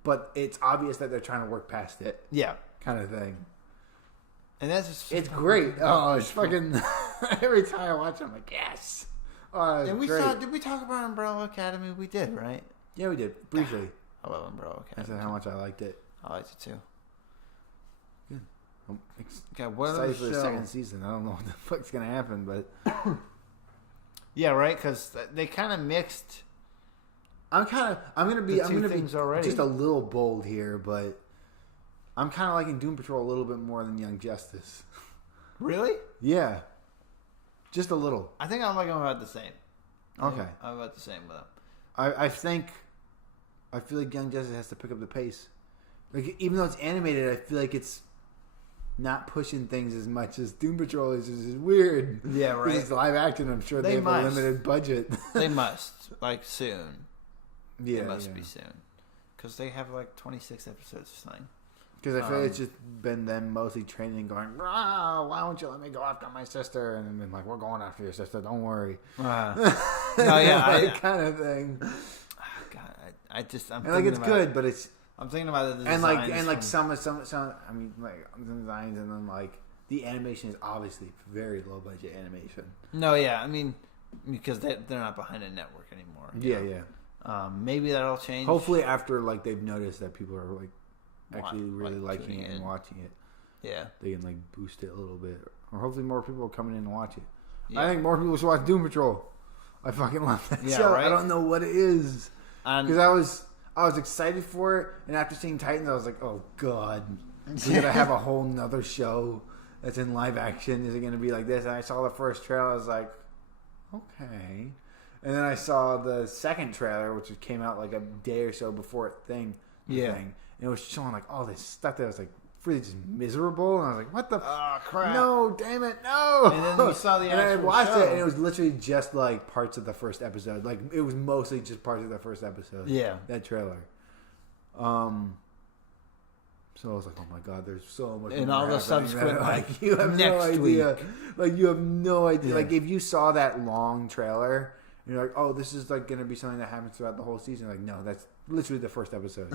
But it's obvious that they're trying to work past it. Yeah. Kind of thing. And that's just... It's great. Oh, it's fucking... Every time I watch it, I'm like, yes. Oh, and did we talk about Umbrella Academy? We did, right? Yeah, we did. Briefly. I love Umbrella Academy. I said how much I liked it. I liked it too. Good. I'm excited for the second season. I don't know what the fuck's gonna happen, but yeah, right. Because they kind of mixed. I'm gonna be just a little bold here, but I'm kind of liking Doom Patrol a little bit more than Young Justice. Really? Yeah. Just a little. I think I'm like about the same. Okay. I'm about the same with them. I feel like Young Justice has to pick up the pace. Like, even though it's animated, I feel like it's not pushing things as much as Doom Patrol is. It's weird. Yeah, right. Because it's live action. I'm sure they have a limited budget. They must. Like, soon. Yeah. It must be soon. Because they have like 26 episodes or something. Because I feel like it's just been them mostly training and going, why won't you let me go after my sister? And then been like, we're going after your sister, don't worry. Kind of thing. God, I'm and like it's good, but it's I'm thinking about the designs and like some I mean like the designs and then like the animation is obviously very low budget animation. No, yeah, I mean because they're not behind a network anymore. Yeah. Maybe that'll change. Hopefully after like they've noticed that people are like actually really liking it and watching it. Yeah. They can like boost it a little bit. Or hopefully more people are coming in to watch it. Yeah. I think more people should watch Doom Patrol. I fucking love that show. Right? I don't know what it is. Because I was excited for it, and after seeing Titans, I was like, oh god. We're going to have a whole nother show that's in live action. Is it going to be like this? And I saw the first trailer, I was like, okay. And then I saw the second trailer, which came out like a day or so before thing. And it was showing like all this stuff that was like really just miserable, and I was like, "What the? Crap! No, damn it, no!" And then you saw the and I watched show. it, and it was literally just like parts of the first episode. Like it was mostly just parts of the first episode. Yeah, that trailer. So I was like, "Oh my god, there's so much." And all the subsequent like you have no idea. Like you have no idea. Yeah. Like if you saw that long trailer, and you're like, "Oh, this is like going to be something that happens throughout the whole season." Like, no, that's literally the first episode.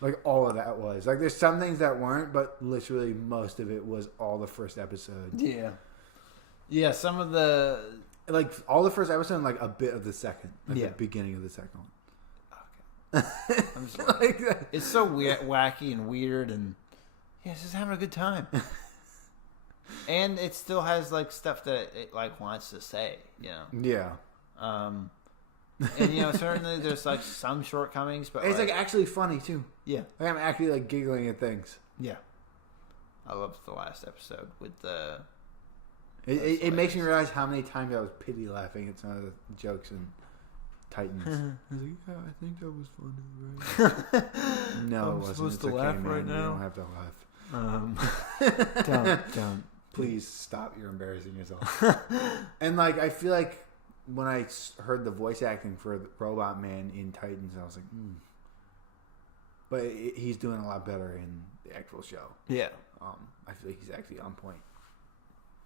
Like all of that was like there's some things that weren't, but literally most of it was all the first episode. Yeah, some of the like all the first episode and like a bit of the second, like the beginning of the second one. Okay. I'm just like it's so wacky and weird, and it's just having a good time. And it still has like stuff that it like wants to say, you know. And you know, certainly there's like some shortcomings, but it's like actually funny too. Yeah, like I'm actually like giggling at things. Yeah, I loved the last episode with the. It makes me realize how many times I was pity laughing at some of the jokes in Titans. I was like, yeah, I think that was funny, right? No, it wasn't. Supposed it's to okay, laugh man. right now. You don't have to laugh. Don't. Please stop. You're embarrassing yourself. And like, I feel like when I heard the voice acting for the Robot Man in Titans, I was like, but he's doing a lot better in the actual show. Yeah. I feel like he's actually on point.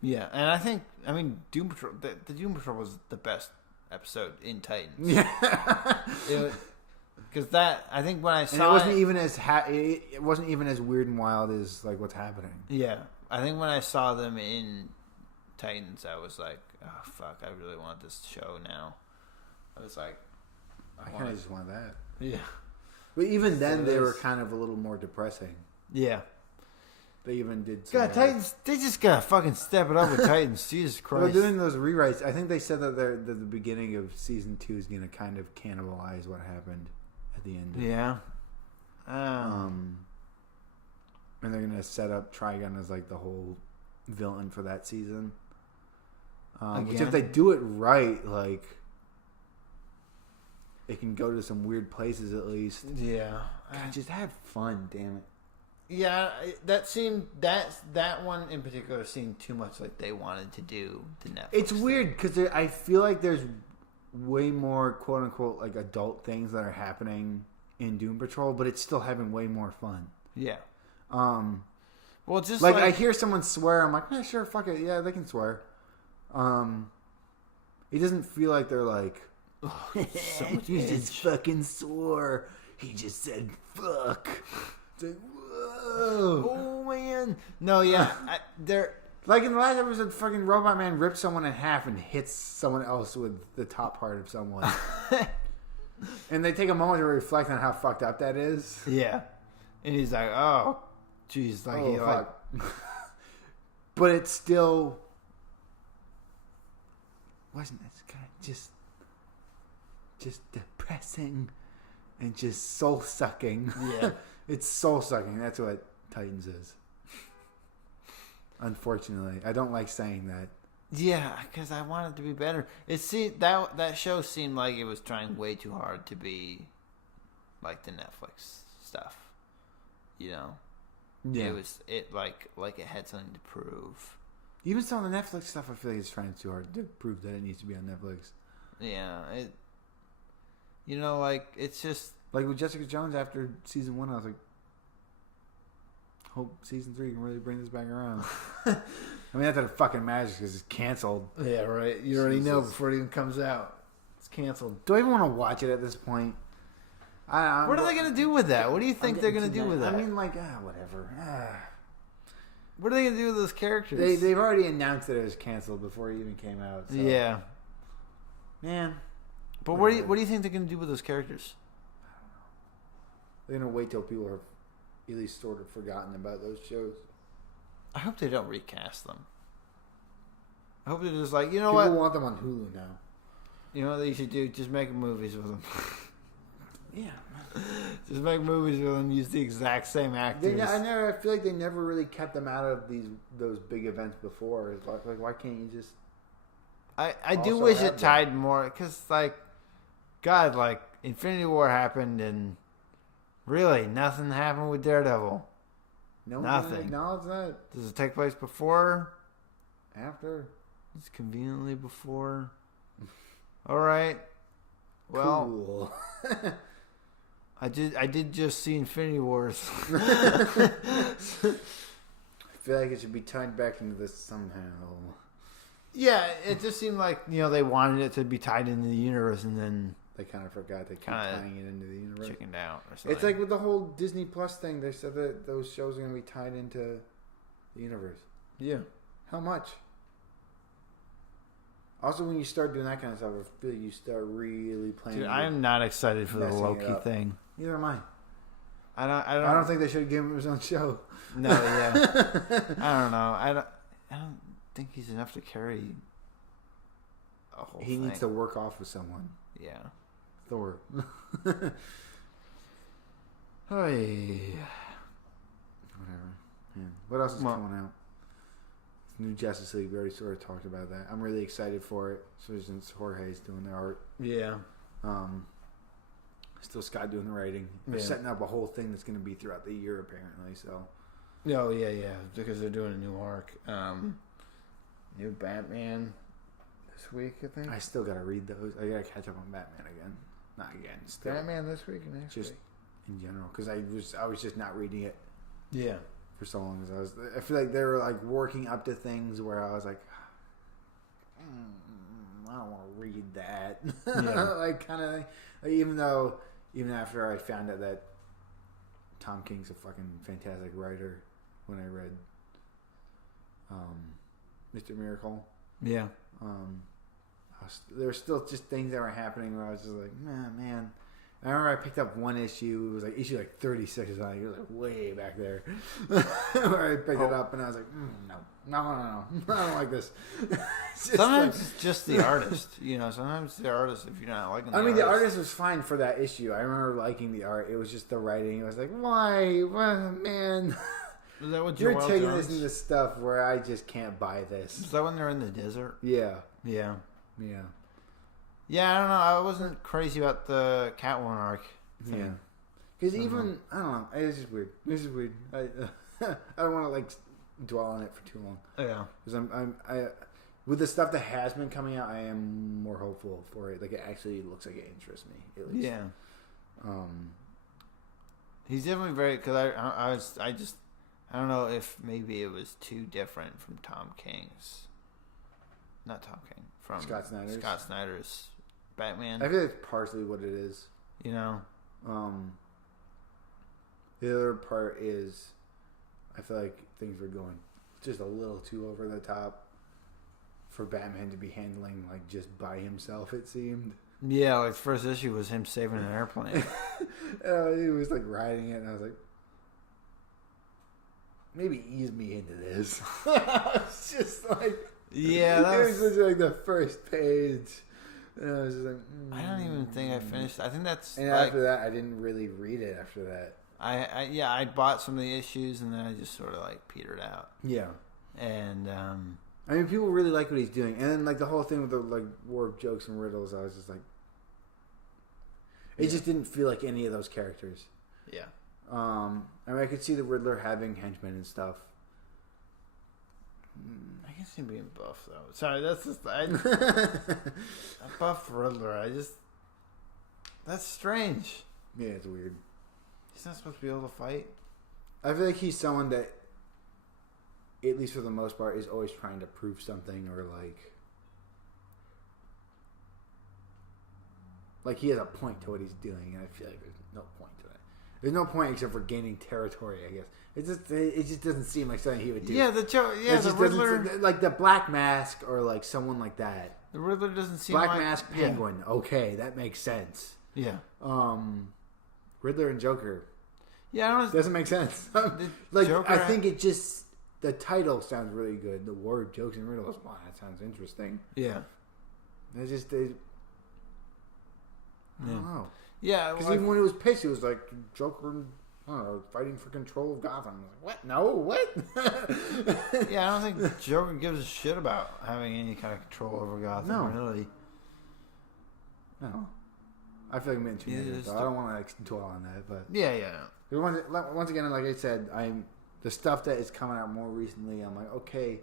Yeah, and I mean, Doom Patrol. The Doom Patrol was the best episode in Titans. Yeah. Because I think when I saw it wasn't even as it wasn't even as weird and wild as like what's happening. Yeah, I think when I saw them in Titans, I was like, oh fuck, I really want this show now. I was like, I kind of just want that. Yeah. But even then, they were kind of a little more depressing. Yeah. They even did. God, Titans! They just gotta fucking step it up with Titans. Jesus Christ! They're doing those rewrites. I think they said that the beginning of season 2 is going to kind of cannibalize what happened at the end. Yeah. And they're going to set up Trigon as like the whole villain for that season. Which if they do it right, like it can go to some weird places at least. Yeah. God, just have fun, damn it. Yeah, that one in particular seemed too much like they wanted to do the Netflix. It's weird because I feel like there's way more quote unquote like adult things that are happening in Doom Patrol, but it's still having way more fun. Yeah. Well, just like I hear someone swear, I'm like, yeah, sure, fuck it, yeah, they can swear. It doesn't feel like they're like, oh, so he just fucking swore. He just said fuck. It's like, oh man, no, yeah, they're like in the last episode, fucking Robot Man rips someone in half and hits someone else with the top part of someone, and they take a moment to reflect on how fucked up that is. Yeah, and he's like, oh, jeez, like he fuck. Like, but it's still wasn't it kind of just depressing and just soul sucking. Yeah. It's soul sucking. That's what Titans is. Unfortunately, I don't like saying that. Yeah, because I want it to be better. That show seemed like it was trying way too hard to be like the Netflix stuff. You know, yeah. It had something to prove. Even some of the Netflix stuff, I feel like it's trying too hard to prove that it needs to be on Netflix. Yeah, you know, like it's just. Like with Jessica Jones after season 1, I was like, Hope season 3 can really bring this back around. I mean, that doesn't fucking matter because it's canceled. Yeah, right. You already know before it even comes out. It's canceled. Do I even want to watch it at this point? What are they going to do with that? What do you think they're going to do with that? I mean, like, whatever. What are they going to do with those characters? They've already announced that it was canceled before it even came out. So. Yeah. Man. But what do you think they're going to do with those characters? I don't know. They're going to wait till people are at least sort of forgotten about those shows. I hope they don't recast them. I hope they're just like, you know people what? Want them on Hulu now. You know what they should do? Just make movies with them. Yeah. Just make movies with them. Use the exact same actors. I feel like they never really kept them out of those big events before. It's like, why can't you just? I do wish it tied more because, like, God, like Infinity War happened and really nothing happened with Daredevil. No, nothing. Acknowledge that. Does it take place before? After? It's conveniently before. All right. Well, cool. I did just see Infinity Wars. I feel like it should be tied back into this somehow. Yeah, it just seemed like, you know, they wanted it to be tied into the universe, and then they kind of forgot they keep tying it into the universe. Chickened out or something. It's like with the whole Disney Plus thing. They said that those shows are going to be tied into the universe. Yeah. How much? Also, when you start doing that kind of stuff, I feel like you start really playing. Dude, I am not excited for the Loki thing. Neither am I. I don't think they should have given him his own show. No, yeah. I don't know. I don't think he's enough to carry a whole thing. Needs to work off with someone. Yeah. Thor. Hey. Whatever. Yeah. What else is coming out? New Justice League. We already sort of talked about that. I'm really excited for it. So since Jorge's doing the art. Yeah. Still Scott doing the writing. They're setting up a whole thing that's going to be throughout the year apparently. So. Oh yeah, because they're doing a new arc. New Batman this week, I think. I still got to read those. I got to catch up on Batman again. Not again. Still. Batman this week and next week. In general, because I was just not reading it. Yeah. For so long as I feel like they were like working up to things where I was like, I don't want to read that. Yeah. Like kind of thing. Like, even after I found out that Tom King's a fucking fantastic writer, when I read Mr. Miracle. Yeah. There were still just things that were happening where I was just like, man. I remember I picked up one issue. It was like issue like 36 or something. It was like way back there. Where I picked it up and I was like, no. I don't like this. Sometimes it's just the artist. You know, sometimes the artist, if you're not liking the artist was fine for that issue. I remember liking the art. It was just the writing. It was like, why? Well, man. Is that what you're taking this into stuff where I just can't buy this? Is that when they're in the desert? Yeah. Yeah. Yeah. Yeah, I don't know. I wasn't crazy about the Catwoman arc. Yeah. Because even, I don't know. It's just weird. This is weird. I don't want to, like, dwell on it for too long. Yeah. Because with the stuff that has been coming out, I am more hopeful for it. Like, it actually looks like it interests me, at least. Yeah. He's definitely very, because I don't know if maybe it was too different from Tom King's. Not Tom King. From Scott Snyder's Batman. I feel like it's partially what it is. You know? The other part is I feel like things were going just a little too over the top for Batman to be handling, like, just by himself, it seemed. Yeah, like, the first issue was him saving an airplane. He was, like, riding it, and I was like, maybe ease me into this. It's just like... Yeah, it was just like the first page. And I was just like, I don't even think I finished. I think that's. And like, after that, I didn't really read it after that. I bought some of the issues and then I just sort of like petered out. Yeah. And I mean, people really like what he's doing, and then like the whole thing with the like war of jokes and riddles. I was just like, it just didn't feel like any of those characters. Yeah. I mean, I could see the Riddler having henchmen and stuff. I guess him being buff though. Sorry, that's just a buff Riddler. That's strange. Yeah, it's weird. He's not supposed to be able to fight. I feel like he's someone that, at least for the most part, is always trying to prove something or like he has a point to what he's doing, and I feel like there's no point to it. There's no point except for gaining territory, I guess. It just doesn't seem like something he would do. Yeah, the Riddler, like the Black Mask or like someone like that. The Riddler doesn't seem Black like Mask Penguin. Yeah. Okay, that makes sense. Yeah. Riddler and Joker. Yeah, I don't. Doesn't make sense. Like Joker, I think it just the title sounds really good. The word jokes and riddles. Wow, that sounds interesting. Yeah. I don't know. Yeah, because even when it was pitched, it was like Joker, I don't know, fighting for control of Gotham. I was like, what? No, what? Yeah, I don't think Joker gives a shit about having any kind of control over Gotham. No. Really. No. I feel like I'm getting too negative, so I don't want to like dwell on that. But yeah. Once again, like I said, the stuff that is coming out more recently. I'm like, okay.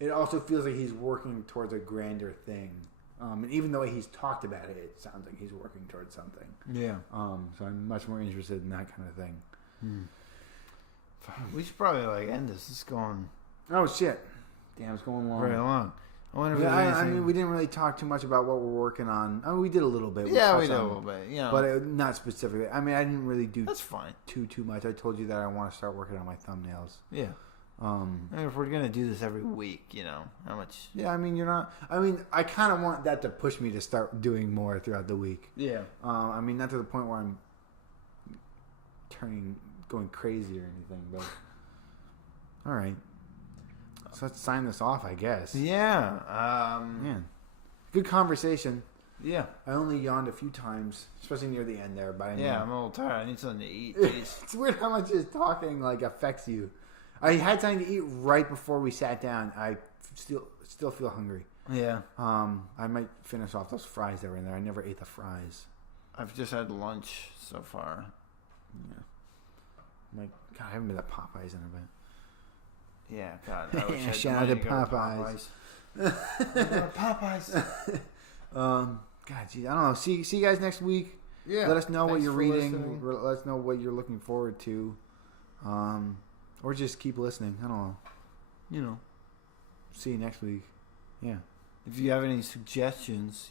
It also feels like he's working towards a grander thing. And even the way he's talked about it, it sounds like he's working towards something. Yeah. So I'm much more interested in that kind of thing. We should probably end this. It's going. Oh shit! Damn, it's going long. Very long. I mean, we didn't really talk too much about what we're working on. I mean, we did a little bit. We did a little bit. But not specifically. I mean, I didn't really do. That's fine. Too much. I told you that I want to start working on my thumbnails. Yeah. I mean, if we're gonna do this every week, how much? Yeah, I mean, you're not. I mean, I kind of want that to push me to start doing more throughout the week. Yeah. I mean, not to the point where I'm going crazy or anything, but all right. So let's sign this off, I guess. Yeah. Man, good conversation. Yeah. I only yawned a few times, especially near the end there. But I'm a little tired. I need something to eat. It's weird how much just talking affects you. I had something to eat right before we sat down. I still feel hungry. Yeah. I might finish off those fries that were in there. I never ate the fries. I've just had lunch so far. Yeah. God, I haven't been at Popeyes in a bit. Yeah, God. I wish shout out to Popeyes. Popeyes. God, geez, I don't know. See you guys next week. Yeah. Let us know what you're reading. Let us know what you're looking forward to. Or just keep listening. I don't know. See you next week. Yeah. If you have any suggestions,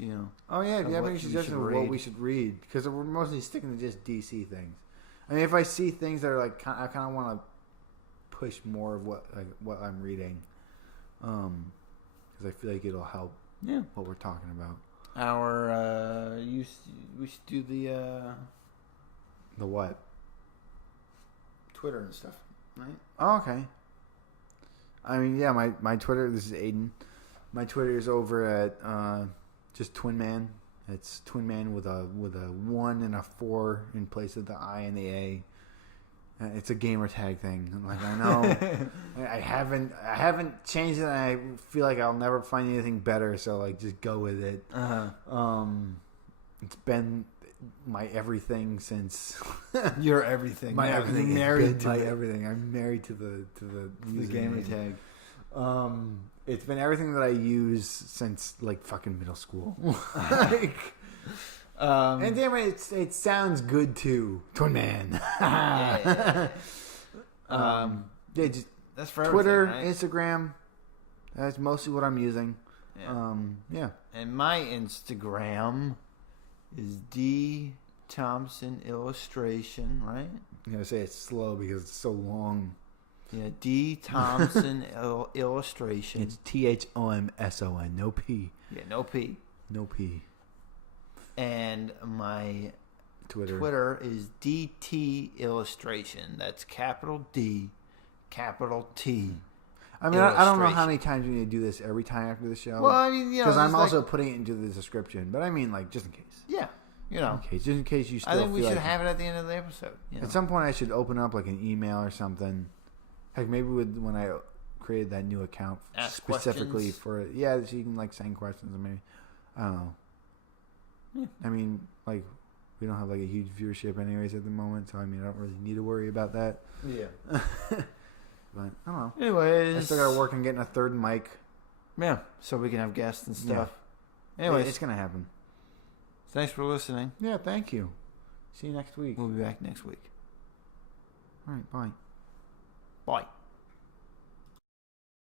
Oh, yeah. If you have any suggestions of what we should read. Because we're mostly sticking to just DC things. I mean, if I see things that are I kind of want to push more of what I'm reading. Because I feel like it'll help what we're talking about. We should do the what? Twitter and stuff. Right? Oh, okay. I mean, yeah, my Twitter, this is Aiden. My Twitter is over at just Twin Man. It's Twin Man with a 1 and a 4 in place of the I and the A. It's a gamer tag thing. I know I haven't changed it, and I feel like I'll never find anything better, so just go with it. It's been my everything since your everything. My everything. Married to my everything. I'm married to the gamer tag. It's been everything that I use since fucking middle school. And damn it sounds good too. Twin Man. Yeah, just that's for Twitter, right? Instagram. That's mostly what I'm using. Yeah. And my Instagram is D Thompson Illustration, right? I'm gonna say it's slow because it's so long. Yeah, D Thompson Illustration. It's THOMSON, no P. Yeah, no P. No P. And my Twitter is DT Illustration. That's capital D, capital T. I mean, I don't know how many times we need to do this every time after the show. Well, I mean, because I'm also putting it into the description. But I mean, just in case. Yeah, just in case you still. I think we should have it at the end of the episode. At some point, I should open up an email or something. Heck, maybe when I created that new account specifically for it. Yeah, so you can send questions and maybe I don't know. Yeah. I mean, we don't have a huge viewership anyways at the moment, so I mean, I don't really need to worry about that. Yeah. But I don't know. Anyways, I still gotta work on getting a third mic. Yeah, so we can have guests and stuff. Yeah. Anyways, it's gonna happen. Thanks for listening. Yeah, thank you. See you next week. We'll be back next week. All right, bye. Bye.